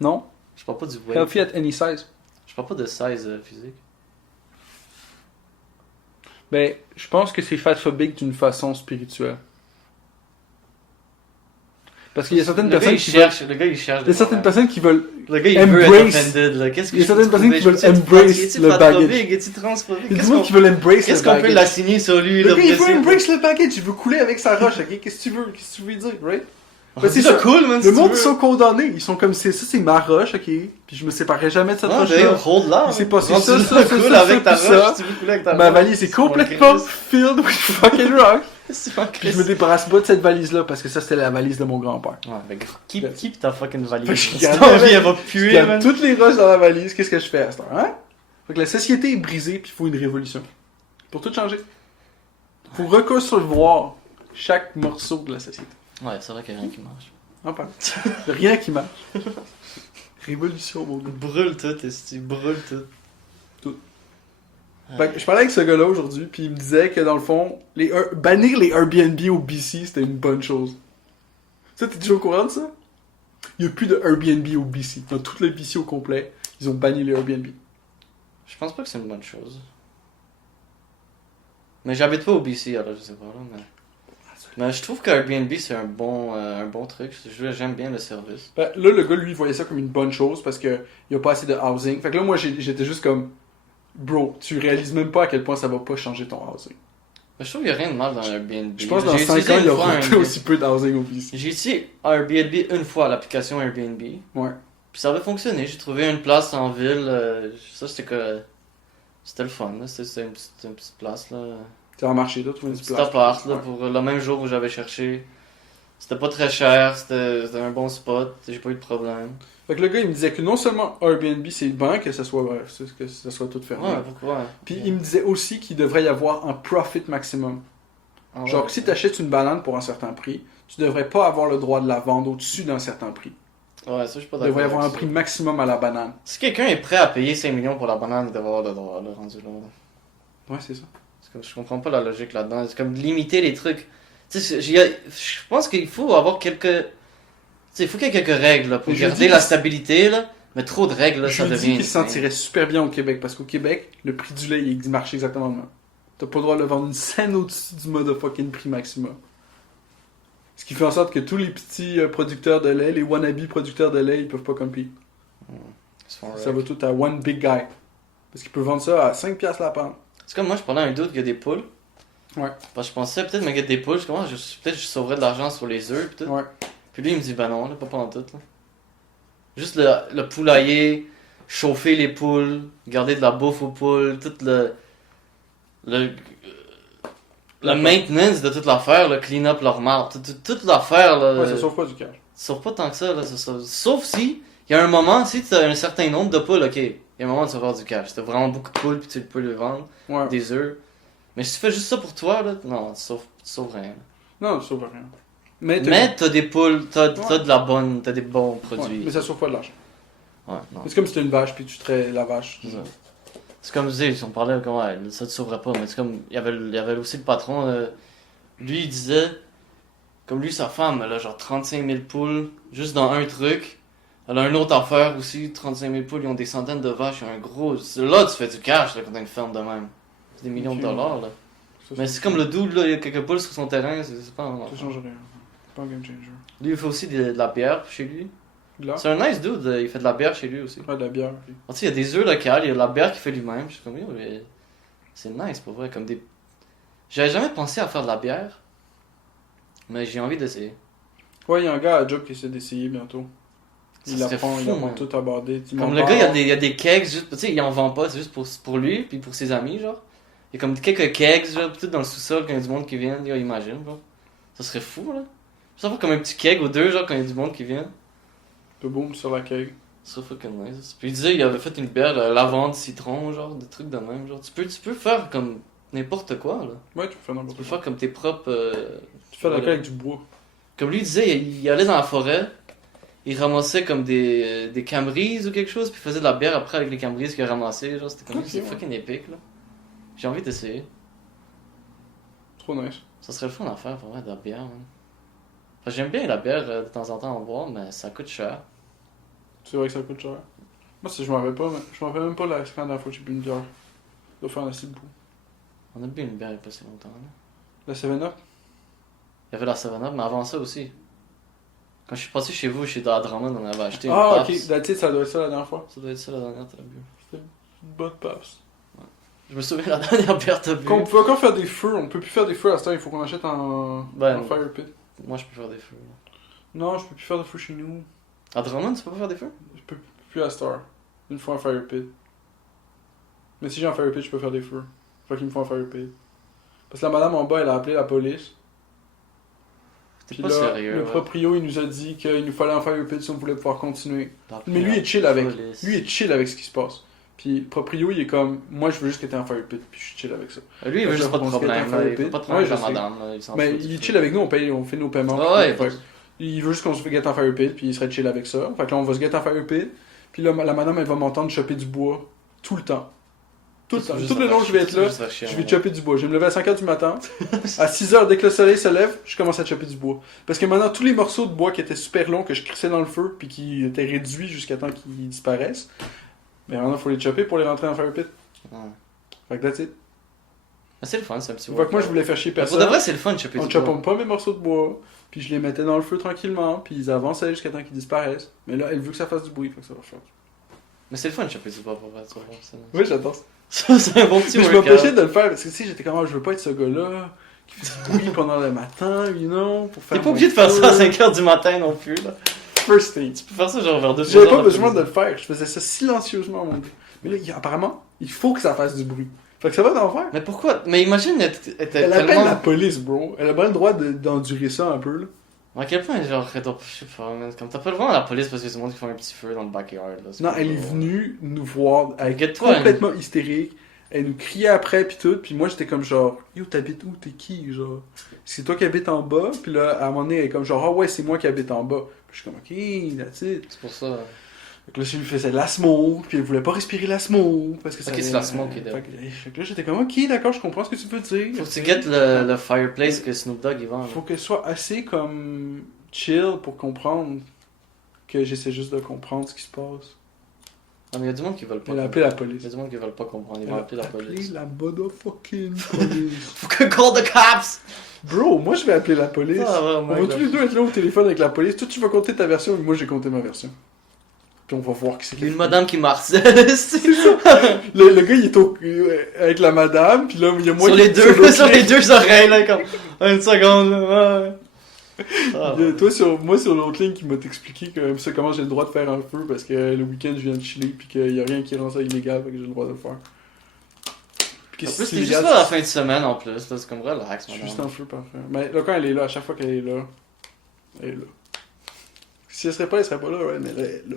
Non? Je parle pas du weight. Healthy at any size. Je parle pas de size physique. Ben, je pense que c'est fatphobique d'une façon spirituelle. Parce qu'il y a certaines personnes qui veulent... Le gars, il cherche. Il y a certaines personnes qui veulent... Le gars, il veut embrace- être offended, là. Qu'est-ce que Il y a je peux certaines personnes qui trouver? veulent embrace Est-il le fatphobique? baggage. Est-il transphobique? Il y a des gens qui veulent embrace Qu'est-ce le qu'on peut baggage. l'assigner sur lui, Le là? gars, il pour veut essayer- embrace le baggage, il veut couler avec sa roche, ok? Qu'est-ce que tu veux? Qu'est-ce que tu veux dire, right? Ben, c'est ça ça. cool, man. Le monde, ils sont condamnés. Ils sont comme, ça, c'est ma roche, ok? Puis je me séparerai jamais de cette Non, roche-là. d'ailleurs, hold là. Il s'est passé Rendu ça, là, ça, cool ça, avec ta ça, puis roche, ça. tu veux couler avec ta Ma roche. valise est C'est mon complètement Christ. filled with fucking rock. C'est mon Puis je me Christ. débarrasse pas de cette valise-là parce que ça, c'était la valise de mon grand-père. Ouais, mais keep ta fucking valise. Fait que je Si garde t'as envie, avec- elle va Je puer, garde man. toutes les roches dans la valise, qu'est-ce que je fais à cette heure, hein? Fait que la société est brisée, puis il faut une révolution. Pour tout changer. Faut reconcevoir chaque morceau de la société. Ouais, c'est vrai qu'il y a rien qui marche. Enfin, rien qui marche. Révolution, mon gars. Brûle tout, esti, brûle tout. Tout. Ouais. Fait que je parlais avec ce gars-là aujourd'hui, puis il me disait que dans le fond, bannir les Airbnb au BC, c'était une bonne chose. Ça, t'es déjà au courant de ça? Il n'y a plus de Airbnb au BC. Dans toute le BC au complet, ils ont banni les Airbnb. Je pense pas que c'est une bonne chose. Mais j'habite pas au BC, alors je sais pas, là, mais je trouve que Airbnb c'est un bon truc. J'aime bien le service. Ben, là, le gars, lui, il voyait ça comme une bonne chose parce qu'il n'y a pas assez de housing. Fait que là, moi, j'étais juste comme, bro, tu réalises même pas à quel point ça va pas changer ton housing. Mais je trouve qu'il y a rien de mal dans Airbnb. Je pense que dans J'ai 5 utilisé ans, il y une fois aura un- aussi peu de housing au BC. J'ai utilisé Airbnb une fois, l'application Airbnb. Ouais. Puis ça avait fonctionné. J'ai trouvé une place en ville. Ça, c'était que. C'était le fun, là. C'était une petite place, là. Ça a marché, là, trouver Un une petit place. appart, là, Ouais. pour le même jour où j'avais cherché. C'était pas très cher, c'était un bon spot, j'ai pas eu de problème. Fait que le gars, il me disait que non seulement Airbnb, c'est bien que ça soit tout fermé. Ouais, pourquoi? Puis il me disait aussi qu'il devrait y avoir un profit maximum. Ah ouais. Genre, si tu achètes une banane pour un certain prix, tu devrais pas avoir le droit de la vendre au-dessus d'un certain prix. Ouais, ça, je suis pas Il d'accord. devrait y avoir un avec prix ça. maximum à la banane. Si quelqu'un est prêt à payer 5 millions pour la banane, il devrait avoir le droit, là, rendu là. Ouais, c'est ça. C'est comme, je comprends pas la logique là-dedans. C'est comme limiter les trucs. Tu sais, je pense qu'il faut avoir quelques. Tu sais, il faut qu'il y ait quelques règles là, pour Je garder dis la que- stabilité, là. Mais trop de règles, là, Je ça lui dis devient. qu'il se sentirait super bien au Québec, parce qu'au Québec, le prix du lait, il marche exactement le même. T'as pas le droit de le vendre une scène au-dessus du motherfucking prix maximum. Ce qui fait en sorte que tous les petits producteurs de lait, les wannabe producteurs de lait, ils peuvent pas compete. Ils se font Ça wreck. va tout à one big guy. Parce qu'il peut vendre ça à 5$ la pente. C'est comme moi, je parlais à un doute qu'il y a des poules. Ouais. Parce que je pensais peut-être me guetter des poules. Je commence, peut-être je sauverais de l'argent sur les œufs. Pis tout. Ouais. Puis lui, il me dit, bah non, là, pas pendant tout. Là. Juste le poulailler, chauffer les poules, garder de la bouffe aux poules, tout le maintenance de toute l'affaire, le clean-up, leur marde, toute l'affaire. Là, Ouais, ça sauve pas du cash. Sauf pas tant que ça, là, sauf si, il y a un moment, si tu as un certain nombre de poules, ok, il y a un moment où tu vas avoir du cash. Si t'as vraiment beaucoup de poules, puis tu peux les vendre, Ouais. des œufs. Mais si tu fais juste ça pour toi, là, non, tu sauves rien. Non, ça sauve rien. Mais, Mais t'as des poules, t'as Ouais. de la bonne, t'as des bons Ouais, produits. mais ça sauve pas de l'argent. Ouais, non. C'est comme si t'as une vache puis tu traites la vache. C'est ça. C'est comme, je disais, si on parlait comme, ouais, ça te sauverait pas, mais c'est comme, il y avait aussi le patron, lui, il disait, comme lui, sa femme, elle a genre 35 000 poules, juste dans un truc. Elle a une autre affaire aussi, 35 000 poules, ils ont des centaines de vaches, ils ont un gros... Là, tu fais du cash, là, quand t'as une ferme de même. C'est des millions de dollars, là. Ça, Mais c'est comme le dude, là, il y a quelques poules sur son terrain, c'est pas un... Ça change rien. C'est pas un game changer. Lui, il fait aussi de la bière chez lui. Là. C'est un nice dude, il fait de la bière chez lui aussi. Ouais, de la bière. Tu sais, il y a des œufs locales, il y a de la bière qu'il fait lui-même. Je suis comme, c'est nice pour vrai. Comme des... J'avais jamais pensé à faire de la bière, mais j'ai envie d'essayer. Ouais, il y a un gars à job qui essaie d'essayer bientôt. Il Ça serait apprend, il fou, apprend man. tout abordé. Comme le gars, il y a des kegs, juste, tu sais, il en vend pas, c'est juste pour lui, puis pour ses amis, genre. Il y a comme quelques kegs, genre, tout dans le sous-sol, quand il y a du monde qui vient, imagine, genre. Ça serait fou, là. Ça faire comme un petit keg ou deux, genre, quand il y a du monde qui vient. Peu boum sur la keg. Ça serait fucking nice. Puis il disait, il avait fait une bière lavande, citron, genre, des trucs de même, genre. Tu peux faire comme n'importe quoi, là. Ouais, tu peux faire Tu n'importe peux quoi. faire comme tes propres... Tu fais la voilà. keg avec du bois. Comme lui, il disait, il allait dans la forêt, il ramassait comme des cambrises ou quelque chose, puis il faisait de la bière après avec les cambrises qu'il a ramassées, genre, c'était comme Ok, c'est ouais. fucking épique, là. J'ai envie d'essayer. Trop nice. Ça serait le fun à faire, pour vrai, de la bière, man. Enfin, j'aime bien la bière de temps en temps en boire, mais ça coûte cher. C'est vrai que ça coûte cher. Moi, je m'en rappelle pas, mais je m'en rappelle même pas la dernière fois que j'ai bu une bière. Ça doit faire un assez bout. On a bu une bière il y a pas si longtemps, là. La 7-Up? Il y avait la 7-Up, mais avant ça aussi. Quand je suis passé chez vous, chez Drummond, on avait acheté une Ah, Pabst. ok. That's it, ça doit être ça la dernière fois. Ça doit être ça la dernière que t'as bu. Une bonne passe. Je me souviens la dernière bière que t'as bu. Quand on peut encore faire des feux, on peut plus faire des feux à ce temps, il faut qu'on achète un fire pit. Moi, je peux faire des feux. Là. Non, je peux plus faire de feu chez nous. À Drummond, tu peux pas faire des feux? Je peux plus à Star. Il me faut un fire pit. Mais si j'ai un fire pit, je peux faire des feux. Faut qu'il me faut un fire pit. Parce que la madame en bas, elle a appelé la police. T'es Puis pas là, sérieux. le ouais. proprio, il nous a dit qu'il nous fallait un fire pit si on voulait pouvoir continuer. La Mais lui, il est chill police. avec. Lui, il est chill avec ce qui se passe. Puis le proprio, il est comme, moi, je veux juste que t'aies un fire pit, puis je suis chill avec ça. Lui, il veut juste pas de On se problème. fait Là. un Il veut pit. pas de problème Ouais, avec je la sais. madame. Là. Il s'en Mais fout du il est feu. chill avec nous, on fait nos paiements. Ah ouais, Fait que il veut juste qu'on se fait get un fire pit, puis il serait chill avec ça. Fait que là, on va se get un fire pit. Puis là, la madame, elle va m'entendre choper du bois tout le temps. Tout le temps. Tout le long que je vais être là, je vais chopper du bois. Je vais me lever à 5h du matin. À 6h, dès que le soleil se lève, je commence à chopper du bois. Parce que maintenant, tous les morceaux de bois qui étaient super longs, que je crissais dans le feu, puis qui étaient réduits jusqu'à temps qu'ils disparaissent, mais maintenant, il faut les chopper pour les rentrer dans le fire pit. Ouais. Fait que that's it. Mais c'est le fun, c'est un petit Fait que moi, je voulais faire chier Pour personne. de vrai, c'est le fun de choper On du choppe bois. pas mes morceaux de bois, puis je les mettais dans le feu tranquillement, puis ils avançaient jusqu'à temps qu'ils disparaissent. Mais là, elle veut que ça fasse du bruit, fait que ça va faire. Mais c'est le fun de choper du bois pour vrai. Tu vas voir, c'est nice. Oui, j'adore ça. Ça, c'est un bon petit Mais je workout. m'empêchais de le faire parce que tu sais, j'étais comme, je veux pas être ce gars-là qui fait du bruit pendant le matin, you know, pour faire. T'es pas mon obligé de faire ça à feu. 5h du matin non plus. Là. First thing. Tu peux faire ça genre vers 2h. J'avais pas besoin de le faire, je faisais ça silencieusement, mon gars. Mais là, apparemment, il faut que ça fasse du bruit. Fait que ça va d'en faire. Mais pourquoi? Mais imagine être Elle appelle tellement... la police, bro. Elle a pas le droit d'endurer ça un peu, là. À quel point, genre, je sais pas, man. Comme t'appelles vraiment la police parce que c'est le monde qui fait un petit feu dans le backyard. Là. Non, elle est venue nous voir, elle est Inquiète-toi, complètement hystérique. Elle nous criait après pis tout, puis moi j'étais comme genre, yo t'habites où, t'es qui, genre, c'est toi qui habites en bas, puis là à un moment donné elle est comme genre, ah ouais c'est moi qui habite en bas, puis je suis comme ok, that's it. C'est pour ça. Fait que là je lui faisais de la smoke, puis elle voulait pas respirer la smoke, parce que ça. Ok, c'est la smoke qui est fait que là j'étais comme ok d'accord, je comprends ce que tu veux dire. Faut que tu guettes le fireplace que Snoop Dogg il vend. là. Faut qu'elle soit assez comme chill pour comprendre que j'essaie juste de comprendre ce qui se passe. Ah, mais il y a du monde qui veulent pas. Elle a appelé la Il y police. a du monde qui veulent pas comprendre. Ils Elle vont a appeler la police. la motherfucking police. Faut que call the cops! Bro, moi je vais appeler la police. Ah, On vraiment. va tous les deux être là au téléphone avec la police. Toi tu vas compter ta version, mais moi j'ai compté ma version. Puis on va voir qui c'est Il y a qui. une madame qui m'harcèle. Le gars il est avec la madame, puis là il y a moi Sur qui les est deux, l'autre sur les ligne. deux oreilles, là, comme. Une seconde, là. Ouais. Ah, Il y a toi moi sur l'autre ligne qui m'a expliqué que ça, comment j'ai le droit de faire un feu parce que le week-end je viens de chiller puis qu'il y a rien qui rend ça illégal, fait que j'ai le droit de le faire. Puis En que plus, c'est t'es juste illégal, là à la fin de semaine en plus, là, c'est comme relax, c'est madame. juste un feu parfait. Mais là quand elle est là, à chaque fois qu'elle est là, elle est là. Si elle serait pas là, ouais, mais là, elle est là.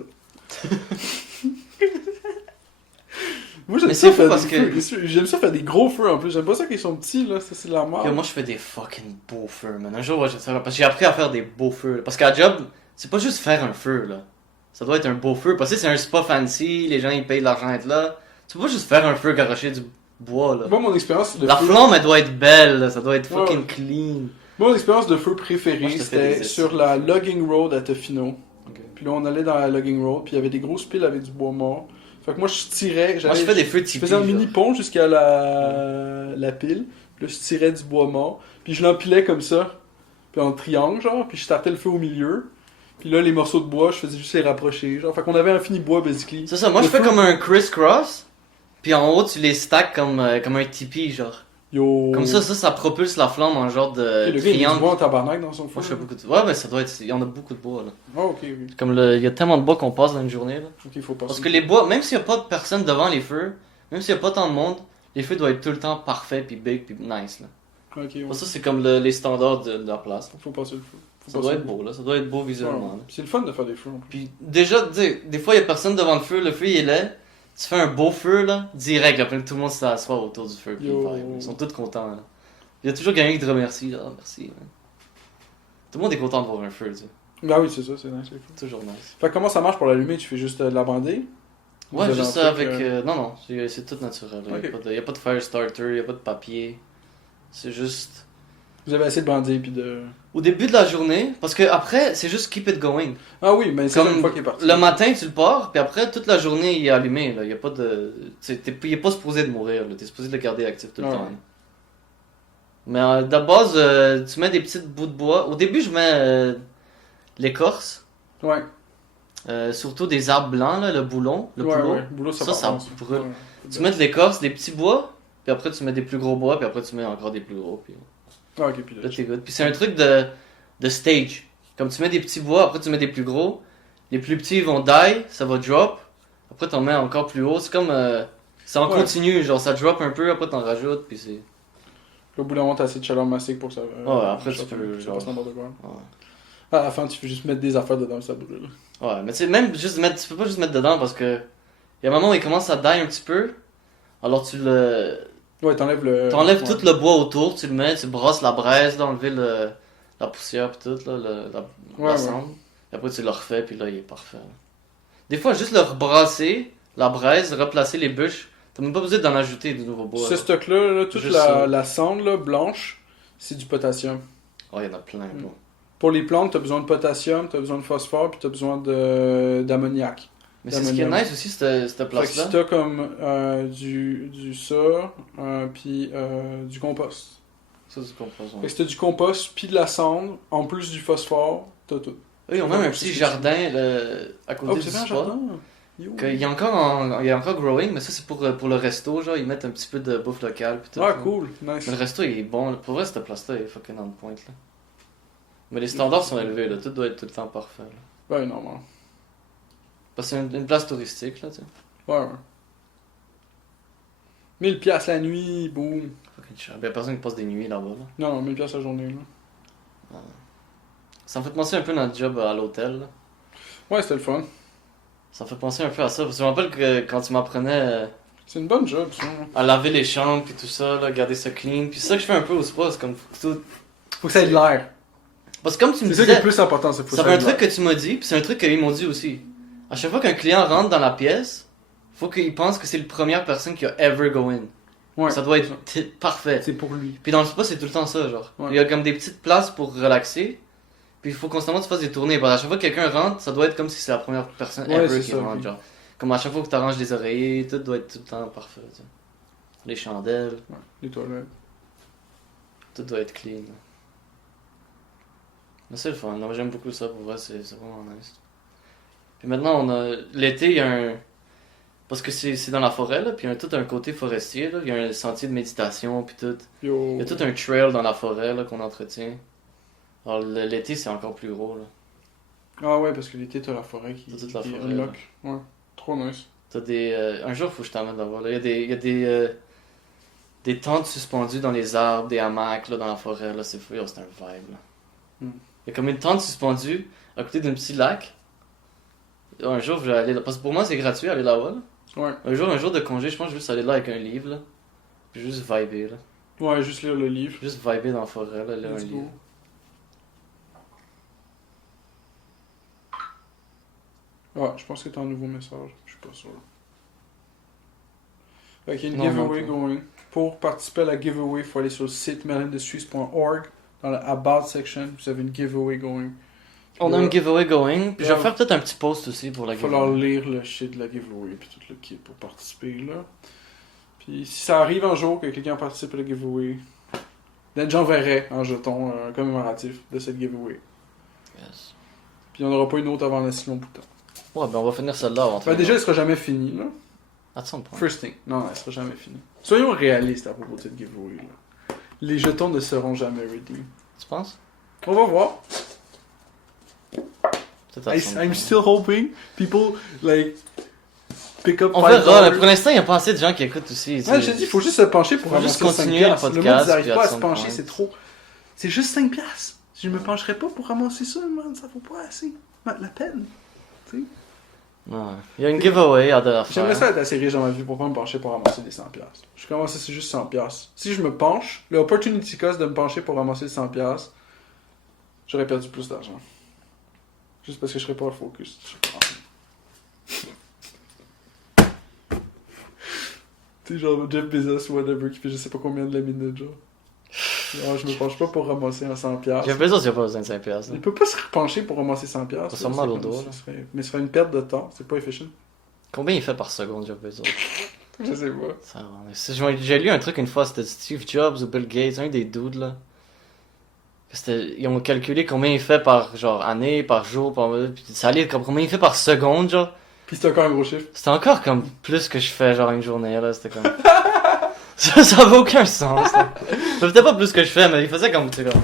Moi j'aime Mais ça c'est fou faire parce des que- feux. J'aime ça faire des gros feux en plus. J'aime pas ça qu'ils sont petits là, ça c'est de la merde. Yo, moi, je fais des fucking beaux feux, man. Un jour, ouais, parce que j'ai appris à faire des beaux feux. Là. Parce qu'à job, c'est pas juste faire un feu, là. Ça doit être un beau feu. Parce que c'est un spa fancy, les gens ils payent de l'argent à être là. Tu peux pas juste faire un feu, garocher du bois, là. Moi mon expérience de La feu, flamme, elle doit être belle, là. Ça doit être fucking Ouais. clean. mon expérience de feu Moi, préférée je te fais c'était des sur essais. la logging road à Tofino. Ok. Puis là on allait dans la logging road, puis il y avait des grosses piles avec du bois mort. Fait que moi je tirais, Moi, je fais des feux je typiques. faisais un mini pont jusqu'à la pile, puis là je tirais du bois mort, puis je l'empilais comme ça, puis en triangle genre, puis je startais le feu au milieu. Puis là, les morceaux de bois, je faisais juste les rapprocher. Genre, fait qu'on avait un fini bois, basically. C'est ça, moi Le je fais feu- comme un criss-cross, puis en haut tu les stacks comme un tipi, genre. Yo. Comme ça propulse la flamme en genre de Ok, le gars, il met du triangle. bois en tabarnak dans son feu. Moi je fais beaucoup de... Ouais, mais ça doit être... Il y en a beaucoup de bois, là. Ah, ok, ok. Comme il y a tellement de bois qu'on passe dans une journée, là. Ok, faut pas Parce que les bois, même s'il y a pas de personne devant les feux, même s'il y a pas tant de monde, les feux doivent être tout le temps parfaits, puis big, puis nice, là. Ok, ouais. Pour ça, c'est comme les standards de la place, là. Faut passer le feu. Faut Ça passer doit le être feu. beau, là. Ça doit être beau visuellement, Ouais. là. C'est le fun de faire des feux en plus. Puis déjà, tu sais, des fois, il y a personne devant le feu il est laid. Tu fais un beau feu, là, direct, là, puis tout le monde s'assoit autour du feu, puis Yo. ils sont tous contents, là. Il y a toujours quelqu'un qui te remercie, là, ah, merci, man. Tout le monde est content de voir un feu, tu sais. Bah oui, c'est ça, c'est nice. les feux. Toujours nice. Fait que comment ça marche pour l'allumer? Tu fais juste de la bander? Ouais, Vous avez juste un truc, avec... non, c'est tout naturel. Il Ok. n'y a pas de fire starter, il n'y a pas de papier. C'est juste... Vous avez assez de bander puis de... Au début de la journée, parce que après, c'est juste keep it going. Ah oui, mais c'est Comme une fois qu'il est parti. le matin, tu le pars, puis après, toute la journée, il est allumé. Là. Il n'y a pas de... il est pas supposé de mourir. Tu es supposé de le garder actif tout le Ah temps. ouais. là. Mais de base, tu mets des petites bouts de bois. Au début, je mets l'écorce. Ouais. Surtout des arbres blancs, là, le boulon. Le ouais, boulot. ouais. Boulot, ça, Ça part brûle. Ouais. Tu mets de l'écorce, des petits bois, puis après, tu mets des plus gros bois, puis après, tu mets encore des plus gros. Puis Ah, ok, puis là, là, t'es good. Puis c'est un truc de stage. Comme tu mets des petits bois, après, tu mets des plus gros. Les plus petits ils vont die, ça va drop. Après, t'en mets encore plus haut. C'est comme. C'est en Ouais. continu, genre ça drop un peu, après, t'en rajoutes, puis c'est. au bout d'un moment, t'as assez de chaleur massique pour que ça... Ouais, après, tu choque, peux, ça genre- passe n'importe quoi. Ouais. À la fin, tu peux juste mettre des affaires dedans, ça brûle. Ouais, mais tu sais, même juste mettre. Tu peux pas juste mettre dedans parce que. Il y a un moment où il commence à die un petit peu. Alors tu le. Ouais, t'enlèves le... T'enlèves ouais. tout le bois autour, tu le mets, tu brosses la braise, là, enlever la poussière pis tout, là, la Ouais, cendre. Et après tu le refais, puis là il est parfait. là. Des fois, juste le rebrasser, la braise, replacer les bûches, t'as même pas besoin d'en ajouter de nouveaux bois. Ce là. stock-là, là, toute Juste ça. la cendre là, blanche, c'est du potassium. Oh, il y en a plein, bro. Pour les plantes, t'as besoin de potassium, t'as besoin de phosphore, puis t'as besoin d'ammoniac. Mais c'est ce qui est nice aussi, cette Fait que place-là. si t'as comme du ça, puis du compost. Ça, c'est composant. Fait que si t'as du compost, puis de la cendre, en plus du phosphore, t'as tout. Eux, ils ont même un petit jardin à côté Oh, du c'est un spa. jardin? Yo. Il y a encore growing, mais ça c'est pour le resto, genre ils mettent un petit peu de bouffe locale pis tout. Ah, là. cool, nice. Mais le resto il est bon, pour vrai cette place-là est fucking on point là. Mais les standards sont élevés là, tout doit être tout le temps parfait là. Ouais, normal. Parce que c'est une place touristique là, tu sais. Ouais, ouais. 1000 piastres la nuit, boum. Fucking cher. Il y a personne qui passe des nuits là-bas là. Non, non, 1000 piastres la journée, là. Ça me fait penser un peu notre job à l'hôtel là. Ouais, c'était le fun. Ça me fait penser un peu à ça, parce que je me rappelle que quand tu m'apprenais C'est une bonne job, ça. à laver les chambres pis tout ça, là, garder ça clean, puis c'est ça que je fais un peu au spa, c'est comme tout... Faut que ça ait de l'air. Parce que comme tu me C'est ça qui est disais... le plus important, c'est faut que Ça ça fait ait un de truc l'air. que tu m'as dit, puis c'est un truc qu'ils m'ont dit aussi. À chaque fois qu'un client rentre dans la pièce, faut qu'il pense que c'est la première personne qui a ever go in. Ouais, Ça doit c'est être parfait. C'est pour lui. Puis dans le spa, c'est tout le temps ça, genre. Ouais. Il y a comme des petites places pour relaxer, puis il faut constamment que tu fasses des tournées. Parce qu'à chaque fois que quelqu'un rentre, ça doit être comme si c'est la première personne Ouais, ever c'est qui ça, rentre, oui. genre. Comme à chaque fois que tu arranges les oreillers, tout doit être tout le temps parfait, tu sais. Les chandelles, Ouais, les toilettes. tout doit être clean. Mais c'est le fun, non, j'aime beaucoup ça, pour vrai, c'est vraiment nice. Puis maintenant, l'été, il y a un... Parce que c'est dans la forêt, là, puis il y a tout un côté forestier, là. Il y a un sentier de méditation, puis tout. Yo. Il y a tout un trail dans la forêt, là, qu'on entretient. Alors, l'été, c'est encore plus gros, là. Ah ouais, parce que l'été, t'as la forêt qui, T'as toute la qui forêt, unlock. Ouais, trop nice. T'as des... un jour, faut que je t'emmène là-bas, là. Il y a des tentes suspendues dans les arbres, des hamacs, là, dans la forêt, là. C'est fou, c'est un vibe, là. Hmm. Il y a comme une tente suspendue à côté d'un petit lac. Un jour, je vais aller là. Parce que pour moi, c'est gratuit, aller là-bas, là. Ouais. Un jour de congé, je pense que je vais juste aller là avec un livre, là. Puis juste vibrer, là. Ouais, juste lire le livre. Juste vibrer dans la forêt, là, lire un Let's go. livre. Ouais, je pense que t'as un nouveau message. Je suis pas sûr. Fait qu'il y a une Non, giveaway non, going. Pour participer à la giveaway, il faut aller sur le site melindustries.org. Dans la About section, vous avez une giveaway going. On a Là, un giveaway going, puis je vais Ouais. faire peut-être un petit post aussi pour la il va falloir giveaway. lire le shit de la giveaway puis tout le kit pour participer là. Puis si ça arrive un jour que quelqu'un participe à la giveaway, j'enverrai un jeton commémoratif de cette giveaway. Yes. Puis il n'y en aura pas une autre avant un si long bout de temps. Ouais, ben on va finir celle-là avant. Ben déjà, elle sera jamais finie, là. À son point. First thing. Non, elle sera jamais finie. Soyons réalistes à propos de cette giveaway, là. Les jetons ne seront jamais ready. Tu penses? On va voir. Peut-être à son I'm point. still hoping people, like, pick up On $5. verra, là. Pour l'instant, il n'y a pas assez de gens qui écoutent aussi. tu sais. Ouais, j'ai dit, il faut juste se pencher pour Faut avancer juste 5 continuer le piastres. Le monde, podcast, ils n'arrivent puis pas à à se some pencher, point. c'est trop. C'est juste 5 piastres. Je me pencherais pas pour ramasser ça, man. Ça vaut pas assez la peine. Ouais. Il y a une giveaway à de la J'aimerais faire. ça être assez riche dans ma vie pour pas me pencher pour ramasser des 100 piastres. Je commence, c'est juste 100 piastres. Si je me penche, l'opportunity cost de me pencher pour ramasser 100 piastres, j'aurais perdu plus d'argent. Juste parce que je serais pas focus. Tu sais, genre Jeff Bezos ou whatever qui fait je sais pas combien de la minute, genre. Alors, je me penche pas pour ramasser un 100 piastres. J'ai besoin, il n'y a pas besoin de 5 piastres. Il peut pas se pencher pour ramasser 100 piastres. Ça fait mal au dos, là. Mais ce serait une perte de temps. C'est pas efficient. Combien il fait par seconde, Jeff Bezos? Je sais pas. Ça va. J'ai lu un truc une fois, c'était Steve Jobs ou Bill Gates, un des dudes là. Ils ont calculé combien il fait par genre année, par jour, puis ça allait comme combien il fait par seconde, genre. Puis c'est encore un gros chiffre. C'était encore comme plus que je fais genre une journée là, c'était comme. ça avait aucun sens. Là. C'était pas plus que je fais, mais il faisait comme, tu sais, comme.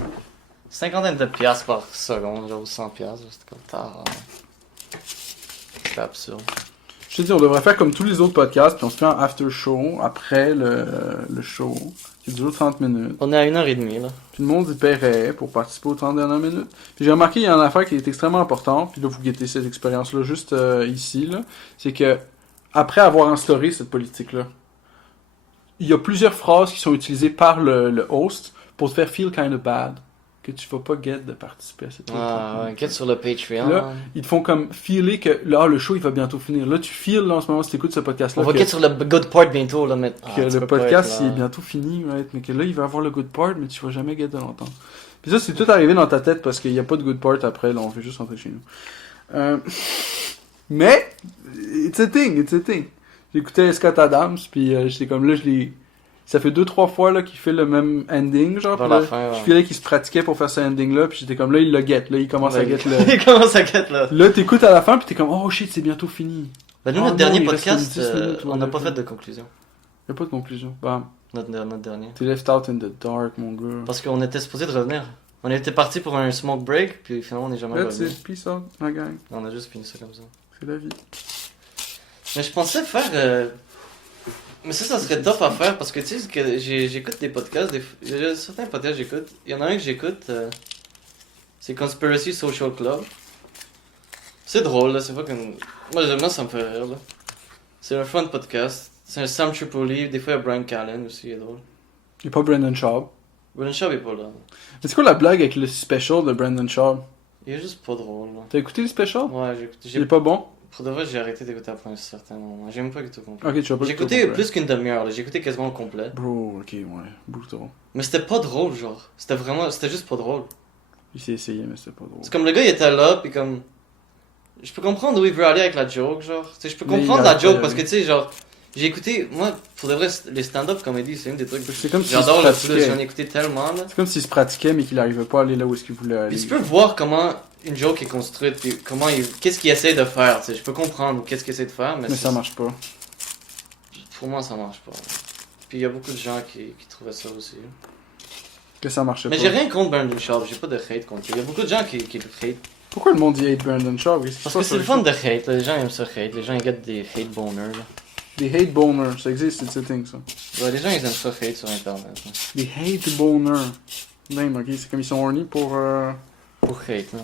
Cinquantaine de piastres par seconde, genre 100 piastres, c'était comme tard. C'était absurde. Je te dis, on devrait faire comme tous les autres podcasts, puis on se fait un after show après le show, qui dure 30 minutes. On est à 1h30 là. Puis le monde y paierait pour participer aux 30 dernières minutes. Puis j'ai remarqué, il y a une affaire qui est extrêmement importante, puis là, vous guettez cette expérience-là juste ici, là. C'est que, après avoir instauré cette politique-là, il y a plusieurs phrases qui sont utilisées par le host pour te faire feel kind of bad, que tu vas pas get de participer à cette Ah, ouais, get sur le Patreon. Là, ils te font comme feeler que là, le show il va bientôt finir. Là, tu feels là, en ce moment si tu écoutes ce podcast-là. On va que, get sur le good part bientôt là, mais. que le podcast il est bientôt fini, right? Mais que là, il va avoir le good part, mais tu vas jamais get de longtemps. Puis ça, c'est tout arrivé dans ta tête parce qu'il n'y a pas de good part après, là, on fait juste rentrer chez nous. Mais, it's a thing. J'écoutais Scott Adams, puis j'étais comme là, ça fait 2-3 fois là, qu'il fait le même ending, genre. Vers Puis là, la fin, ouais. je filais qu'il se pratiquait pour faire ce ending-là, puis j'étais comme là, il le get. Là, il commence à get le. Il commence à get là. Là, t'écoutes à la fin, puis t'es comme, oh shit, c'est bientôt fini. Ben, nous, Oh notre non, dernier il reste podcast, comme 10 minutes, on n'a pas whatever. fait de conclusion. Y'a pas de conclusion. Bam. Notre dernier. T'es left out in the dark, mon gars. Parce qu'on était supposé de revenir. On était parti pour un smoke break, puis finalement on n'est jamais That's revenu. it. Peace out, ma gang. On a juste fini ça comme ça. C'est la vie. Mais je pensais faire. Mais ça serait top à faire parce que tu sais, que j'écoute des podcasts. Il y a certains podcasts que j'écoute. Il y en a un que j'écoute. C'est Conspiracy Social Club. C'est drôle, là. C'est pas comme. Moi, ça me fait rire, là. C'est un fun podcast. C'est un Sam Tripoli. Des fois, il y a Brian Callen aussi, il est drôle. Y'a pas Brendan Schaub. Brian Shaw est pas là. Mais c'est quoi la blague avec le special de Brendan Schaub? Il est juste pas drôle, là. T'as écouté le special? Ouais, j'ai écouté. Il est pas bon? Pour de vrai, j'ai arrêté d'écouter après un certain moment. J'ai même pas écouté au complet. Ok, tu vas pas J'ai écouter écouté au complet. plus qu'une demi-heure, là. J'ai écouté quasiment au complet. Bro, ok, ouais. Brutal. Mais c'était pas drôle, genre. C'était juste pas drôle. Il s'est essayé, mais c'était pas drôle. C'est comme le gars, il était là, pis comme. Je peux comprendre où il veut aller avec la joke, genre. Tu sais, je peux Mais comprendre il la a- joke parce que, tu sais, genre. J'ai écouté. Moi, pour de vrai, les stand-up comedy, c'est une des trucs que C'est comme si j'adore il le se plus. pratiquait. J'en ai écouté tellement, là. C'est comme s'il se pratiquait, mais qu'il arrivait pas à aller là où est-ce qu'il voulait aller. Puis tu peux voir comment une joke est construite, puis comment qu'est-ce qu'il essaie de faire, tu sais. Je peux comprendre qu'est-ce qu'il essaie de faire, mais, Mais ça marche pas. pour moi, ça marche pas. Puis il y a beaucoup de gens qui trouvaient ça aussi. Que ça marchait Mais pas. j'ai rien contre Brandon Schaub, j'ai pas de hate contre lui. Il y a beaucoup de gens qui le hate. Pourquoi le monde dit hate Brandon Schaub? Qu'est-ce qui se Parce que passe c'est le avec fun de hate, là. Les gens aiment ça hate, les gens ils gettent des hate boners. Là. ça? Des hate boners, ça existe, c'est thing ça. Ouais, les gens ils aiment ça hate sur internet. Là. Des hate boners. Damn, ok, c'est comme ils sont horny pour. Pour hate, là.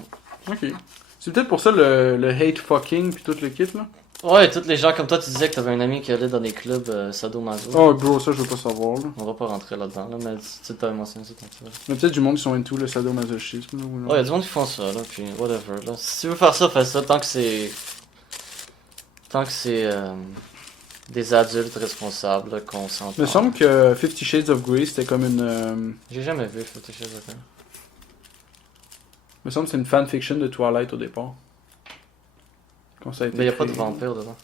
Ok. C'est peut-être pour ça le hate fucking puis tout le kit là. Ouais, tous les gens comme toi, tu disais que t'avais un ami qui allait dans des clubs sadomaso. Oh bro, ça je veux pas savoir là. On va pas rentrer là-dedans, là, mais tu t'avais mentionné ça tantôt. Mais peut-être du monde qui sont into le sadomasochisme là ou non. Ouais, y'a du monde qui font ça, là, puis whatever, là. Si tu veux faire ça, fais ça, tant que c'est des adultes responsables, là, qu'on s'entend. Il me semble que 50 Shades of Grey c'était comme une. J'ai jamais vu Fifty Shades of Grey. Il me semble que c'est une fanfiction de Twilight au départ. Quand ça a été Mais y'a pas de créé. vampire dedans.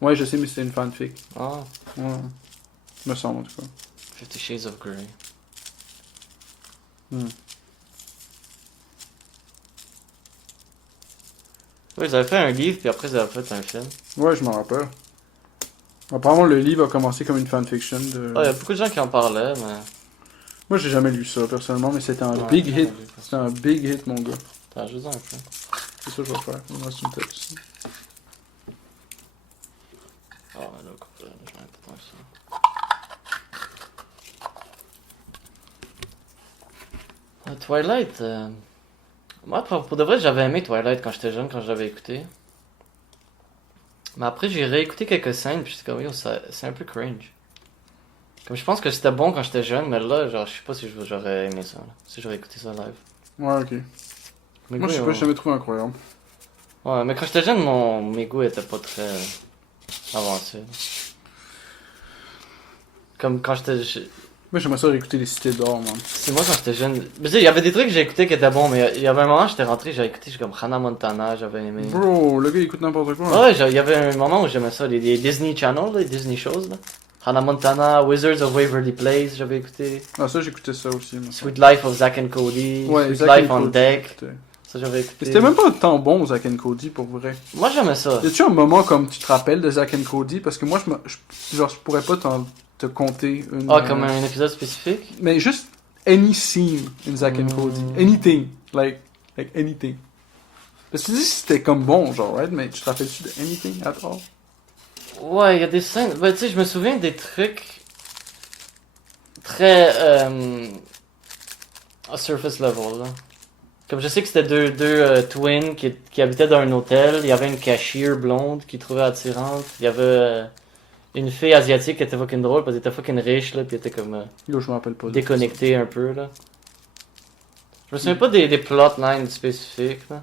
Ouais, je sais, mais c'était une fanfic. Ah, Ouais. Me semble en tout cas. 50 Shades of Grey. Oui, ils avaient fait un livre, puis après, ils avaient fait un film. Ouais, je m'en rappelle. Apparemment, le livre a commencé comme une fanfiction de... Ouais, il y a beaucoup de gens qui en parlaient, mais... Moi, j'ai jamais lu ça, personnellement, mais c'était un Ouais, big j'ai hit. jamais vu ça. C'était un big hit, mon gars. Attends, juste un peu. C'est ça que je vais faire. Il me reste une tête ici. Ah, mais là, je mets pas tant que ça. Twilight, moi, pour de vrai, j'avais aimé Twilight quand j'étais jeune, quand j'avais écouté. Mais après, j'ai réécouté quelques scènes, puis j'étais comme, yo, c'est un peu cringe. Comme je pense que c'était bon quand j'étais jeune, mais là, genre, je sais pas si j'aurais aimé ça, là. Si j'aurais écouté ça live. Ouais, ok. Mes Moi, goûts, je sais pas, j'ai jamais trouvé incroyable. Ouais, mais quand j'étais jeune, mes goûts étaient pas très avancés. Là. Comme quand Moi, j'aimerais ça réécouter Les Cités d'Or, man. C'est moi quand j'étais jeune. Mais tu sais, il y avait des trucs que j'ai écoutés qui étaient bons, mais il y avait un moment, j'étais rentré, j'ai écouté, j'ai comme Hannah Montana, j'avais aimé. Bro, le gars, il écoute n'importe quoi. Ouais, il y avait un moment où j'aimais ça, les Disney Channel, les Disney shows, là. Hannah Montana, Wizards of Waverly Place, j'avais écouté. Ah, ça, j'écoutais ça aussi. moi. Sweet Life of Zack and Cody, Ouais, Sweet Zack Life and on Cody, Deck, j'écoutais. ça j'avais écouté. C'était même pas tant bon, Zack and Cody, pour vrai. Moi j'aimais ça. Y a-tu un moment comme tu te rappelles de Zack and Cody? Parce que moi, genre, je pourrais pas te compter une... Ah, comme un épisode spécifique? Mais juste any scene in Zack and Cody. Anything. Like anything. Parce que tu dis que c'était comme bon, genre, right? Mais tu te rappelles-tu de anything at all? Ouais, il y a des scènes. Ben, tu sais, je me souviens des trucs très à surface level, là. Comme je sais que c'était deux twins qui habitaient dans un hôtel. Il y avait une cashier blonde qui trouvait attirante. Il y avait une fille asiatique qui était fucking drôle parce qu'elle était fucking riche, là, puis elle était comme Yo, je me rappelle pas. déconnectée un peu, là. Je me souviens pas des plotlines spécifiques, là.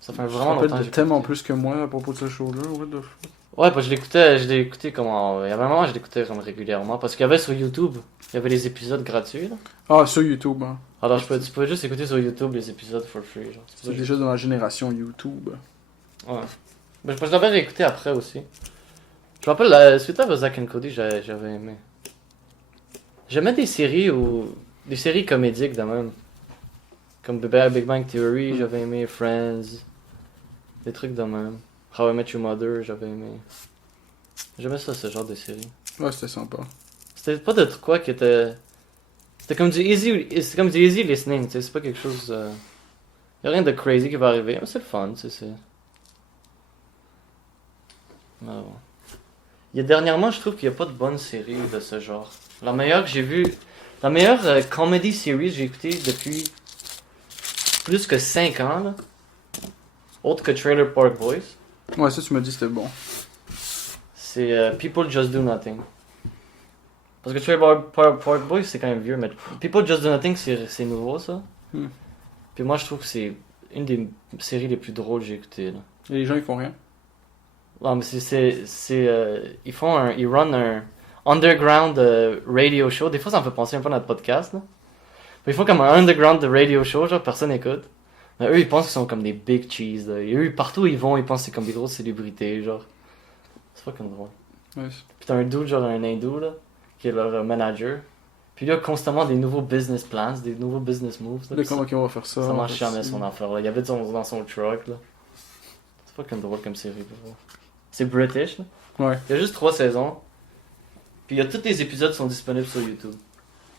Ça fait Je me vraiment rappelle longtemps de que j'ai tellement écouté. plus que moi à propos de ce show-là. What the fuck? Ouais, parce que je l'ai écouté comme il y avait un moment où je l'écoutais comme régulièrement parce qu'il y avait sur YouTube, il y avait les épisodes gratuits, là. Ah, sur YouTube, hein. Alors tu pouvais juste écouter sur YouTube les épisodes for free, genre. C'est déjà dans la génération YouTube. Ouais. Mais je l'avais réécouté après aussi. Je me rappelle, la suite à Zack and Cody, j'avais aimé. J'aimais des séries des séries comédiques de même. Comme Big Bang Theory, j'avais aimé Friends. Des trucs de même. How I Met Your Mother, j'avais aimé. J'aimais ça, ce genre de série. Ouais, c'était sympa. C'était pas de quoi qui était. C'était comme du easy listening, tu sais, c'est pas quelque chose. Y a rien de crazy qui va arriver, mais c'est le fun, tu sais, c'est. Ah bon. Dernièrement, je trouve qu'il n'y a pas de bonne série de ce genre. La meilleure que j'ai vue. La meilleure comedy series que j'ai écoutée depuis plus que 5 ans, là. Autre que Trailer Park Boys. Ouais, ça, tu m'as dit que c'était bon. C'est People Just Do Nothing. Parce que Trailer Park Boys, c'est quand même vieux, mais People Just Do Nothing, c'est nouveau, ça. Hmm. Puis moi, je trouve que c'est une des séries les plus drôles que j'ai écoutées, là. Et les gens, ils font rien. Non, mais ils run un underground radio show. Des fois, ça me fait penser un peu à notre podcast, là. Mais ils font comme un underground de radio show, genre personne écoute. Mais eux, ils pensent qu'ils sont comme des big cheese, là. Et eux, partout où ils vont, ils pensent que c'est comme des grosses célébrités, genre. C'est pas comme drôle. Ouais. Puis t'as un dude, genre un hindou, là, qui est leur manager. Puis il a constamment des nouveaux business plans, des nouveaux business moves. Là, Là, puis comment on va faire ça? ça on va marche faire jamais ci. son affaire, là. Il y avait dans son truck, là. C'est pas comme drôle comme série, pour voir. C'est British, là. Ouais. Il y a juste 3 saisons. Puis tous les épisodes sont disponibles sur YouTube.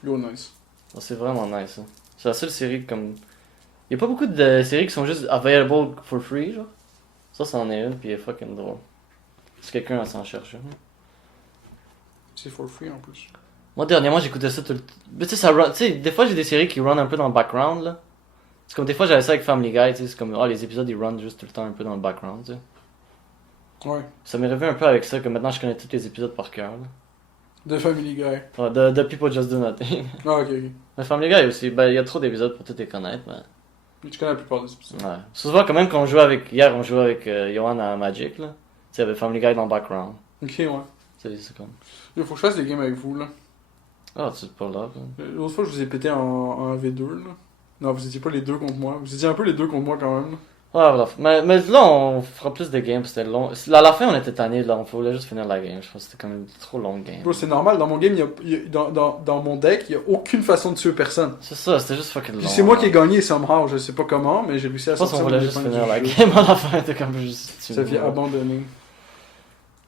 Yo, nice. Oh, c'est vraiment nice, hein. C'est la seule série comme... Il y a pas beaucoup de séries qui sont juste available for free, genre. Ça, c'en est une, puis elle est fucking drôle. Si quelqu'un s'en cherche. C'est for free en plus. Moi, dernièrement, j'écoutais ça tout le temps. Mais tu sais, tu sais, des fois, j'ai des séries qui run un peu dans le background, là. C'est comme des fois, j'avais ça avec Family Guy, tu sais. C'est comme, les épisodes, ils run juste tout le temps un peu dans le background, tu sais. Ouais. Ça m'est revenu un peu avec ça, que maintenant, je connais tous les épisodes par cœur, là. The Family Guy. Ouais, de People Just Do Nothing. Ah, ok, ok. Mais Family Guy aussi, ben, il y a trop d'épisodes pour tous les connaître, mais... Mais tu connais la plupart des épisodes. Ouais. Souvent, quand même, quand on jouait avec... Hier, on jouait avec Johan à Magic, là. Tu sais, il y avait Family Guy dans le background. Ok, ouais. C'est comme... Il faut que je fasse des games avec vous, là. Ah, tu es pas là, quoi. L'autre fois, je vous ai pété en V2, là. Non, vous étiez pas les deux contre moi. Vous étiez un peu les deux contre moi, quand même. Ouais, bref. Mais là, on fera plus de games, c'était long. À la fin, on était tannés, là, on voulait juste finir la game. Je pense que c'était quand même trop long game. Bro, c'est normal, dans mon game, dans mon deck, il n'y a aucune façon de tuer personne. C'est ça, c'était juste fucking long. Puis c'est moi qui ai gagné somehow, je sais pas comment, mais j'ai réussi à Je pense qu'on sortir voulait mon juste épingle finir la du jeu. game à la fin, c'était comme juste. Ça fait abandonner.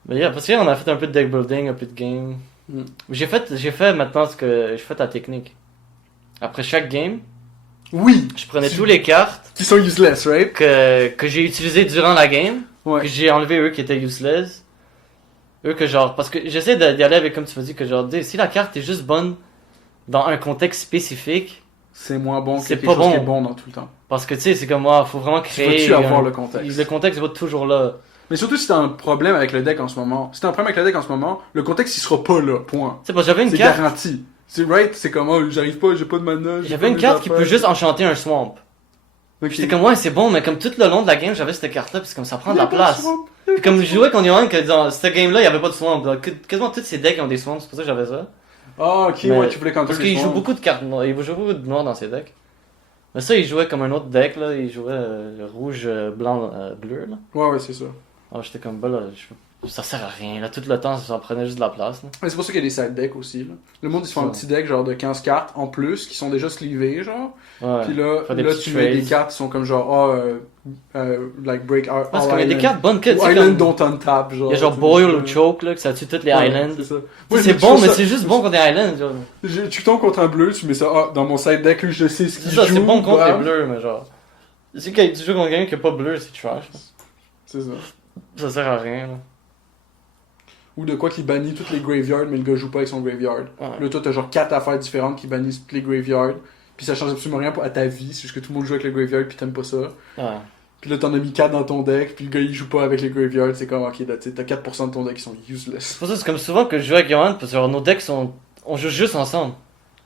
Mais yeah, parce qu'on a fait un peu de deck building, un peu de game. Mm. J'ai fait maintenant ce que je fais ta technique. Après chaque game, Oui! je prenais tous les cartes Qui sont useless, right? que j'ai utilisées durant la game, Ouais. puis j'ai enlevé eux qui étaient useless. Eux que genre, parce que j'essaie d'y aller avec comme tu m'as dit, que genre, si la carte est juste bonne dans un contexte spécifique, C'est moins bon que C'est quelque pas chose qui bon. est bon dans tout le temps. parce que tu sais, c'est comme moi, faut vraiment Tu créer. vas-tu avoir le contexte? Le contexte va toujours là. Mais surtout si t'as un problème avec le deck en ce moment. Si t'as un problème avec le deck en ce moment, le contexte il sera pas là, point. Tu sais, parce que j'avais une C'est carte. garanti. C'est right, c'est comme, oh, j'arrive pas, j'ai pas de mana. j'ai J'avais pas une mes carte qui affaires. peut juste enchanter un swamp. Ok. J'étais comme, ouais, c'est bon, mais comme tout le long de la game, j'avais cette carte-là, puis c'est comme ça prend de la Il y a pas place. swamp. Puis comme je jouais contre Yohan, que dans cette game-là, il y avait pas de swamp. Donc, quasiment tous ces decks ont des swamps, c'est pour ça que j'avais ça. Ah, ok, Mais- ouais, tu voulais counter Parce les qu'il joue swamps. beaucoup de cartes noires, il joue beaucoup de noir dans ses decks. Mais ça, il jouait comme un autre deck, là, il jouait rouge, blanc, bleu, là. Ouais, c'est ça. Alors j'étais comme, bah là, ça sert à rien, là, tout le temps, ça en prenait juste de la place, là. Mais c'est pour ça qu'il y a des side decks aussi, là. Le monde, ils se font Ça. un petit deck, genre, de 15 cartes en plus, qui sont déjà sleevées, genre. Ouais. Puis là, Faire des là petits tu mets des trades. cartes qui sont comme genre, like break all, Parce all qu'il y a des island. cartes bonnes que, tu Ou sais, Island comme... don't untap, genre. Il y a genre tu sais, Boil genre. ou Choke, là, que ça tue toutes les Ouais, islands. c'est ça. Tu Ouais, sais, c'est tu bon, fais mais ça- c'est juste bon contre les islands, genre. Tu tombes contre un bleu, tu mets ça, dans mon side deck, je sais ce C'est qu'il ça, joue. c'est bon contre bam. les bleus, mais genre... Si tu joues contre quelqu'un qui a pas bleu, c'est trash. C'est ça. Ça sert à rien, là. Ou de quoi qu'il bannit toutes les graveyards, mais le gars joue pas avec son graveyard. Ouais. Là, toi, t'as genre 4 affaires différentes qui bannissent toutes les graveyards. Puis ça change absolument rien à ta vie, c'est juste que tout le monde joue avec le graveyard, puis t'aimes pas ça. Ouais. Puis là, t'en as mis 4 dans ton deck, puis le gars il joue pas avec les graveyards, c'est comme, ok, t'as 4% de ton deck qui sont useless. C'est pour ça que c'est comme souvent que je joue avec Johan, parce que genre, nos decks sont... On joue juste ensemble.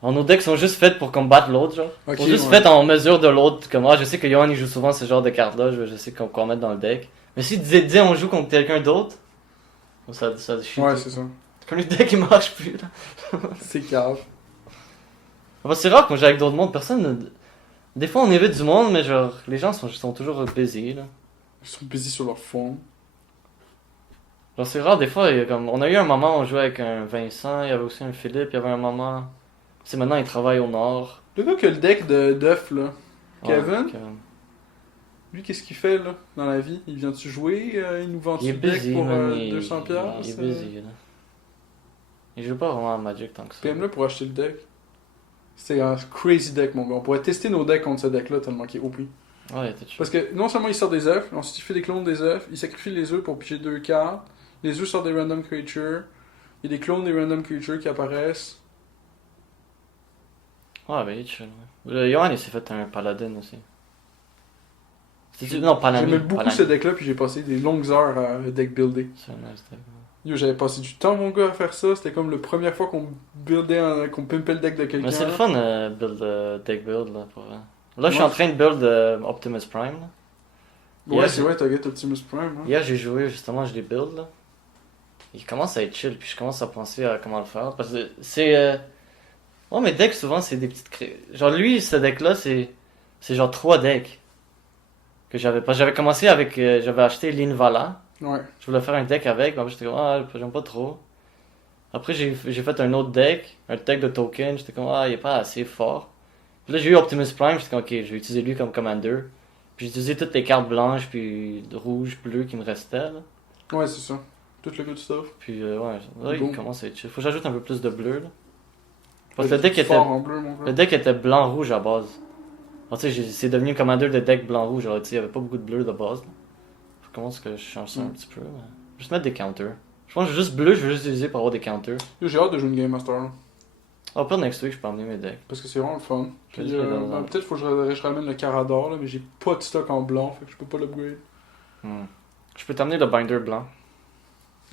Alors, nos decks sont juste faits pour combattre l'autre, genre. Ok, Ils sont juste ouais. faits en mesure de l'autre. Comme moi, je sais que Johan il joue souvent ce genre de cartes-là, je sais qu'on met dans le deck. Mais si disait on joue contre quelqu'un d'autre, ça chie. Ouais, c'est ça. Comme le deck il marche plus, là. C'est grave. Enfin, c'est rare qu'on joue avec d'autres mondes, personne. Des fois on évite du monde, mais genre, les gens sont toujours busy, là. Ils sont busy sur leur phone. Genre, c'est rare, des fois, il y a comme... on a eu un moment où on jouait avec un Vincent, il y avait aussi un Philippe, il y avait un moment. C'est maintenant, il travaille au nord. Le gars qui a le deck d'œuf, là. Kevin? Ouais, Lui, qu'est-ce qu'il fait, là, dans la vie? Il vient-tu jouer? Il nous vend il est le deck busy, pour man, 200$? il est busy, là. Il joue pas vraiment à Magic tant que ça. PM là pour acheter le deck. C'est un crazy deck, mon gars. On pourrait tester nos decks contre ce deck-là tellement qu'il est OP. Ouais, il était chill. Parce que non seulement il sort des œufs, ensuite il fait des clones des œufs, il sacrifie les œufs pour piger 2 cartes. Les œufs sortent des random creatures. Il y a des clones des random creatures qui apparaissent. Ouais, ben il est chill, ouais. Le Johan, il s'est fait un paladin aussi. Non, paladin. J'aimais beaucoup ce deck-là, puis j'ai passé des longues heures à deck builder. C'est un nice deck. Yo, j'avais passé du temps, mon gars, à faire ça. C'était comme la première fois qu'on buildait, qu'on pimpait le deck de quelqu'un. Mais c'est le là. fun, deck build, là, pour... Là, je suis Ouais. en train de build Optimus Prime, là. Ouais, Hier, c'est vrai, t'as get Optimus Prime. Hein. Hier, j'ai joué, justement, je les build, là. Il commence à être chill, puis je commence à penser à comment le faire. Parce que c'est... Ouais, mes decks, souvent, c'est des petites... Genre, lui, ce deck-là, c'est genre 3 decks. Que j'avais pas. J'avais commencé avec... j'avais acheté Linvala. Ouais. Je voulais faire un deck avec, mais j'étais comme, ah, j'aime pas trop. Après, j'ai fait un autre deck, un deck de token, j'étais comme, ah, il est pas assez fort. Puis là, j'ai eu Optimus Prime, j'étais comme, ok, je vais utiliser lui comme commander. Puis j'ai utilisé toutes les cartes blanches, puis rouges, bleues qui me restaient, là. Ouais, c'est ça. Tout le good stuff. Puis, ouais, là, Boom. il commence à être chill. Faut que j'ajoute un peu plus de bleu, là. Parce que Ouais, le deck c'est était, fort en bleu, mon gars. le deck était blanc-rouge à base. Bon, tu sais, c'est devenu un commander de deck blanc-rouge, alors, tu sais, il y avait pas beaucoup de bleu de base, là. Faut comment est-ce que je change ça un petit peu, mais... Juste mettre des counters. Je pense que juste bleu, je vais juste utiliser pour avoir des counters. Yo, j'ai hâte de jouer une Game Master, là. Ah, pas next week, je peux emmener mes decks. Parce que c'est vraiment le fun. Puis, Je vais dans- ben, peut-être faut que je ramène le Carador, là, mais j'ai pas de stock en blanc, fait que je peux pas l'upgrade. Je peux t'amener le binder blanc.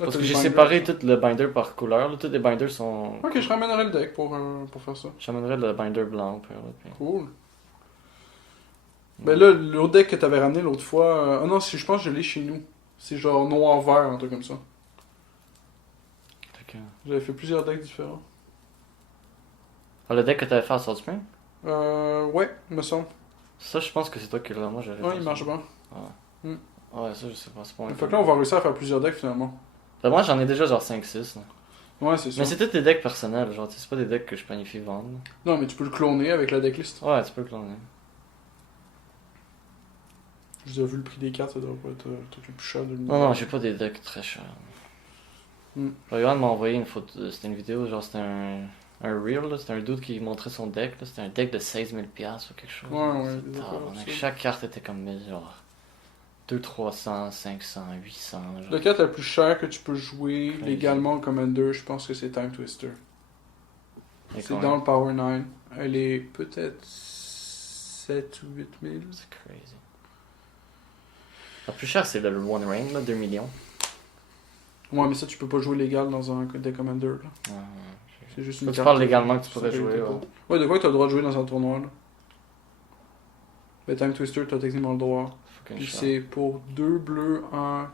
Là, Parce t'as que le j'ai binder, séparé ça. tout le binder par couleur. Là. Tous les binders sont. Ok, je ramènerai le deck pour faire ça. J'amènerais le binder blanc au pire. là, puis- Cool. Ben là, l'autre deck que t'avais ramené l'autre fois. Ah non, je pense que je l'ai chez nous. C'est genre noir-vert, un truc comme ça. Fait que- J'avais fait plusieurs decks différents. Ah, le deck que t'avais fait à South Spring? Ouais, me semble. Ça, je pense que c'est toi qui l'as. Moi, j'avais Ouais, pas il ça. marche bien. Ouais, ça, je sais pas. C'est pas un Fait que là, on va réussir à faire plusieurs decks finalement. Ben, moi, j'en ai déjà genre 5-6. là. Ouais, c'est ça. Mais c'est tous des decks personnels. Genre, tu sais, c'est pas des decks que je planifie vendre. là. Non, mais tu peux le cloner avec la decklist. Ouais, tu peux le cloner. J'ai déjà vu le prix des cartes, ça doit pas être le truc le plus cher de l'univers. Non, non, j'ai pas des decks très chers. Johan m'a envoyé une photo. C'était une vidéo, genre, c'était un reel, là. C'était un dude qui montrait son deck, là. C'était un deck de 16 000$ ou quelque chose. Ouais, C'est d'accord, tard, ça. chaque carte était comme 1000, genre 200, 300, 500, 800. Genre. La carte la plus chère que tu peux jouer Crazy. légalement au Commander, je pense que c'est Time Twister. Et C'est quand dans même, le Power 9. Elle est peut-être 7 ou 8 000. c'est crazy. La plus chère, c'est le One Ring, là, 2 millions. Ouais, mais ça, tu peux pas jouer légal dans un deck Commander. Là. Ouais, C'est juste tu une carte. parles légalement que tu pourrais Ça, jouer. c'est Ouais. Ouais, de quoi t'as le droit de jouer dans un tournoi, là. Mais Time Twister, t'as techniquement le droit. Fucking Puis cher. c'est pour 2 bleus, 1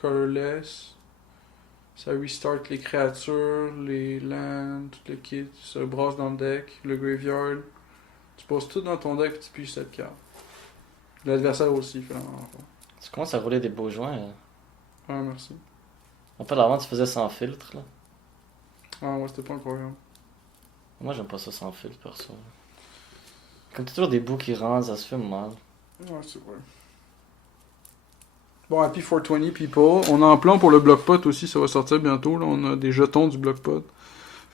colorless. Ça restart les créatures, les lands, tout le kit. Ça brasse dans le deck, le graveyard. Tu poses tout dans ton deck et tu piges cette carte. L'adversaire aussi, finalement. Tu commences à rouler des beaux joints. Ah, merci. Après, avant, tu faisais sans filtre, là. Ah ouais, c'était pas incroyable. Moi, j'aime pas ça sans filtre, perso. Comme t'as toujours des bouts qui rentrent, ça se fait mal. Ouais, c'est vrai. Bon, Happy 420 people. On a un plan pour le Blockpot aussi, ça va sortir bientôt. Là. On a des jetons du Blockpot.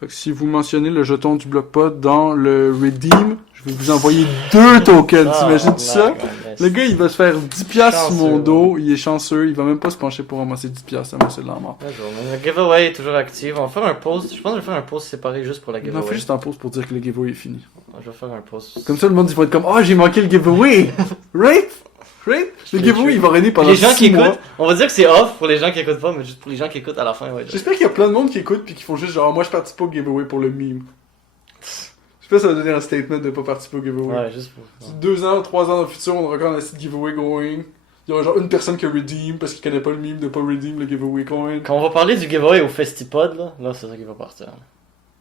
Fait que si vous mentionnez le jeton du Blockpot dans le Redeem, je vais vous envoyer 2 tokens. T'imagines ça? Le gars, il va se faire 10$ sur mon Chanceux, dos. Il est chanceux. Il va même pas se pencher pour ramasser 10$. Ça c'est de la mort. Le giveaway est toujours actif. On va faire un post. Je pense que je vais faire un post séparé juste pour la On giveaway. en fait juste un pause pour dire que le giveaway est fini. Je vais faire un post. Comme ça, le monde, il va être comme, oh, j'ai manqué le giveaway! Right? Right? Le giveaway, il va régner pendant Les gens 6 qui mois. écoutent, on va dire que c'est off pour les gens qui écoutent pas, mais juste pour les gens qui écoutent à la fin, ouais. J'espère qu'il y a plein de monde qui écoute puis qui font juste genre moi je participe au giveaway pour le meme. J'espère que ça va donner un statement de pas participer au giveaway. Ouais, juste pour. Si 2 ans, 3 ans dans le futur, on aura encore un site giveaway going. Il y aura genre une personne qui a redeem parce qu'il connaît pas le meme de pas redeem le giveaway coin. Quand on va parler du giveaway au Festipod, là c'est ça qui va partir.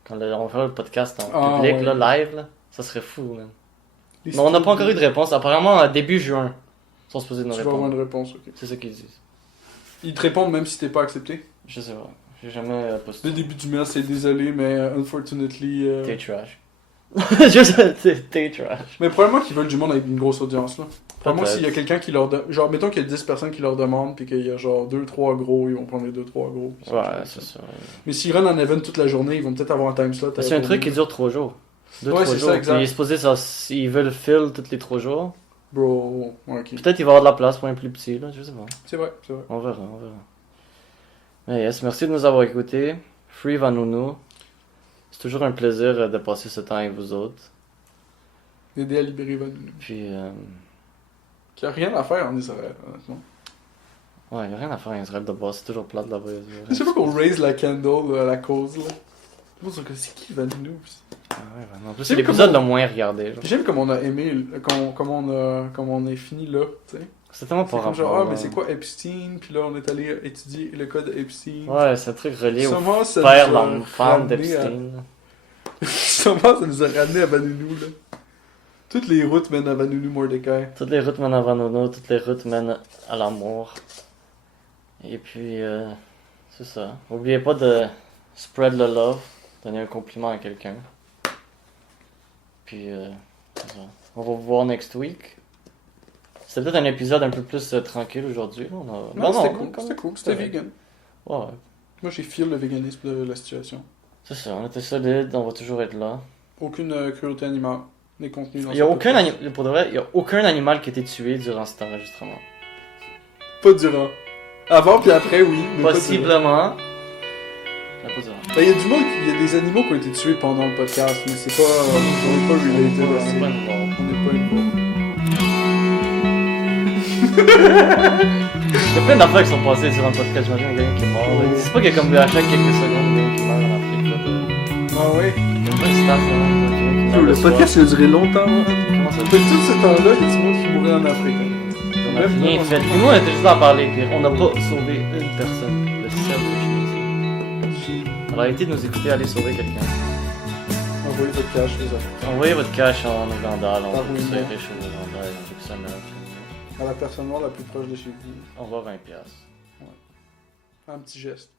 Quand on va faire le podcast en Ah, public, ouais. là, live, là, ça serait fou, man. Mais on n'a pas encore eu de réponse. Apparemment, début juin, ils sont supposés nous Tu vas avoir répondre. une réponse, ok. C'est ça qu'ils disent. Ils te répondent même si t'es pas accepté. Je sais pas. J'ai jamais Le posté. début du mail, c'est désolé, mais unfortunately. T'es trash. Juste, t'es trash. Mais probablement qu'ils veulent du monde avec une grosse audience là. Probablement Peut-être. s'il y a quelqu'un qui leur demande. Genre, mettons qu'il y a 10 personnes qui leur demandent, puis qu'il y a genre 2-3 gros, ils vont prendre les 2-3 gros. puis Ouais, ça. c'est ça. Mais s'ils run en event toute la journée, ils vont peut-être avoir un time slot. C'est un truc qui dure 3 jours. 2-3 Ouais, c'est jours. ça, exact. Puis il est supposé, ça, s'ils veulent fill tous les 3 jours, Bro, ouais, ok. peut-être il va y avoir de la place pour un plus petit, là, je sais pas. C'est vrai, c'est vrai. On verra, on verra. Mais yes, merci de nous avoir écoutés. Free Vanunu. C'est toujours un plaisir de passer ce temps avec vous autres. Aider à libérer Vanunu. Puis, Qui a rien à faire en Israël, honnêtement. ouais, il n'y a rien à faire en Israël de base, c'est toujours plate là-bas. Je sais pas qu'on raise la candle à la cause, là. Moi, c'est qui Vanunu? Ah ouais, vraiment. En plus, J'aime c'est l'épisode comment- le moins regardé. genre. J'aime comme on a aimé, comme on est fini là, tu sais. C'est tellement C'est pas comme genre, rapport. ah, mais là. c'est quoi Epstein? Puis là, on est allé étudier le code Epstein. Ouais, c'est un truc relié au Somehow, ça père nous a l'enfant ramené d'Epstein. Somehow, ça nous a ramené à Vanunu, là. Toutes les routes mènent à Vanunu Mordecai. Toutes les routes mènent à Vanunu, toutes les routes mènent à l'amour. Et puis, c'est ça. N'oubliez pas de spread the love, donner un compliment à quelqu'un. Puis, c'est ça. On va vous voir next week. C'est peut-être un épisode un peu plus tranquille aujourd'hui. Là. Non, c'était cool, c'était cool, c'était correct. vegan. Ouais, Moi, j'ai feel le véganisme de la situation. c'est ça. On était solides, on va toujours être là. Aucune cruauté animale n'est contenue dans Il y a ce aucun podcast. pour de vrai, il y a aucun animal qui a été tué durant cet enregistrement. Pas durant. Avant puis après, oui. Mais pas durant. Possiblement. Mais pas durant. Ben, il y a du monde, il y a des animaux qui ont été tués pendant le podcast, mais c'est pas. On n'est pas related à C'est ça. pas une bombe. On n'est pas une bombe. Il y a plein d'affaires qui sont passées durant le podcast. J'imagine qu'il y a quelqu'un qui est mort. là. C'est pas qu'il y a comme à chaque quelques secondes quelqu'un qui meurt en Afrique. Là. Ah ouais. Il y a pas une stat, là. Quelqu'un qui meurt Le de podcast, il a duré longtemps. soif. Comment ça se Fait que tout ce temps-là, il y a du monde qui mourait en Afrique. On a rien fait. Et nous, on était juste à en parler. Puis on n'a pas sauvé une personne. Le selfishness. Alors, arrêtez de nous écouter, allez sauver quelqu'un. On envoyer votre cash aux Africains. Envoyez votre cash en Ouganda, on Par veut que ça Wimo. aille riche au Ouganda et on veut que ça meure chez nous. À la personne morte la plus proche de chez vous. On va 20$. Un petit geste.